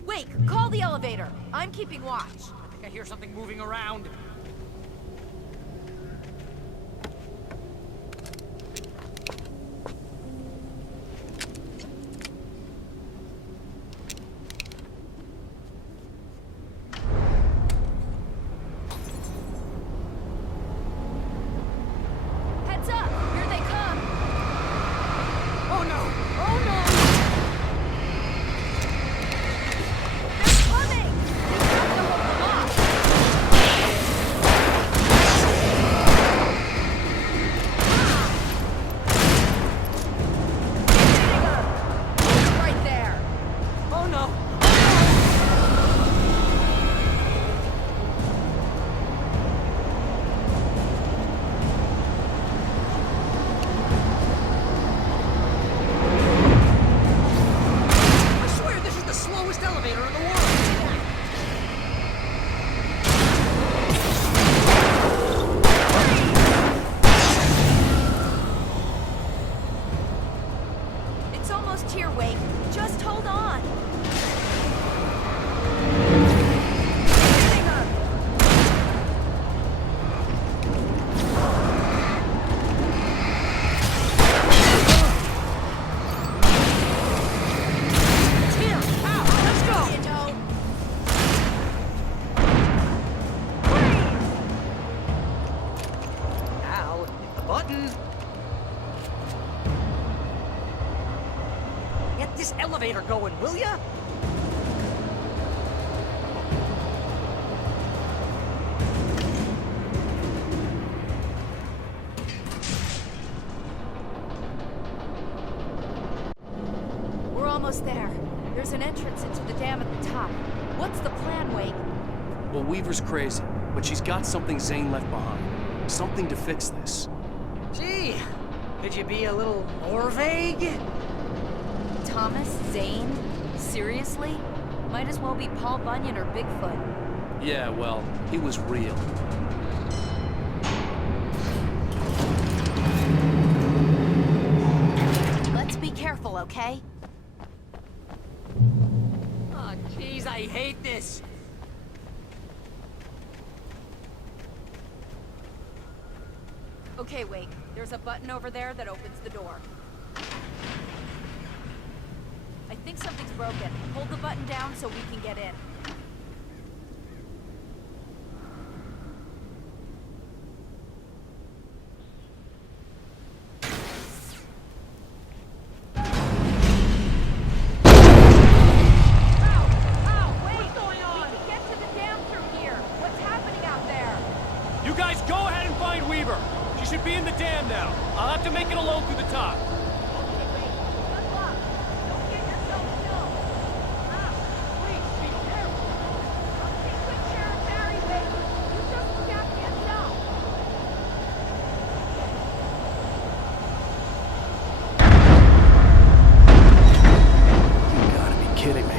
Wake, call the elevator. I'm keeping watch. I think I hear something moving around. Heads up! Here they come! Oh no! Oh no! They're coming! You have to hold them off! They're right there! Oh no! I swear this is the slowest elevator in the world! It's almost here, Wake. Just hold on. Hitting her. It's here! Al, let's go! You know, Al, hit the button. Get this elevator going, will ya? we're almost there. There's an entrance into the dam at the top. What's the plan, Wake? Well, Weaver's crazy, but she's got something Zane left behind. Something to fix this. Gee, could you be a little more vague? Thomas? Zane? Seriously? Might as well be Paul Bunyan or Bigfoot. Yeah, well, he was real. Let's be careful, okay? Oh, jeez, I hate this! Okay, Wake. There's a button over there that opens the door. I think something's broken. Hold the button down so we can get in. You guys go ahead and find Weaver. She should be in the dam now. I'll have to make it alone through the top. You gotta be kidding me.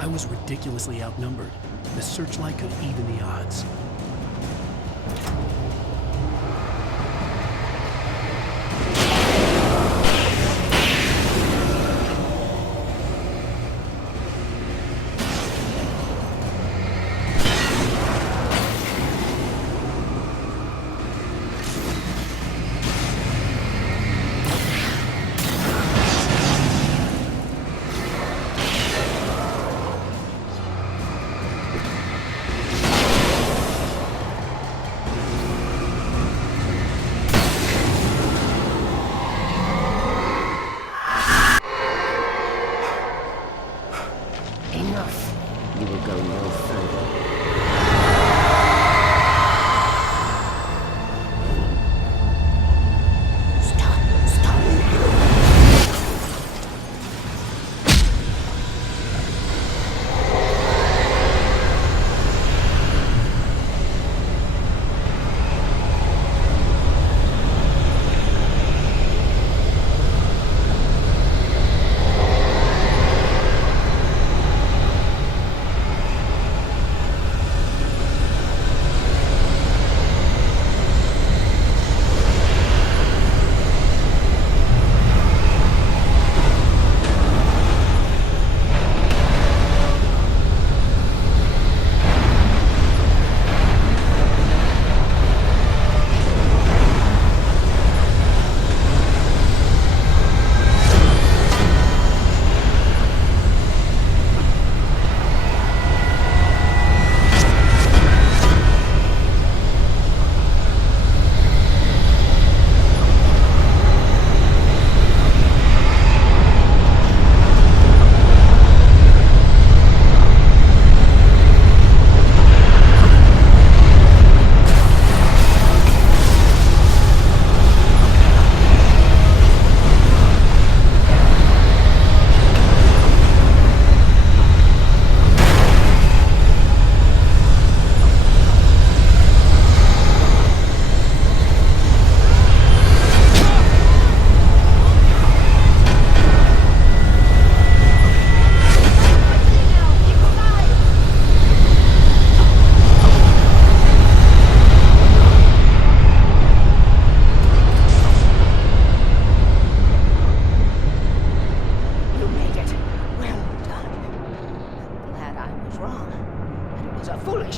I was ridiculously outnumbered. The searchlight could even the odds. Enough. You will go no further.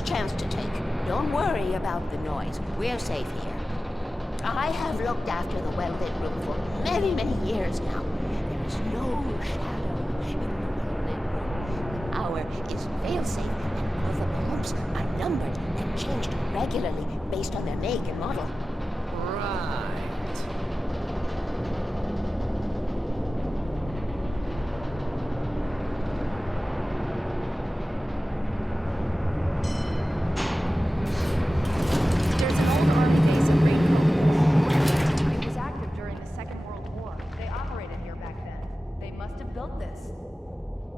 chance to take. Don't worry about the noise. We're safe here. I have looked after the well-lit room for many, many years now. There is no shadow in the well-lit room. The power is fail-safe, and all the bulbs are numbered and changed regularly based on their make and model. Right. There's an old army base at Rainbow. It was active during the Second World War. They operated here back then. They must have built this.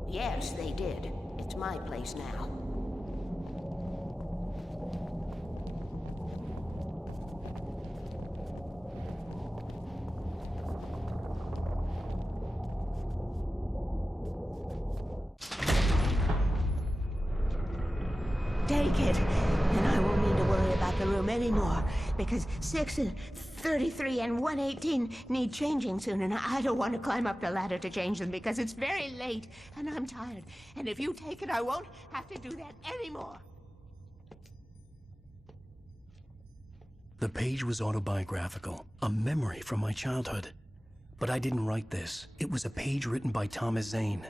Yes, they did. It's my place now. Take it, and I won't need to worry about the room anymore, because 6 and 33 and 118 need changing soon, and I don't want to climb up the ladder to change them because it's very late, and I'm tired. And if you take it, I won't have to do that anymore. The page was autobiographical, a memory from my childhood. But I didn't write this. It was a page written by Thomas Zane.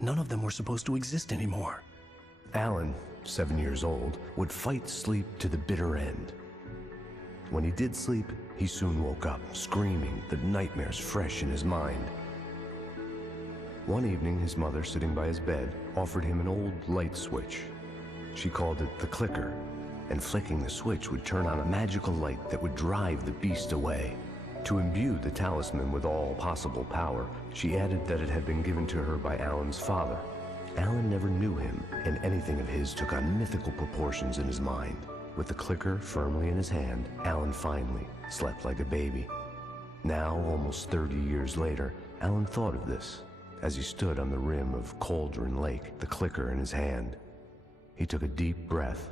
None of them were supposed to exist anymore. Alan, 7 years old, would fight sleep to the bitter end. When he did sleep, he soon woke up, screaming, the nightmares fresh in his mind. One evening, his mother, sitting by his bed, offered him an old light switch. She called it the clicker, and flicking the switch would turn on a magical light that would drive the beast away. To imbue the talisman with all possible power, she added that it had been given to her by Alan's father. Alan never knew him, and anything of his took on mythical proportions in his mind. With the clicker firmly in his hand, Alan finally slept like a baby. Now, almost 30 years later, Alan thought of this as he stood on the rim of Cauldron Lake, the clicker in his hand. He took a deep breath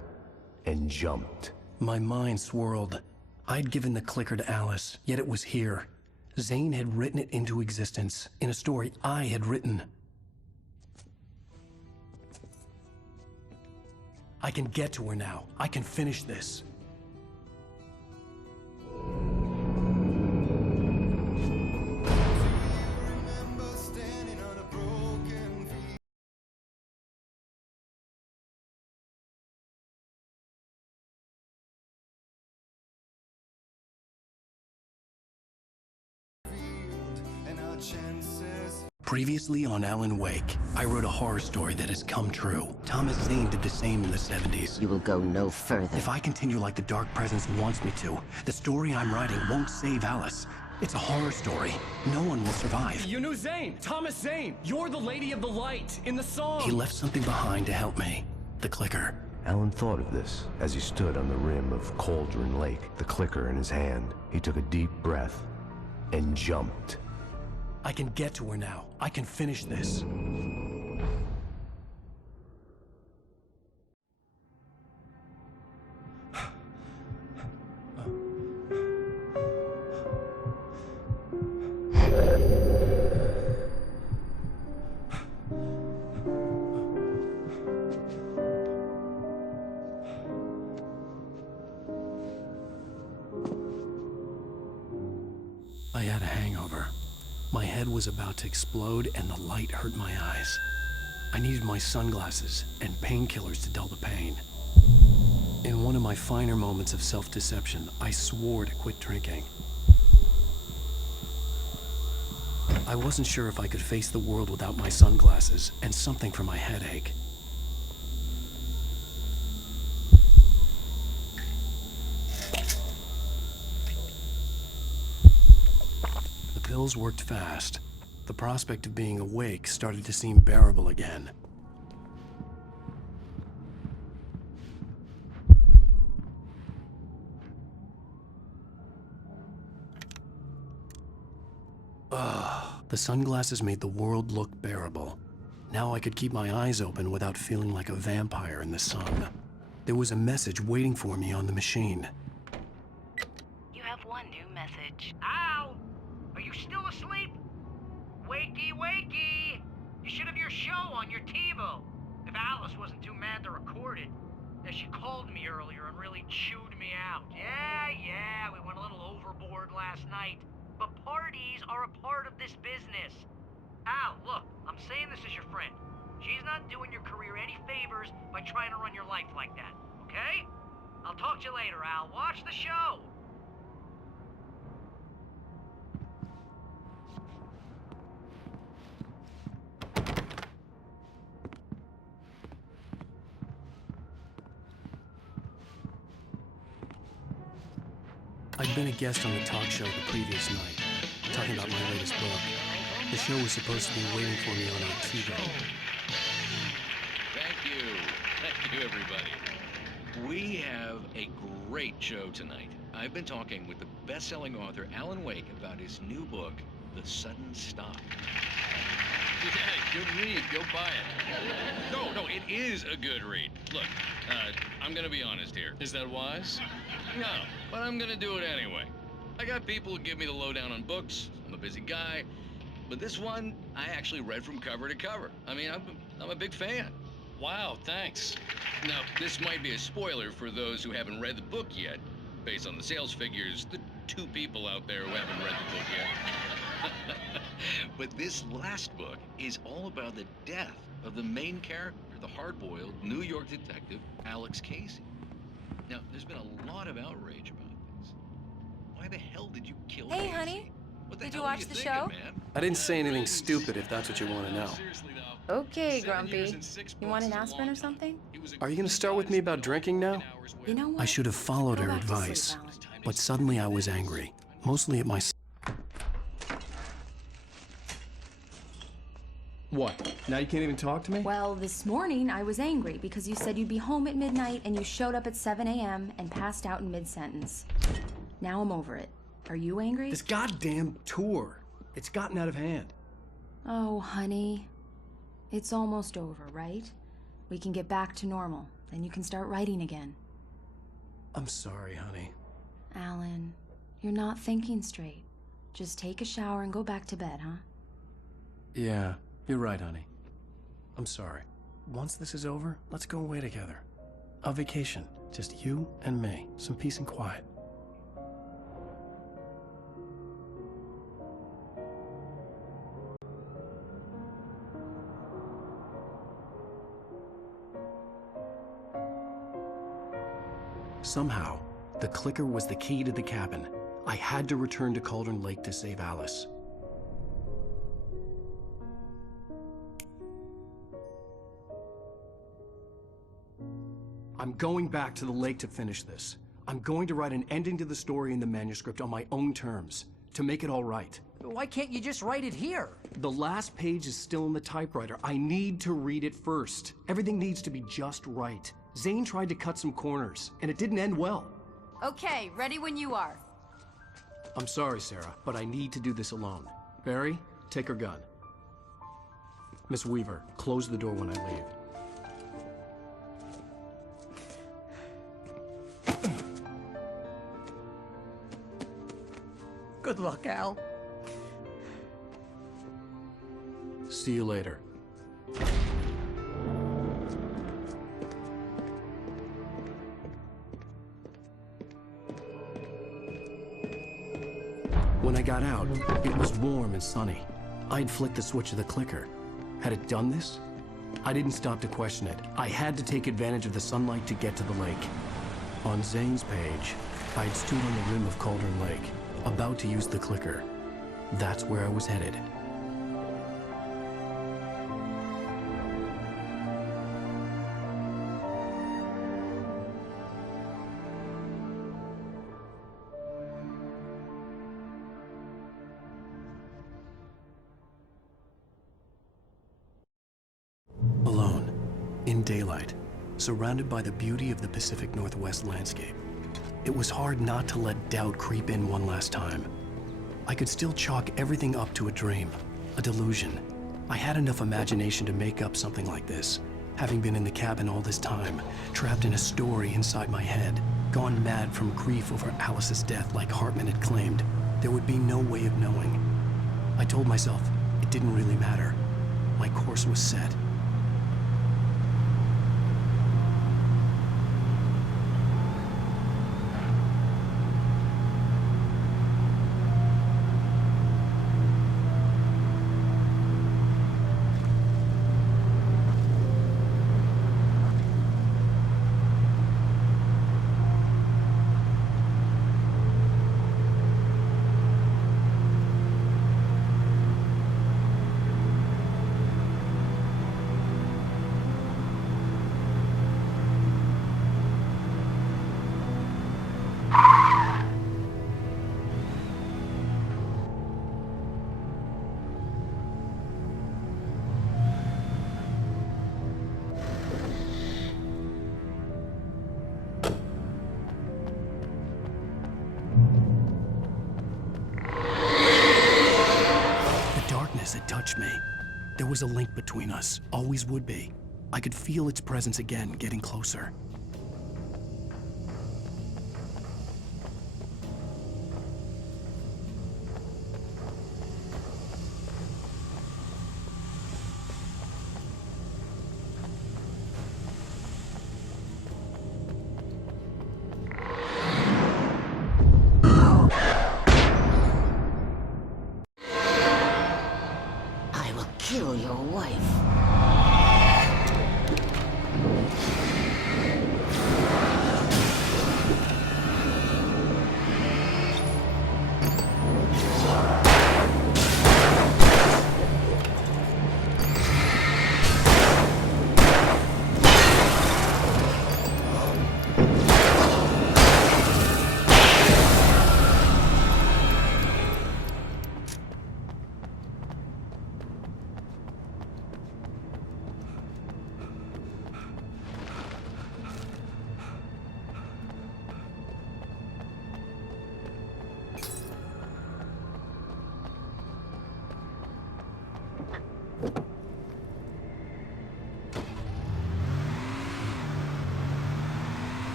and jumped. My mind swirled. I'd given the clicker to Alice, yet it was here. Zane had written it into existence in a story I had written. I can get to her now. I can finish this. Previously on Alan Wake, I wrote a horror story that has come true. Thomas Zane did the same in the 70s. You will go no further. If I continue like the Dark Presence wants me to, the story I'm writing won't save Alice. It's a horror story. No one will survive. You knew Zane! Thomas Zane! You're the Lady of the Light in the song! He left something behind to help me. The clicker. Alan thought of this as he stood on the rim of Cauldron Lake, the clicker in his hand. He took a deep breath and jumped. I can get to her now. I can finish this. I had a hangover. My head was about to explode and the light hurt my eyes. I needed my sunglasses and painkillers to dull the pain. In one of my finer moments of self-deception, I swore to quit drinking. I wasn't sure if I could face the world without my sunglasses and something for my headache. The pills worked fast. The prospect of being awake started to seem bearable again. The sunglasses made the world look bearable. Now I could keep my eyes open without feeling like a vampire in the sun. There was a message waiting for me on the machine. You have one new message. Ow! Are you still asleep? Wakey, wakey! You should have your show on your TiVo. If Alice wasn't too mad to record it. that she called me earlier and really chewed me out. Yeah, we went a little overboard last night. But parties are a part of this business. Al, look, I'm saying this as your friend. She's not doing your career any favors by trying to run your life like that, okay? I'll talk to you later, Al. Watch the show. I'd been a guest on the talk show the previous night, talking about my latest book. The show was supposed to be waiting for me on Antigua. Thank you, everybody. We have a great show tonight. I've been talking with the best-selling author Alan Wake about his new book, The Sudden Stop. Yeah, good read. Go buy it. No, it is a good read. Look, I'm gonna be honest here. Is that wise? No, but I'm gonna do it anyway. I got people who give me the lowdown on books. I'm a busy guy. But this one, I actually read from cover to cover. I mean, I'm a big fan. Wow, thanks. Now, this might be a spoiler for those who haven't read the book yet. Based on the sales figures, the 2 people out there who haven't read the book yet. But this last book is all about the death of the main character, the hard-boiled New York detective, Alex Casey. Now, there's been a lot of outrage about this. Why the hell did you kill Hey, Casey? honey. What the Did hell you are watch the thinking, show? man? I didn't say anything stupid if that's what you want to know. Okay, Grumpy. You want an aspirin or something? Are you going to start with me about drinking now? You know what? I should have followed Go her back to sleep, advice, Alan. but suddenly I was angry, mostly at myself. What? Now you can't even talk to me? Well, this morning I was angry because you said you'd be home at midnight and you showed up at 7 a.m. and passed out in mid-sentence. Now I'm over it. Are you angry? This goddamn tour. It's gotten out of hand. Oh, honey. It's almost over, right? We can get back to normal. Then you can start writing again. I'm sorry, honey. Alan, you're not thinking straight. Just take a shower and go back to bed, huh? Yeah, you're right, honey. I'm sorry. Once this is over, let's go away together. A vacation. Just you and me. Some peace and quiet. Somehow, the clicker was the key to the cabin. I had to return to Cauldron Lake to save Alice. I'm going back to the lake to finish this. I'm going to write an ending to the story in the manuscript on my own terms, to make it all right. Why can't you just write it here? The last page is still in the typewriter. I need to read it first. Everything needs to be just right. Zane tried to cut some corners, and it didn't end well. Okay, ready when you are. I'm sorry, Sarah, but I need to do this alone. Barry, take her gun. Miss Weaver, close the door when I leave. Good luck, Al. See you later. When I got out, it was warm and sunny. I'd flicked the switch of the clicker. Had it done this? I didn't stop to question it. I had to take advantage of the sunlight to get to the lake. On Zane's page, I'd stood on the rim of Cauldron Lake, about to use the clicker. That's where I was headed. Alone, in daylight, surrounded by the beauty of the Pacific Northwest landscape. It was hard not to let doubt creep in one last time. I could still chalk everything up to a dream, a delusion. I had enough imagination to make up something like this, having been in the cabin all this time, trapped in a story inside my head, gone mad from grief over Alice's death like Hartman had claimed. There would be no way of knowing. I told myself it didn't really matter. My course was set. was a link between us, always would be. I could feel its presence again, getting closer. I will kill your wife.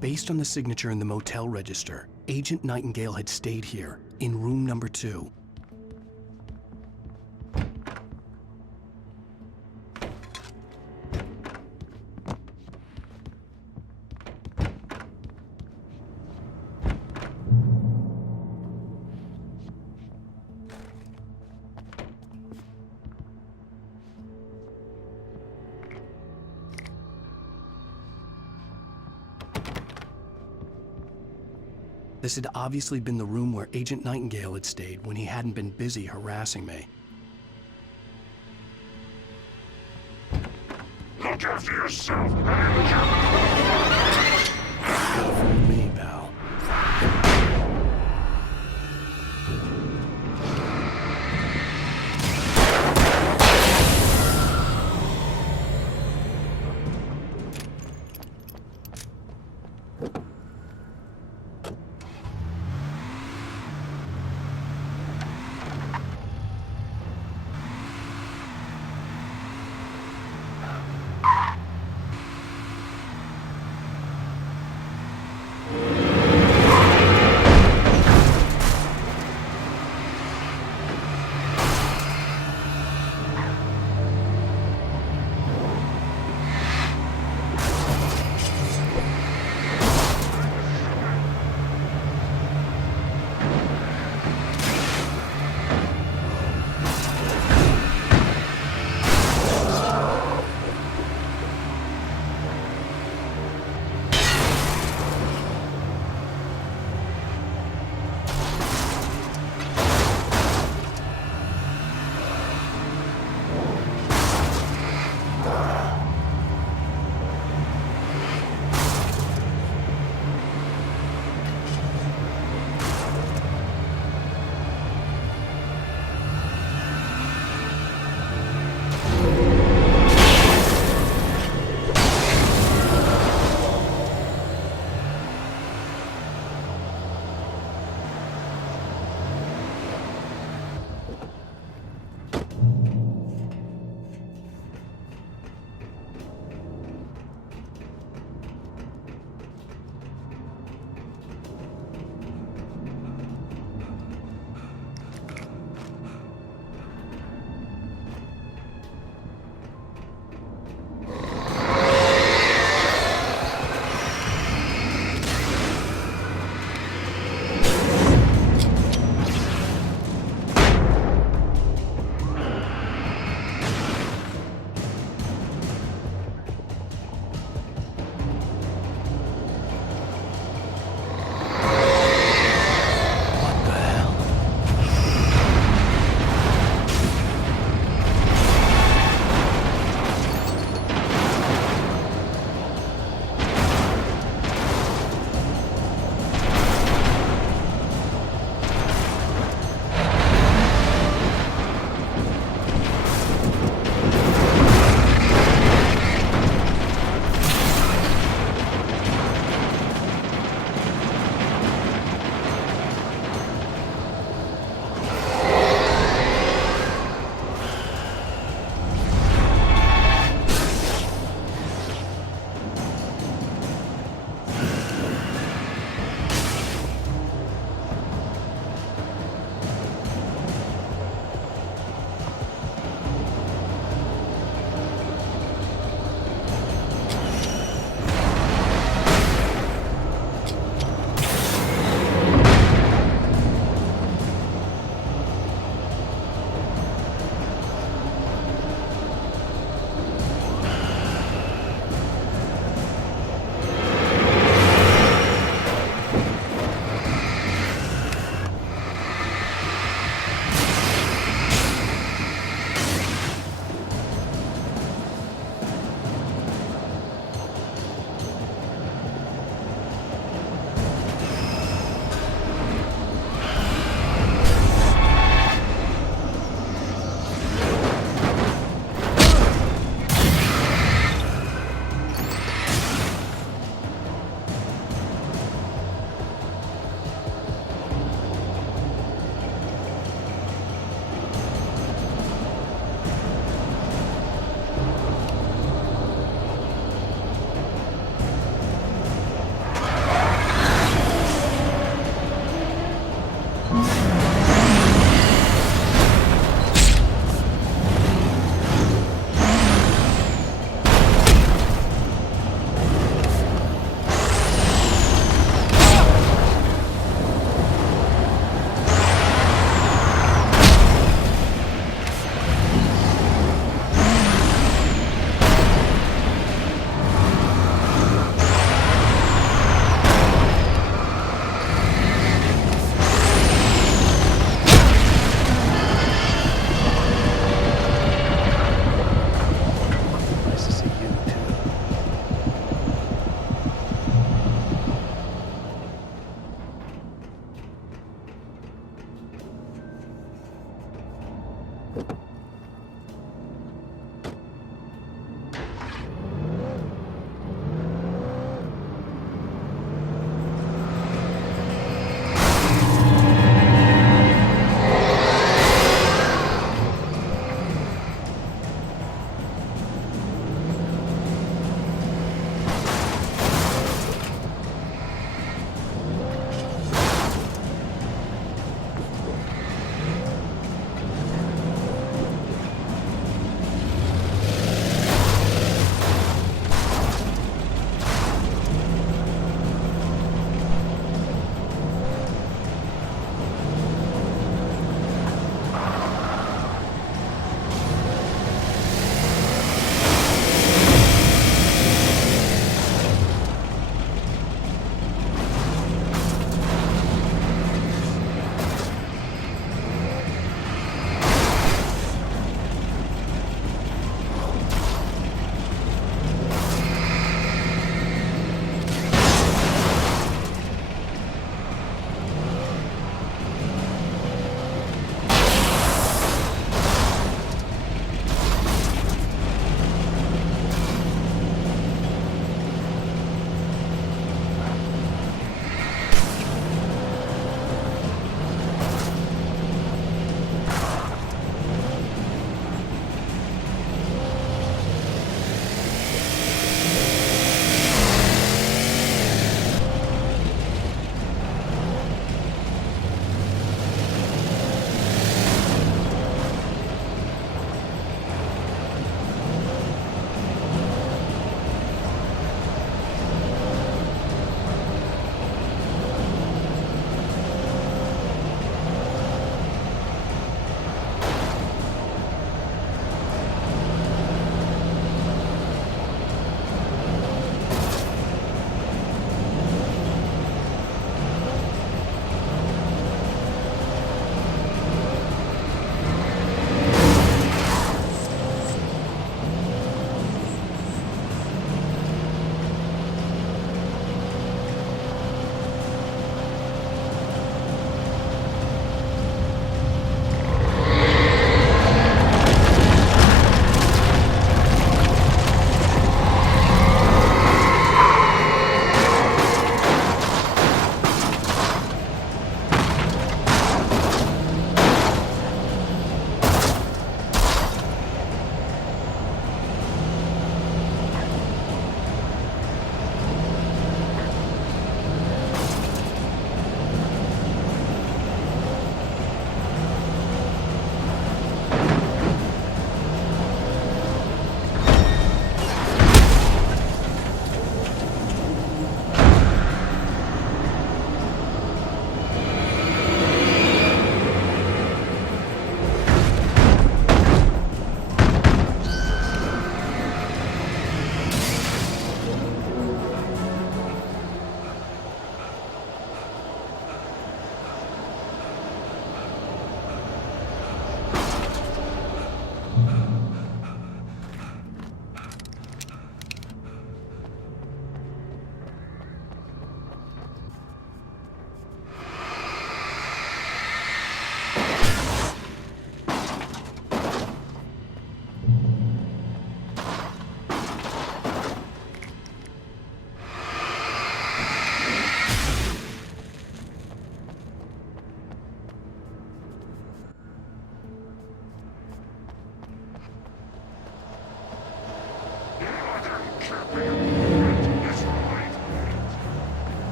Based on the signature in the motel register, Agent Nightingale had stayed here, in room number 2. This had obviously been the room where Agent Nightingale had stayed when he hadn't been busy harassing me. Look after yourself, For me, pal.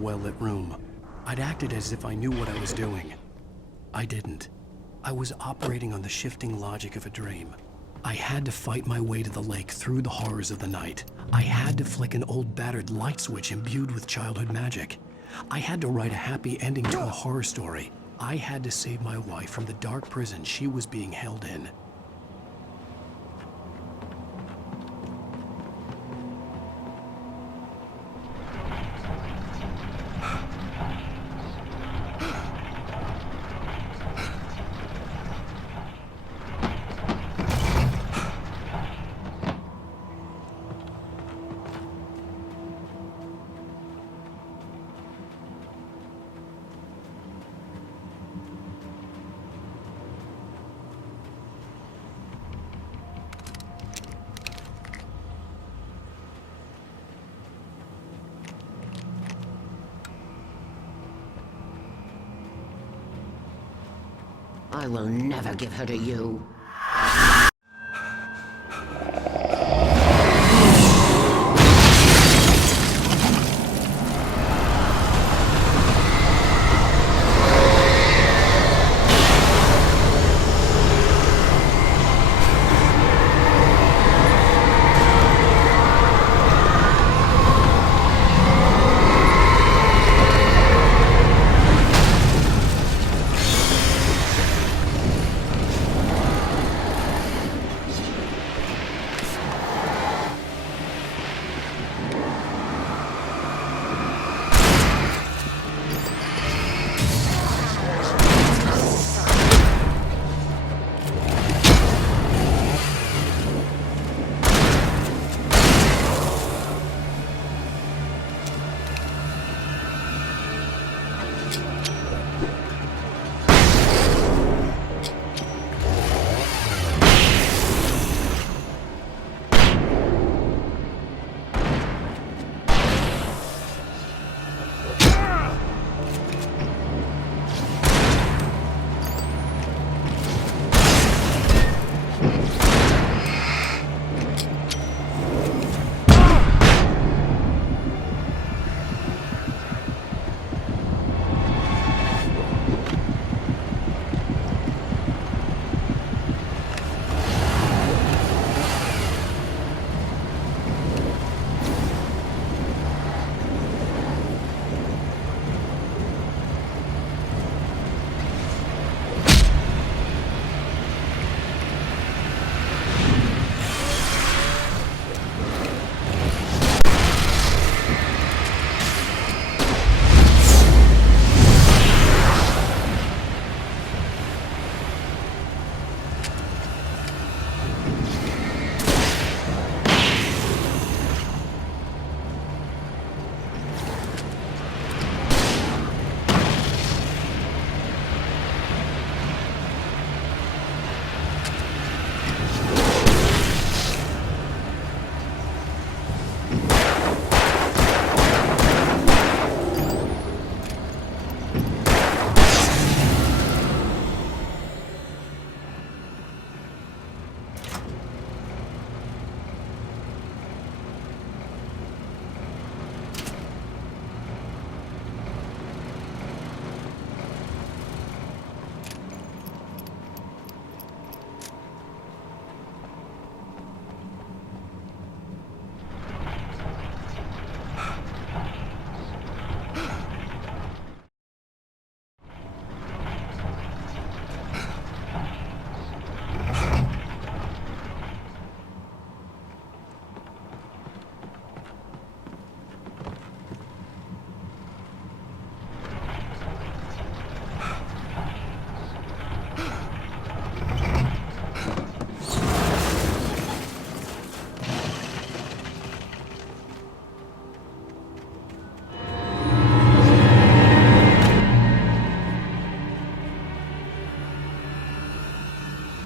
well-lit room. I'd acted as if I knew what I was doing. I didn't. I was operating on the shifting logic of a dream. I had to fight my way to the lake through the horrors of the night. I had to flick an old battered light switch imbued with childhood magic. I had to write a happy ending to a horror story. I had to save my wife from the dark prison she was being held in. I will never give her to you.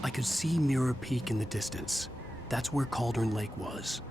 I could see Mirror Peak in the distance. That's where Cauldron Lake was.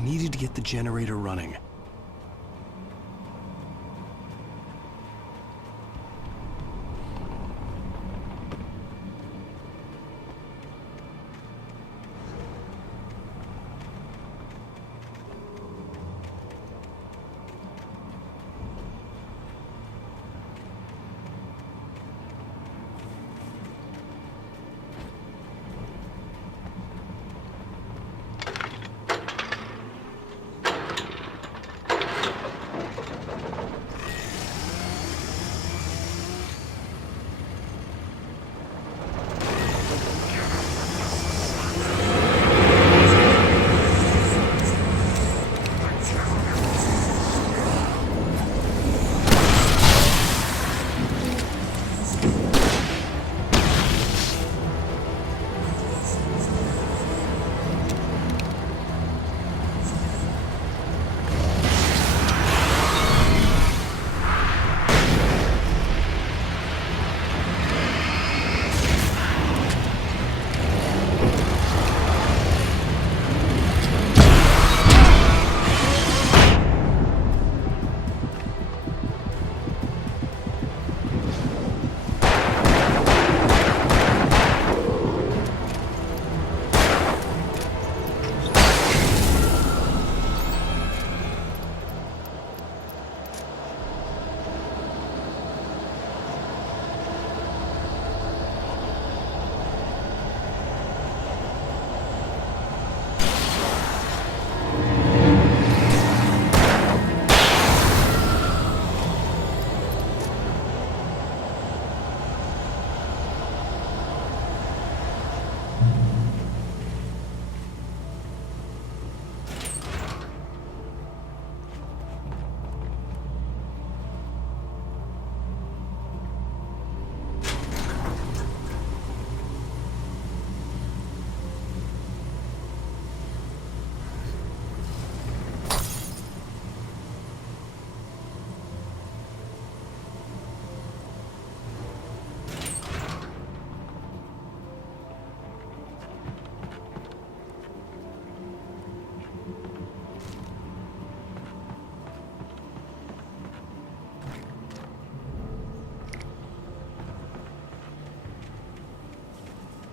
needed to get the generator running.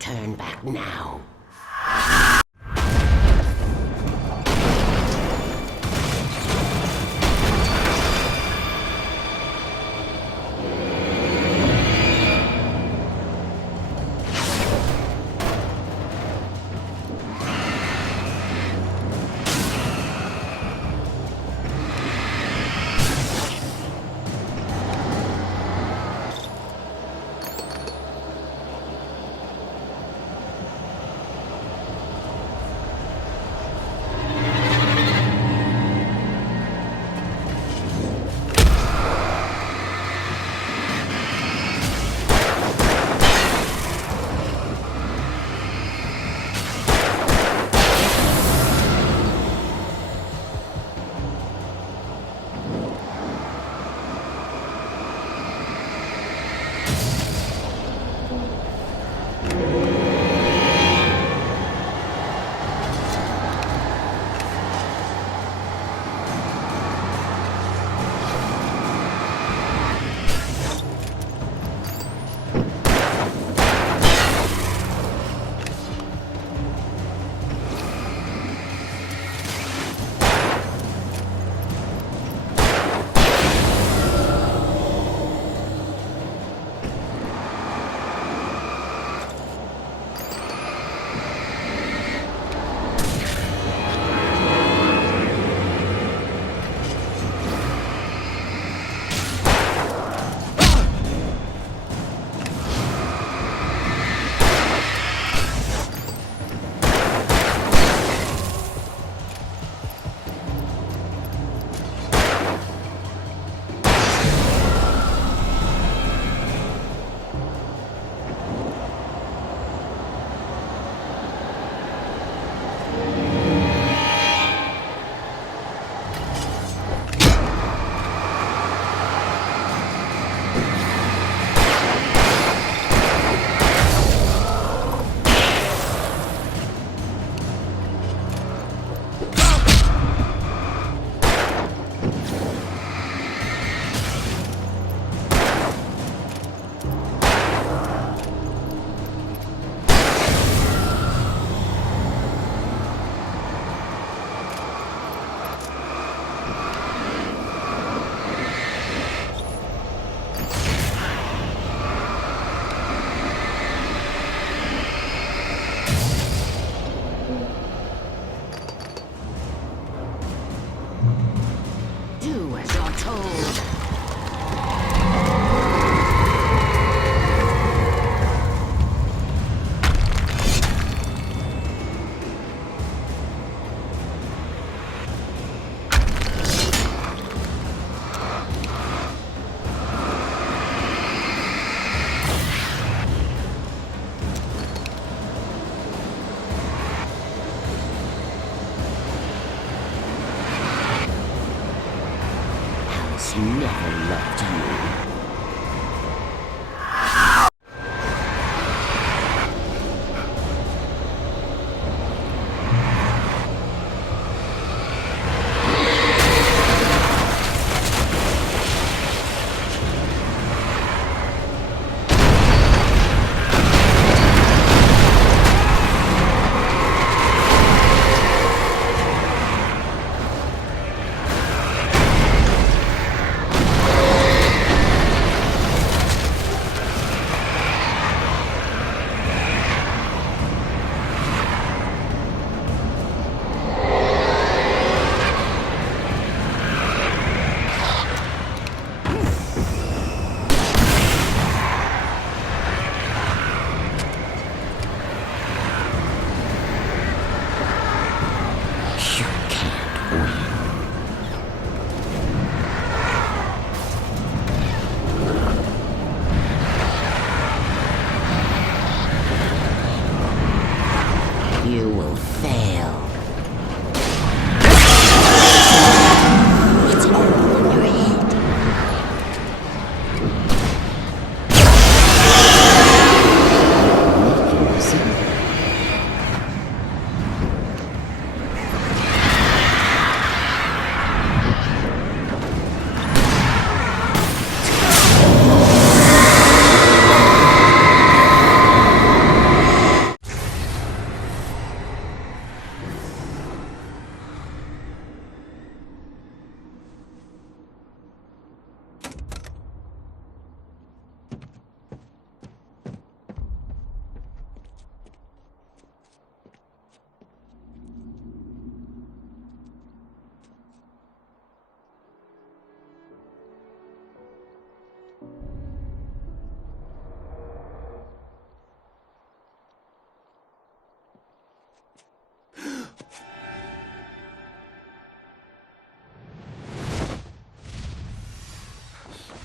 Turn back now. she never loved you. You will fail. It's all in your head.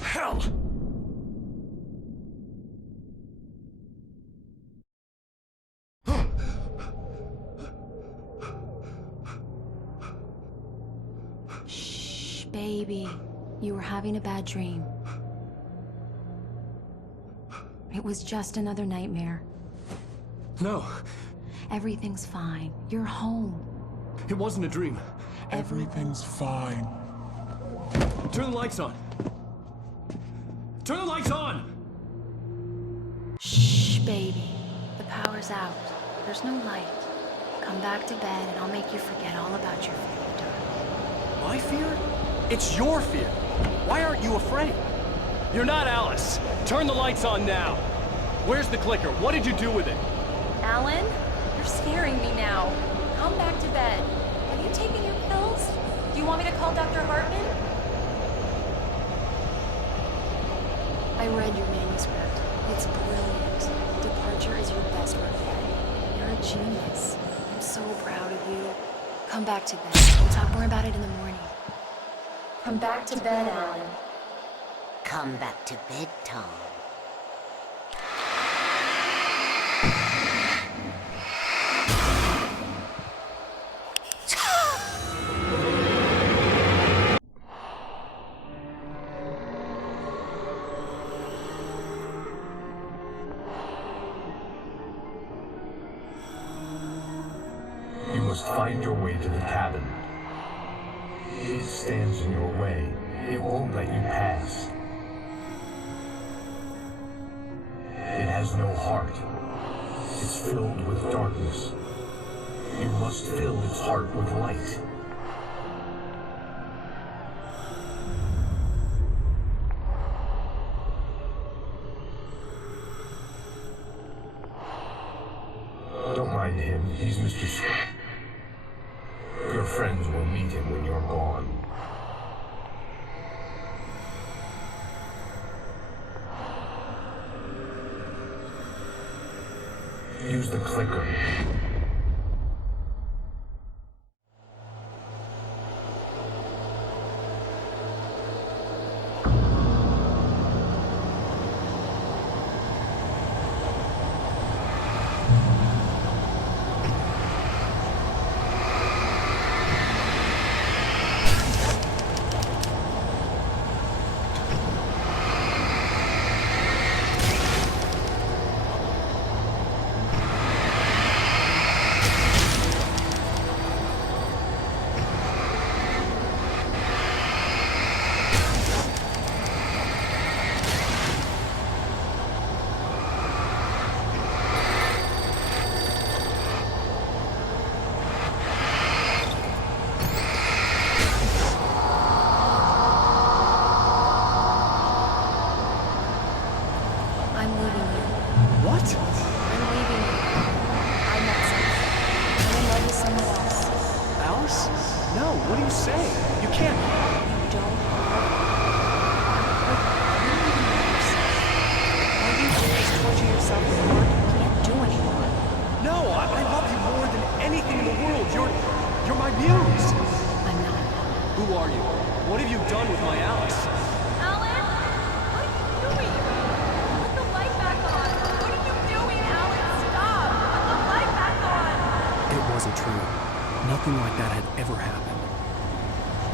Hell! Shh, baby. You were having a bad dream. It was just another nightmare. No. Everything's fine. You're home. It wasn't a dream. Everything's fine. Turn the lights on. Turn the lights on! Shh, baby. The power's out. There's no light. Come back to bed and I'll make you forget all about your fear. My fear? It's your fear. Why aren't you afraid? You're not Alice. Turn the lights on now. Where's the clicker? What did you do with it? Alan, you're scaring me now. Come back to bed. Are you taking your pills? Do you want me to call Dr. Hartman? I read your manuscript. It's brilliant. Departure is your best revenge. You're a genius. I'm so proud of you. Come back to bed. We'll talk more about it in the morning. Come back to bed, Alan. Come back to bed, Tom. You must find your way to the cabin. It stands in your way. It won't let you pass. It has no heart. It's filled with darkness. You must fill its heart with light. Don't mind him. He's Mr. Your friends will meet him when you're gone. Use the clicker. what are you saying? You can't... You don't all you do is torture yourself with work you can't do anymore. No, I love you more than anything in the world. You're my muse. I'm not. Who are you? What have you done with my Alex? Alan? What are you doing? Put the light back on. What are you doing, Alan? Stop! Put the light back on! It wasn't true. Nothing like that had ever happened.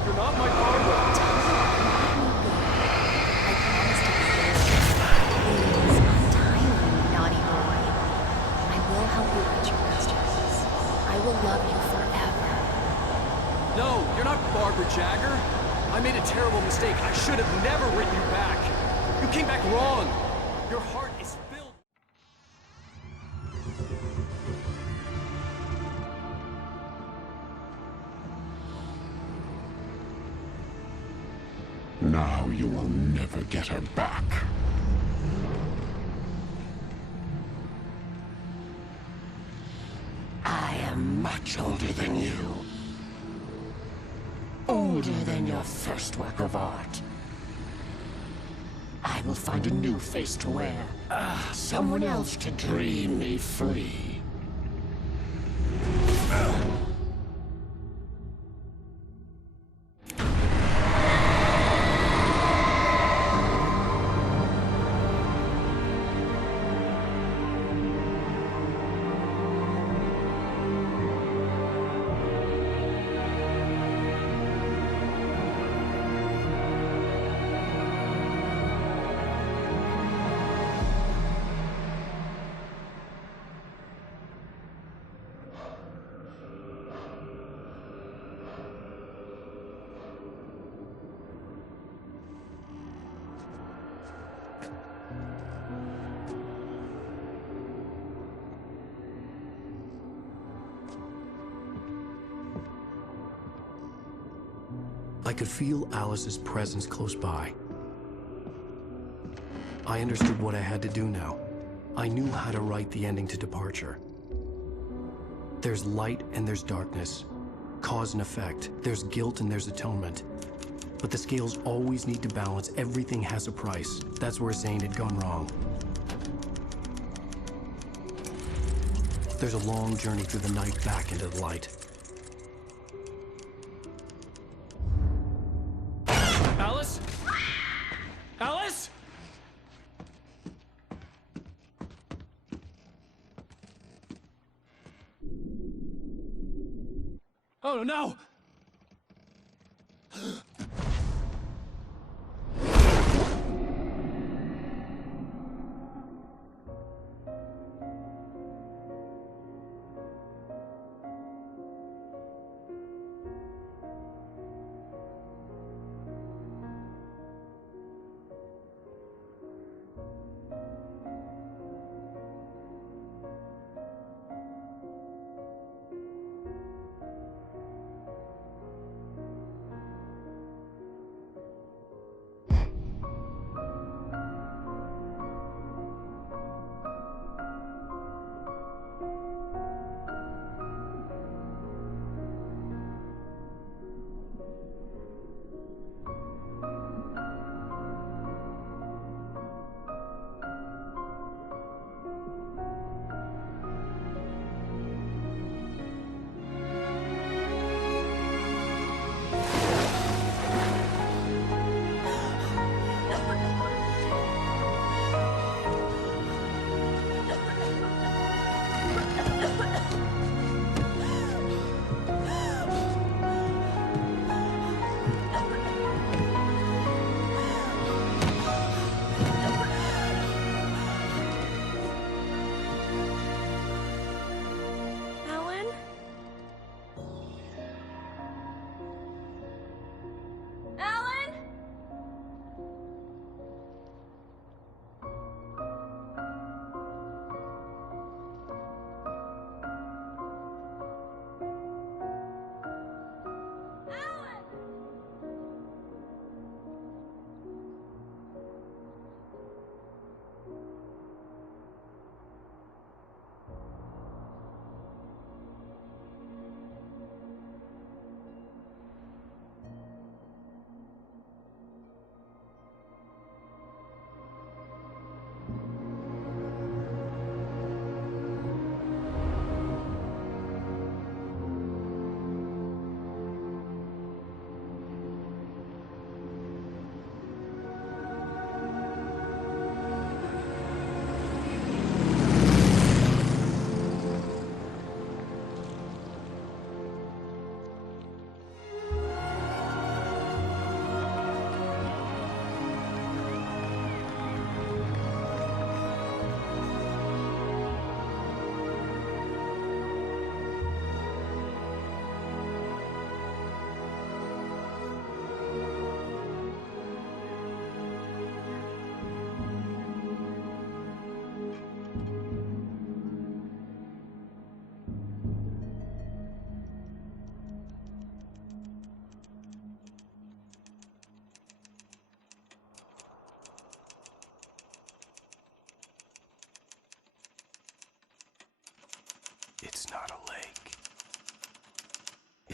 You're not my Barbara. I promise to be good. Please, untie me, naughty boy. I will help you reach your masterpiece. I will love you forever. No, you're not Barbara Jagger. I made a terrible mistake. I should have never written you back. You came back wrong. Your heart is filled... Now you will never get her back. I am much older than you. Older than your first work of art. I will find a new face to wear. Someone else to dream me free. I could feel Alice's presence close by. I understood what I had to do now. I knew how to write the ending to Departure. There's light and there's darkness. Cause and effect. There's guilt and there's atonement. But the scales always need to balance. Everything has a price. That's where Zane had gone wrong. There's a long journey through the night back into the light. Alice? Alice? Oh no!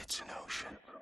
It's an ocean.